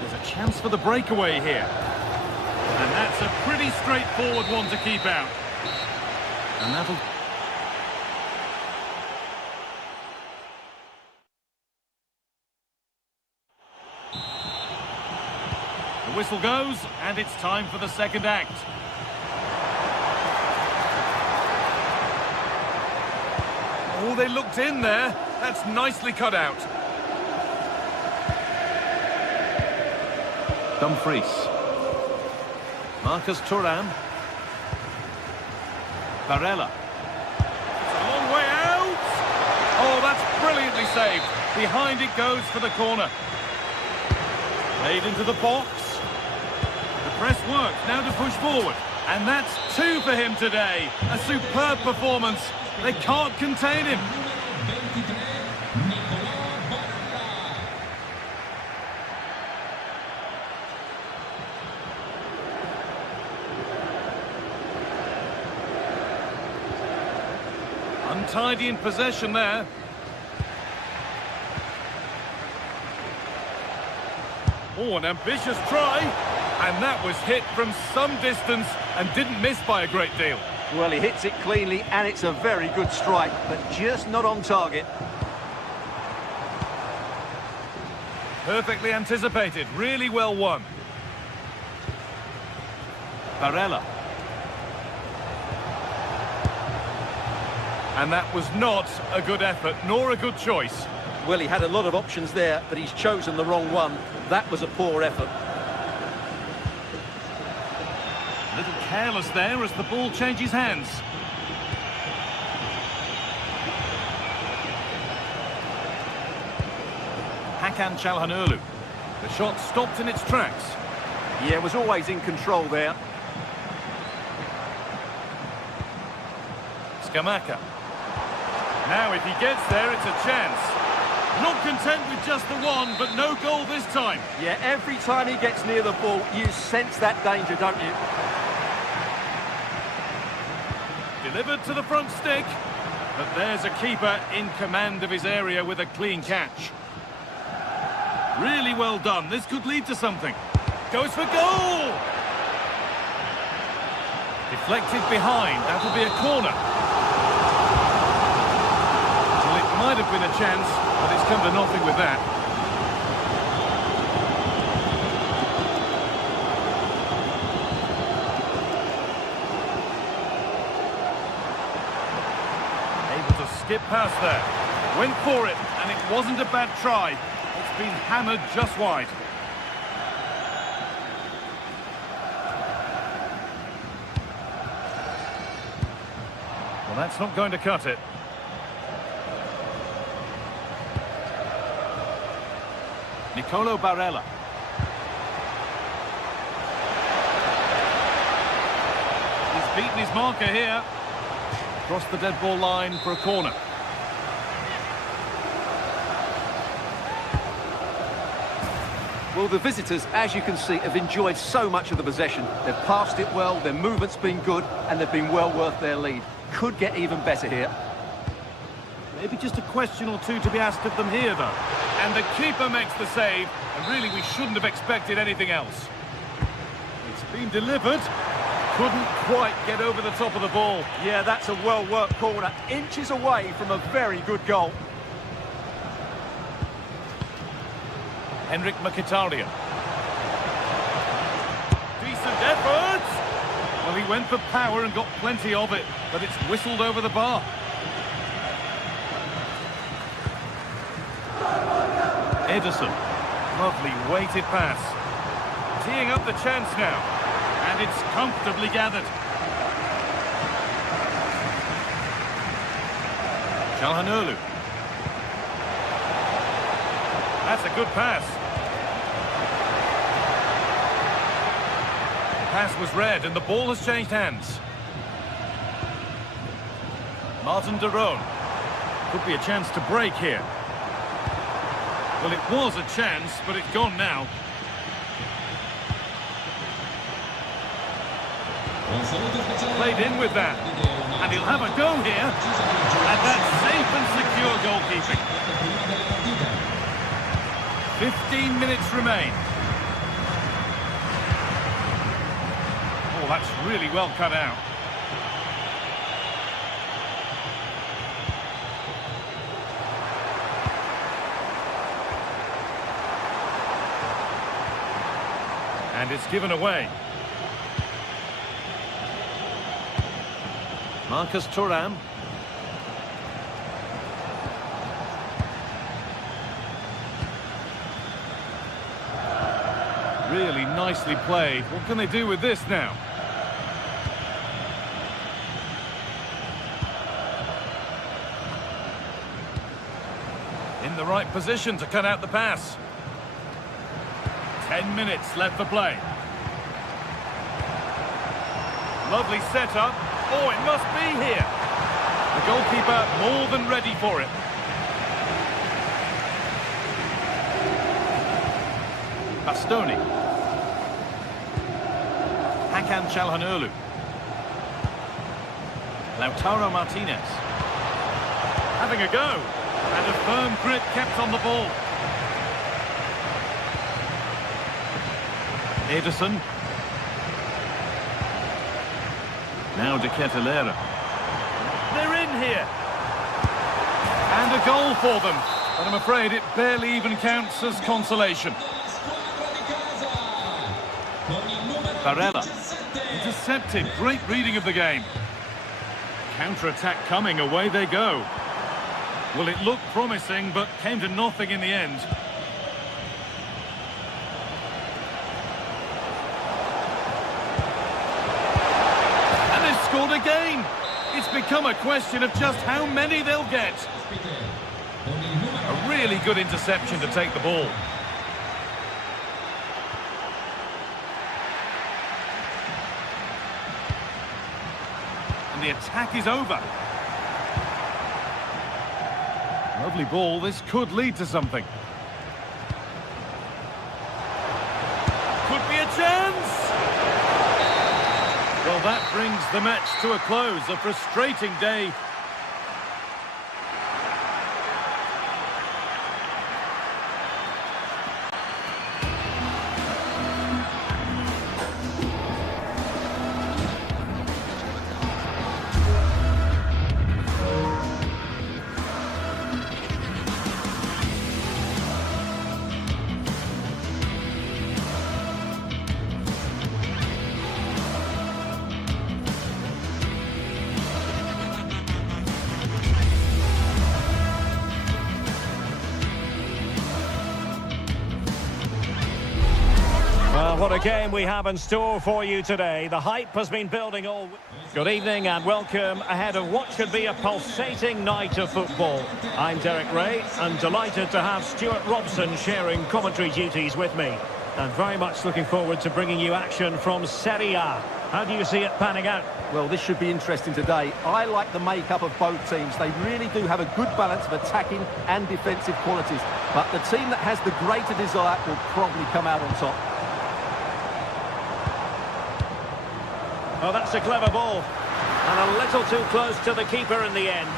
There's a chance for the breakaway here. And that's a pretty straightforward one to keep out. And that'll... The whistle goes, and it's time for the second act. Oh, they looked in there. That's nicely cut out. Dumfries. Marcus Thuram. Barella. It's a long way out. Oh, that's brilliantly saved. Behind it goes for the corner. Played into the box. The press works. Now to push forward. And that's 2 for him today. A superb performance. They can't contain him. Untidy in possession there. Oh, an ambitious try. And that was hit from some distance and didn't miss by a great deal. Well, he hits it cleanly, and it's a very good strike, but just not on target. Perfectly anticipated, really well won. Barella. And that was not a good effort, nor a good choice. Well, he had a lot of options there, but he's chosen the wrong one. That was a poor effort. A little careless there as the ball changes hands. Hakan Çalhanoğlu. The shot stopped in its tracks. Yeah, was always in control there. Scamacca. Now if he gets there, it's a chance. Not content with just the one, but no goal this time. Yeah, every time he gets near the ball, you sense that danger, don't you? Delivered to the front stick. But there's a keeper in command of his area with a clean catch. Really well done. This could lead to something. Goes for goal! Deflected behind. That'll be a corner. Well, it might have been a chance, but it's come to nothing with that. Able to skip past there. Went for it, and it wasn't a bad try. It's been hammered just wide. Well, that's not going to cut it. Nicolo Barella. He's beaten his marker here. Across the dead ball line for a corner. Well, the visitors, as you can see, have enjoyed so much of the possession. They've passed it well, their movement's been good, and they've been well worth their lead. Could get even better here. Maybe just a question or two to be asked of them here, though. And the keeper makes the save, and really we shouldn't have expected anything else. It's been delivered. Couldn't quite get over the top of the ball. Yeah, that's a well-worked corner. Inches away from a very good goal. Henrik Mkhitaryan. Decent effort! Well, he went for power and got plenty of it, but it's whistled over the bar. Ederson. Lovely weighted pass. Teeing up the chance now. And it's comfortably gathered. Çalhanoğlu. That's a good pass. The pass was read and the ball has changed hands. Martin de Roon. Could be a chance to break here. Well, it was a chance, but it's gone now. Played in with that. And he'll have a go here. And that's safe and secure goalkeeping. 15 minutes remain. Oh, that's really well cut out. And it's given away. Marcus Thuram. Really nicely played. What can they do with this now? In the right position to cut out the pass. 10 minutes left for play. Lovely setup. Oh, it must be here. The goalkeeper more than ready for it. Bastoni. Hakan Çalhanoğlu. Lautaro Martinez. Having a go. And a firm grip kept on the ball. Ederson. Now De Ketelaere. They're in here. And a goal for them. But I'm afraid it barely even counts as consolation. Barella. Intercepted. Great reading of the game. Counter-attack coming. Away they go. Well, it looked promising, but came to nothing in the end. Scored again. It's become a question of just how many they'll get. A really good interception to take the ball. And the attack is over. Lovely ball. This could lead to something. Could be a chance. Well, that brings the match to a close. A frustrating day. Well, what a game we have in store for you today. The hype has been building all week. Good evening and welcome ahead of what should be a pulsating night of football. I'm Derek Ray and delighted to have Stuart Robson sharing commentary duties with me. And very much looking forward to bringing you action from Serie A. How do you see it panning out? Well, this should be interesting today. I like the makeup of both teams. They really do have a good balance of attacking and defensive qualities. But the team that has the greater desire will probably come out on top. Oh, that's a clever ball. And a little too close to the keeper in the end.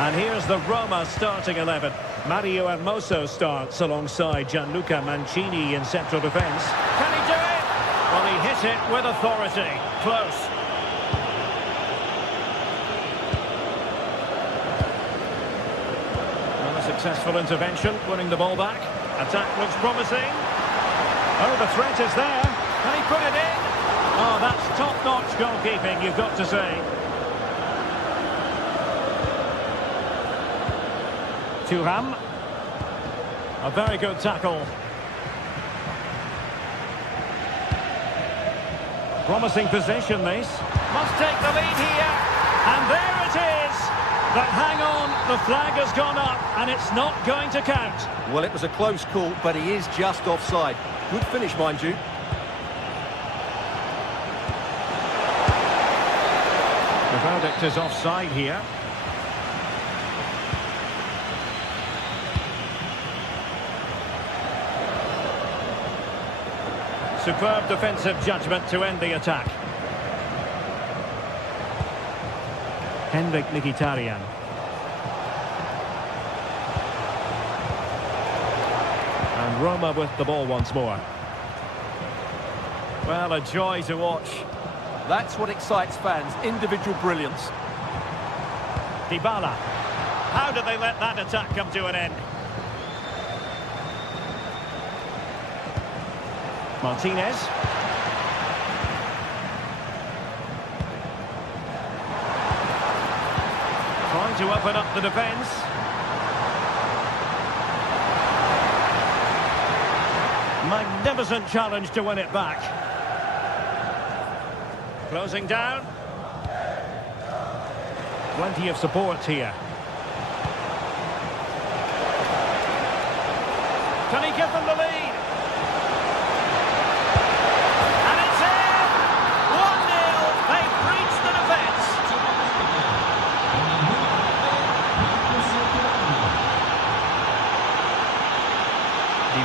And here's the Roma starting 11. Mario Hermoso starts alongside Gianluca Mancini in central defence. Can he do it? Well, he hit it with authority. Close. Well, a successful intervention, winning the ball back. Attack looks promising. Oh, the threat is there. Can he put it in? Oh, that's top-notch goalkeeping, you've got to say. Thuram. A very good tackle. Promising position, this. Must take the lead here. And there it is. But hang on, the flag has gone up, and it's not going to count. Well, it was a close call, but he is just offside. Good finish, mind you. The verdict is offside here. Superb defensive judgment to end the attack. Henrik Mkhitaryan. And Roma with the ball once more. Well, a joy to watch. That's what excites fans, individual brilliance. Dybala. How did they let that attack come to an end? Martinez. Trying to open up the defence. Magnificent challenge to win it back. Closing down. Plenty of support here. Can he give them the lead?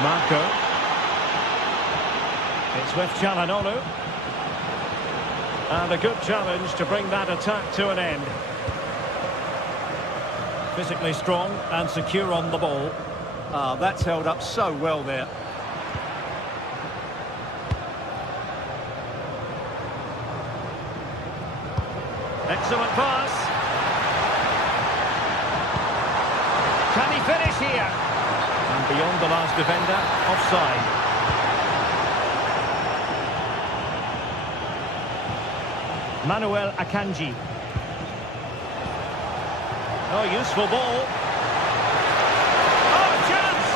Marco. It's with Çalhanoğlu. And a good challenge to bring that attack to an end. Physically strong and secure on the ball. Ah, that's held up so well there. Excellent pass. Can he finish here? And beyond the last defender, offside. Manuel Akanji. Oh, useful ball. Oh, chance!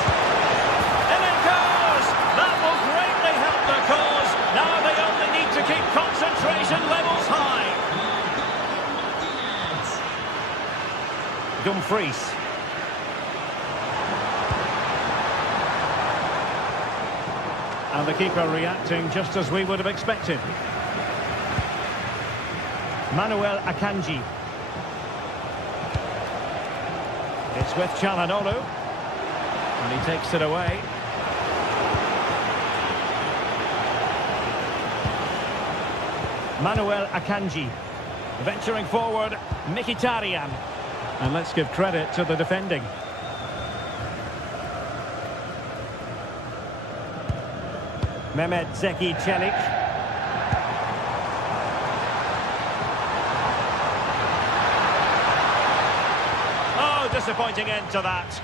In it goes! That will greatly help their cause. Now they only need to keep concentration levels high. Dumfries. And the keeper reacting just as we would have expected. Manuel Akanji. It's with Çalhanoğlu. And he takes it away. Manuel Akanji. Venturing forward, Mkhitaryan. And let's give credit to the defending. Mehmet Zeki Çelik. Oh, disappointing end to that.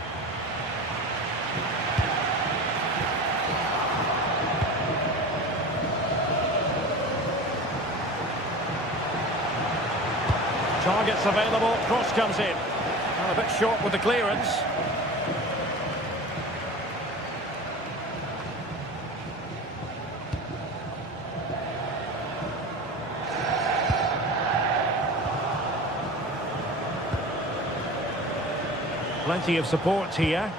Targets available, cross comes in. And a bit short with the clearance. Plenty of support here.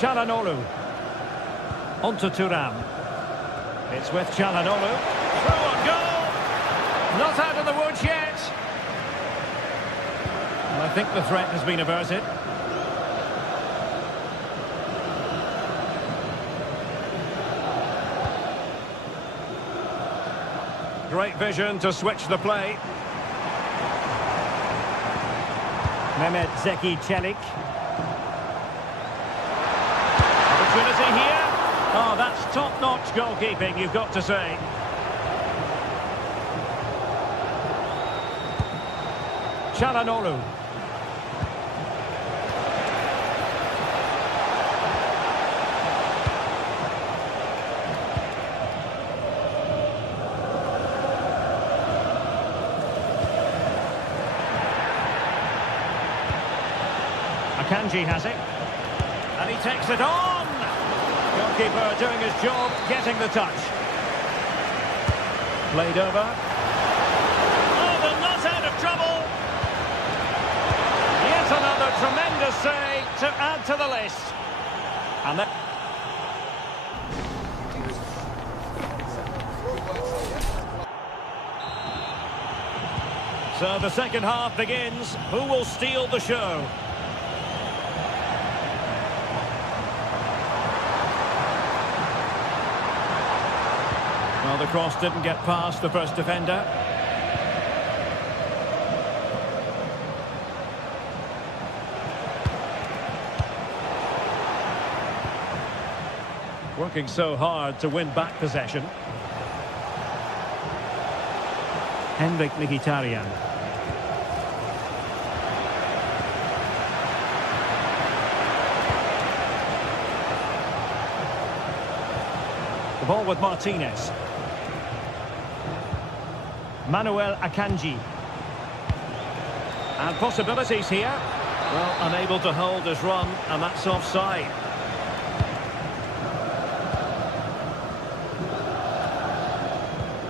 Çalhanoğlu. On to Thuram. It's with Çalhanoğlu. Through on goal. Not out of the woods yet. I think the threat has been averted. Great vision to switch the play. Mehmet Zeki Çelik. Opportunity here. Oh, that's top-notch goalkeeping, you've got to say. Çalhanoğlu. Akanji has it. And he takes it on! Goalkeeper doing his job, getting the touch. Played over. Oh, they're not out of trouble! Yet another tremendous save to add to the list. And then... So the second half begins. Who will steal the show? Well, the cross didn't get past the first defender. Working so hard to win back possession. Henrik Mkhitaryan. The ball with Martinez. Manuel Akanji. And possibilities here. Well, unable to hold his run, and that's offside.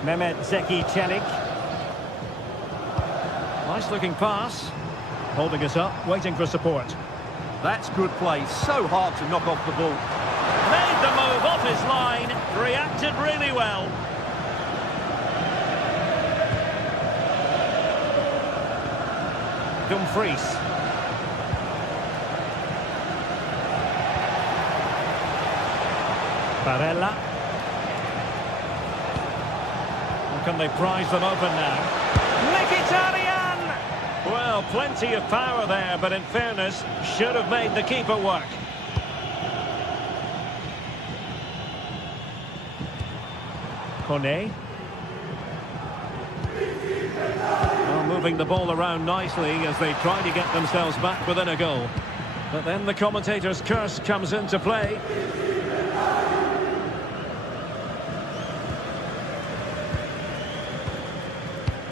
Mehmet Zeki Çelik. Nice looking pass. Holding us up, waiting for support. That's good play. So hard to knock off the ball. Made the move off his line. Reacted really well. Dumfries. Barella. Or can they prize them open now? Mkhitaryan! Well, plenty of power there, but in fairness, should have made the keeper work. Kone. Moving the ball around nicely as they try to get themselves back within a goal. But then the commentator's curse comes into play.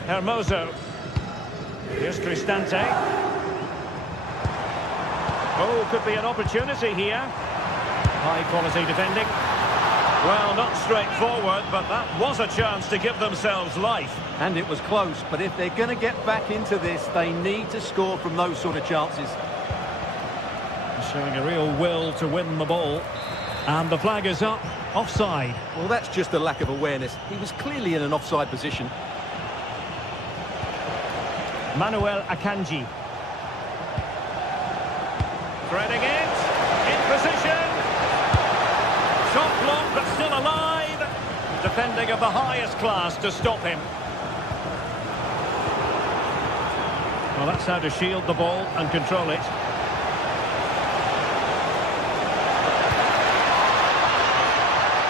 Hermoso. Here's Cristante. Oh, could be an opportunity here. High quality defending. Well, not straightforward, but that was a chance to give themselves life. And it was close, but if they're going to get back into this, they need to score from those sort of chances. Showing a real will to win the ball. And the flag is up, offside. Well, that's just a lack of awareness. He was clearly in an offside position. Manuel Akanji. Threading it, in position. Shot blocked, but still alive. Defending of the highest class to stop him. Well, that's how to shield the ball and control it.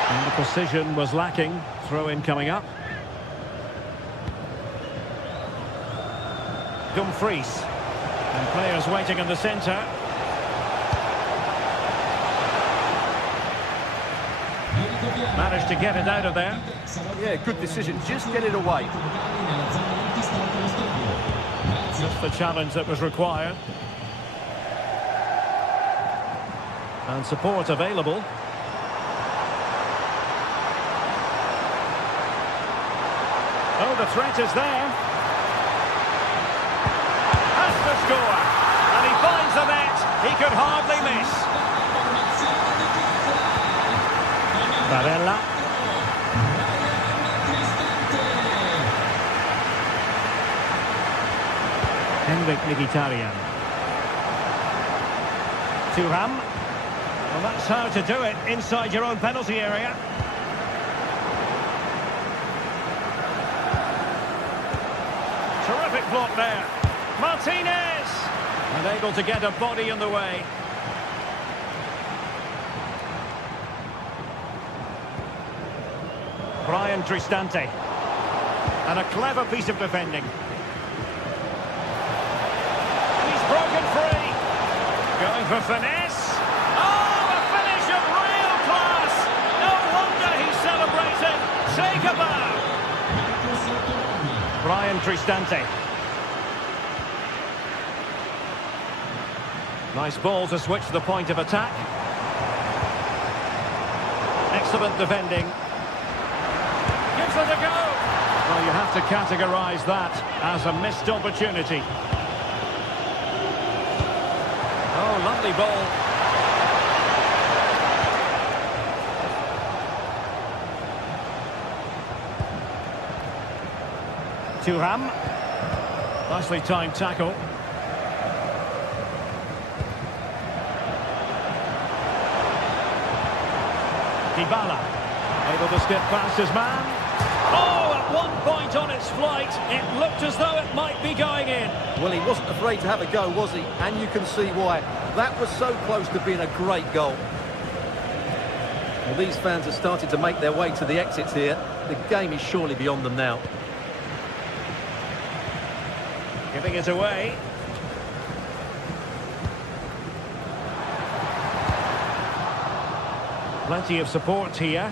And the precision was lacking. Throw-in coming up. Dumfries. And players waiting in the centre. Managed to get it out of there. Yeah, good decision. Just get it away. Just the challenge that was required. And support available. Oh, the threat is there. Has to score. And he finds the net. He could hardly miss. Barella. Henrik Mkhitaryan. Thuram. Well, that's how to do it inside your own penalty area. Terrific block there. Martinez! Unable to get a body in the way. Brian Cristante. And a clever piece of defending. He's broken free. Going for finesse. Oh, a finish of real class. No wonder he's celebrating. Take a bow. Brian Cristante. Nice ball to switch the point of attack. Excellent defending. Gives it a go. Well, you have to categorise that as a missed opportunity. Oh, lovely ball. Thuram. Nicely timed tackle. Dybala. Able to skip past his man. Oh, at one point on its flight, it looked as though it might be going in. Well, he wasn't afraid to have a go, was he? And you can see why. That was so close to being a great goal. Well, these fans have started to make their way to the exits here. The game is surely beyond them now. Giving it away. Plenty of support here.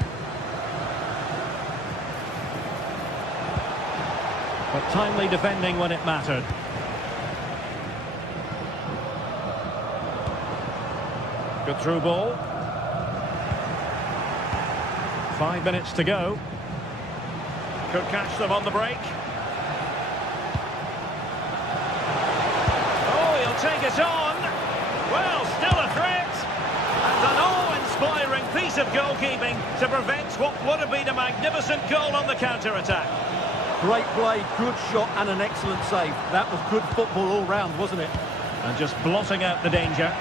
But timely defending when it mattered. Good through ball. 5 minutes to go. Could catch them on the break. Oh, he'll take it on. Well, still a threat. And an awe-inspiring piece of goalkeeping to prevent what would have been a magnificent goal on the counter-attack. Great play, good shot and an excellent save. That was good football all round, wasn't it? And just blotting out the danger.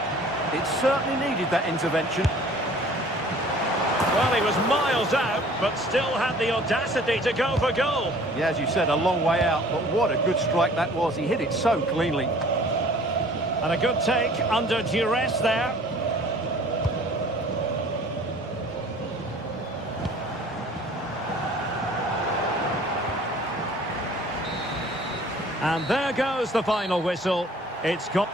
It certainly needed that intervention. Well, he was miles out, but still had the audacity to go for goal. Yeah, as you said, a long way out, but what a good strike that was. He hit it so cleanly. And a good take under duress there. And there goes the final whistle. It's got...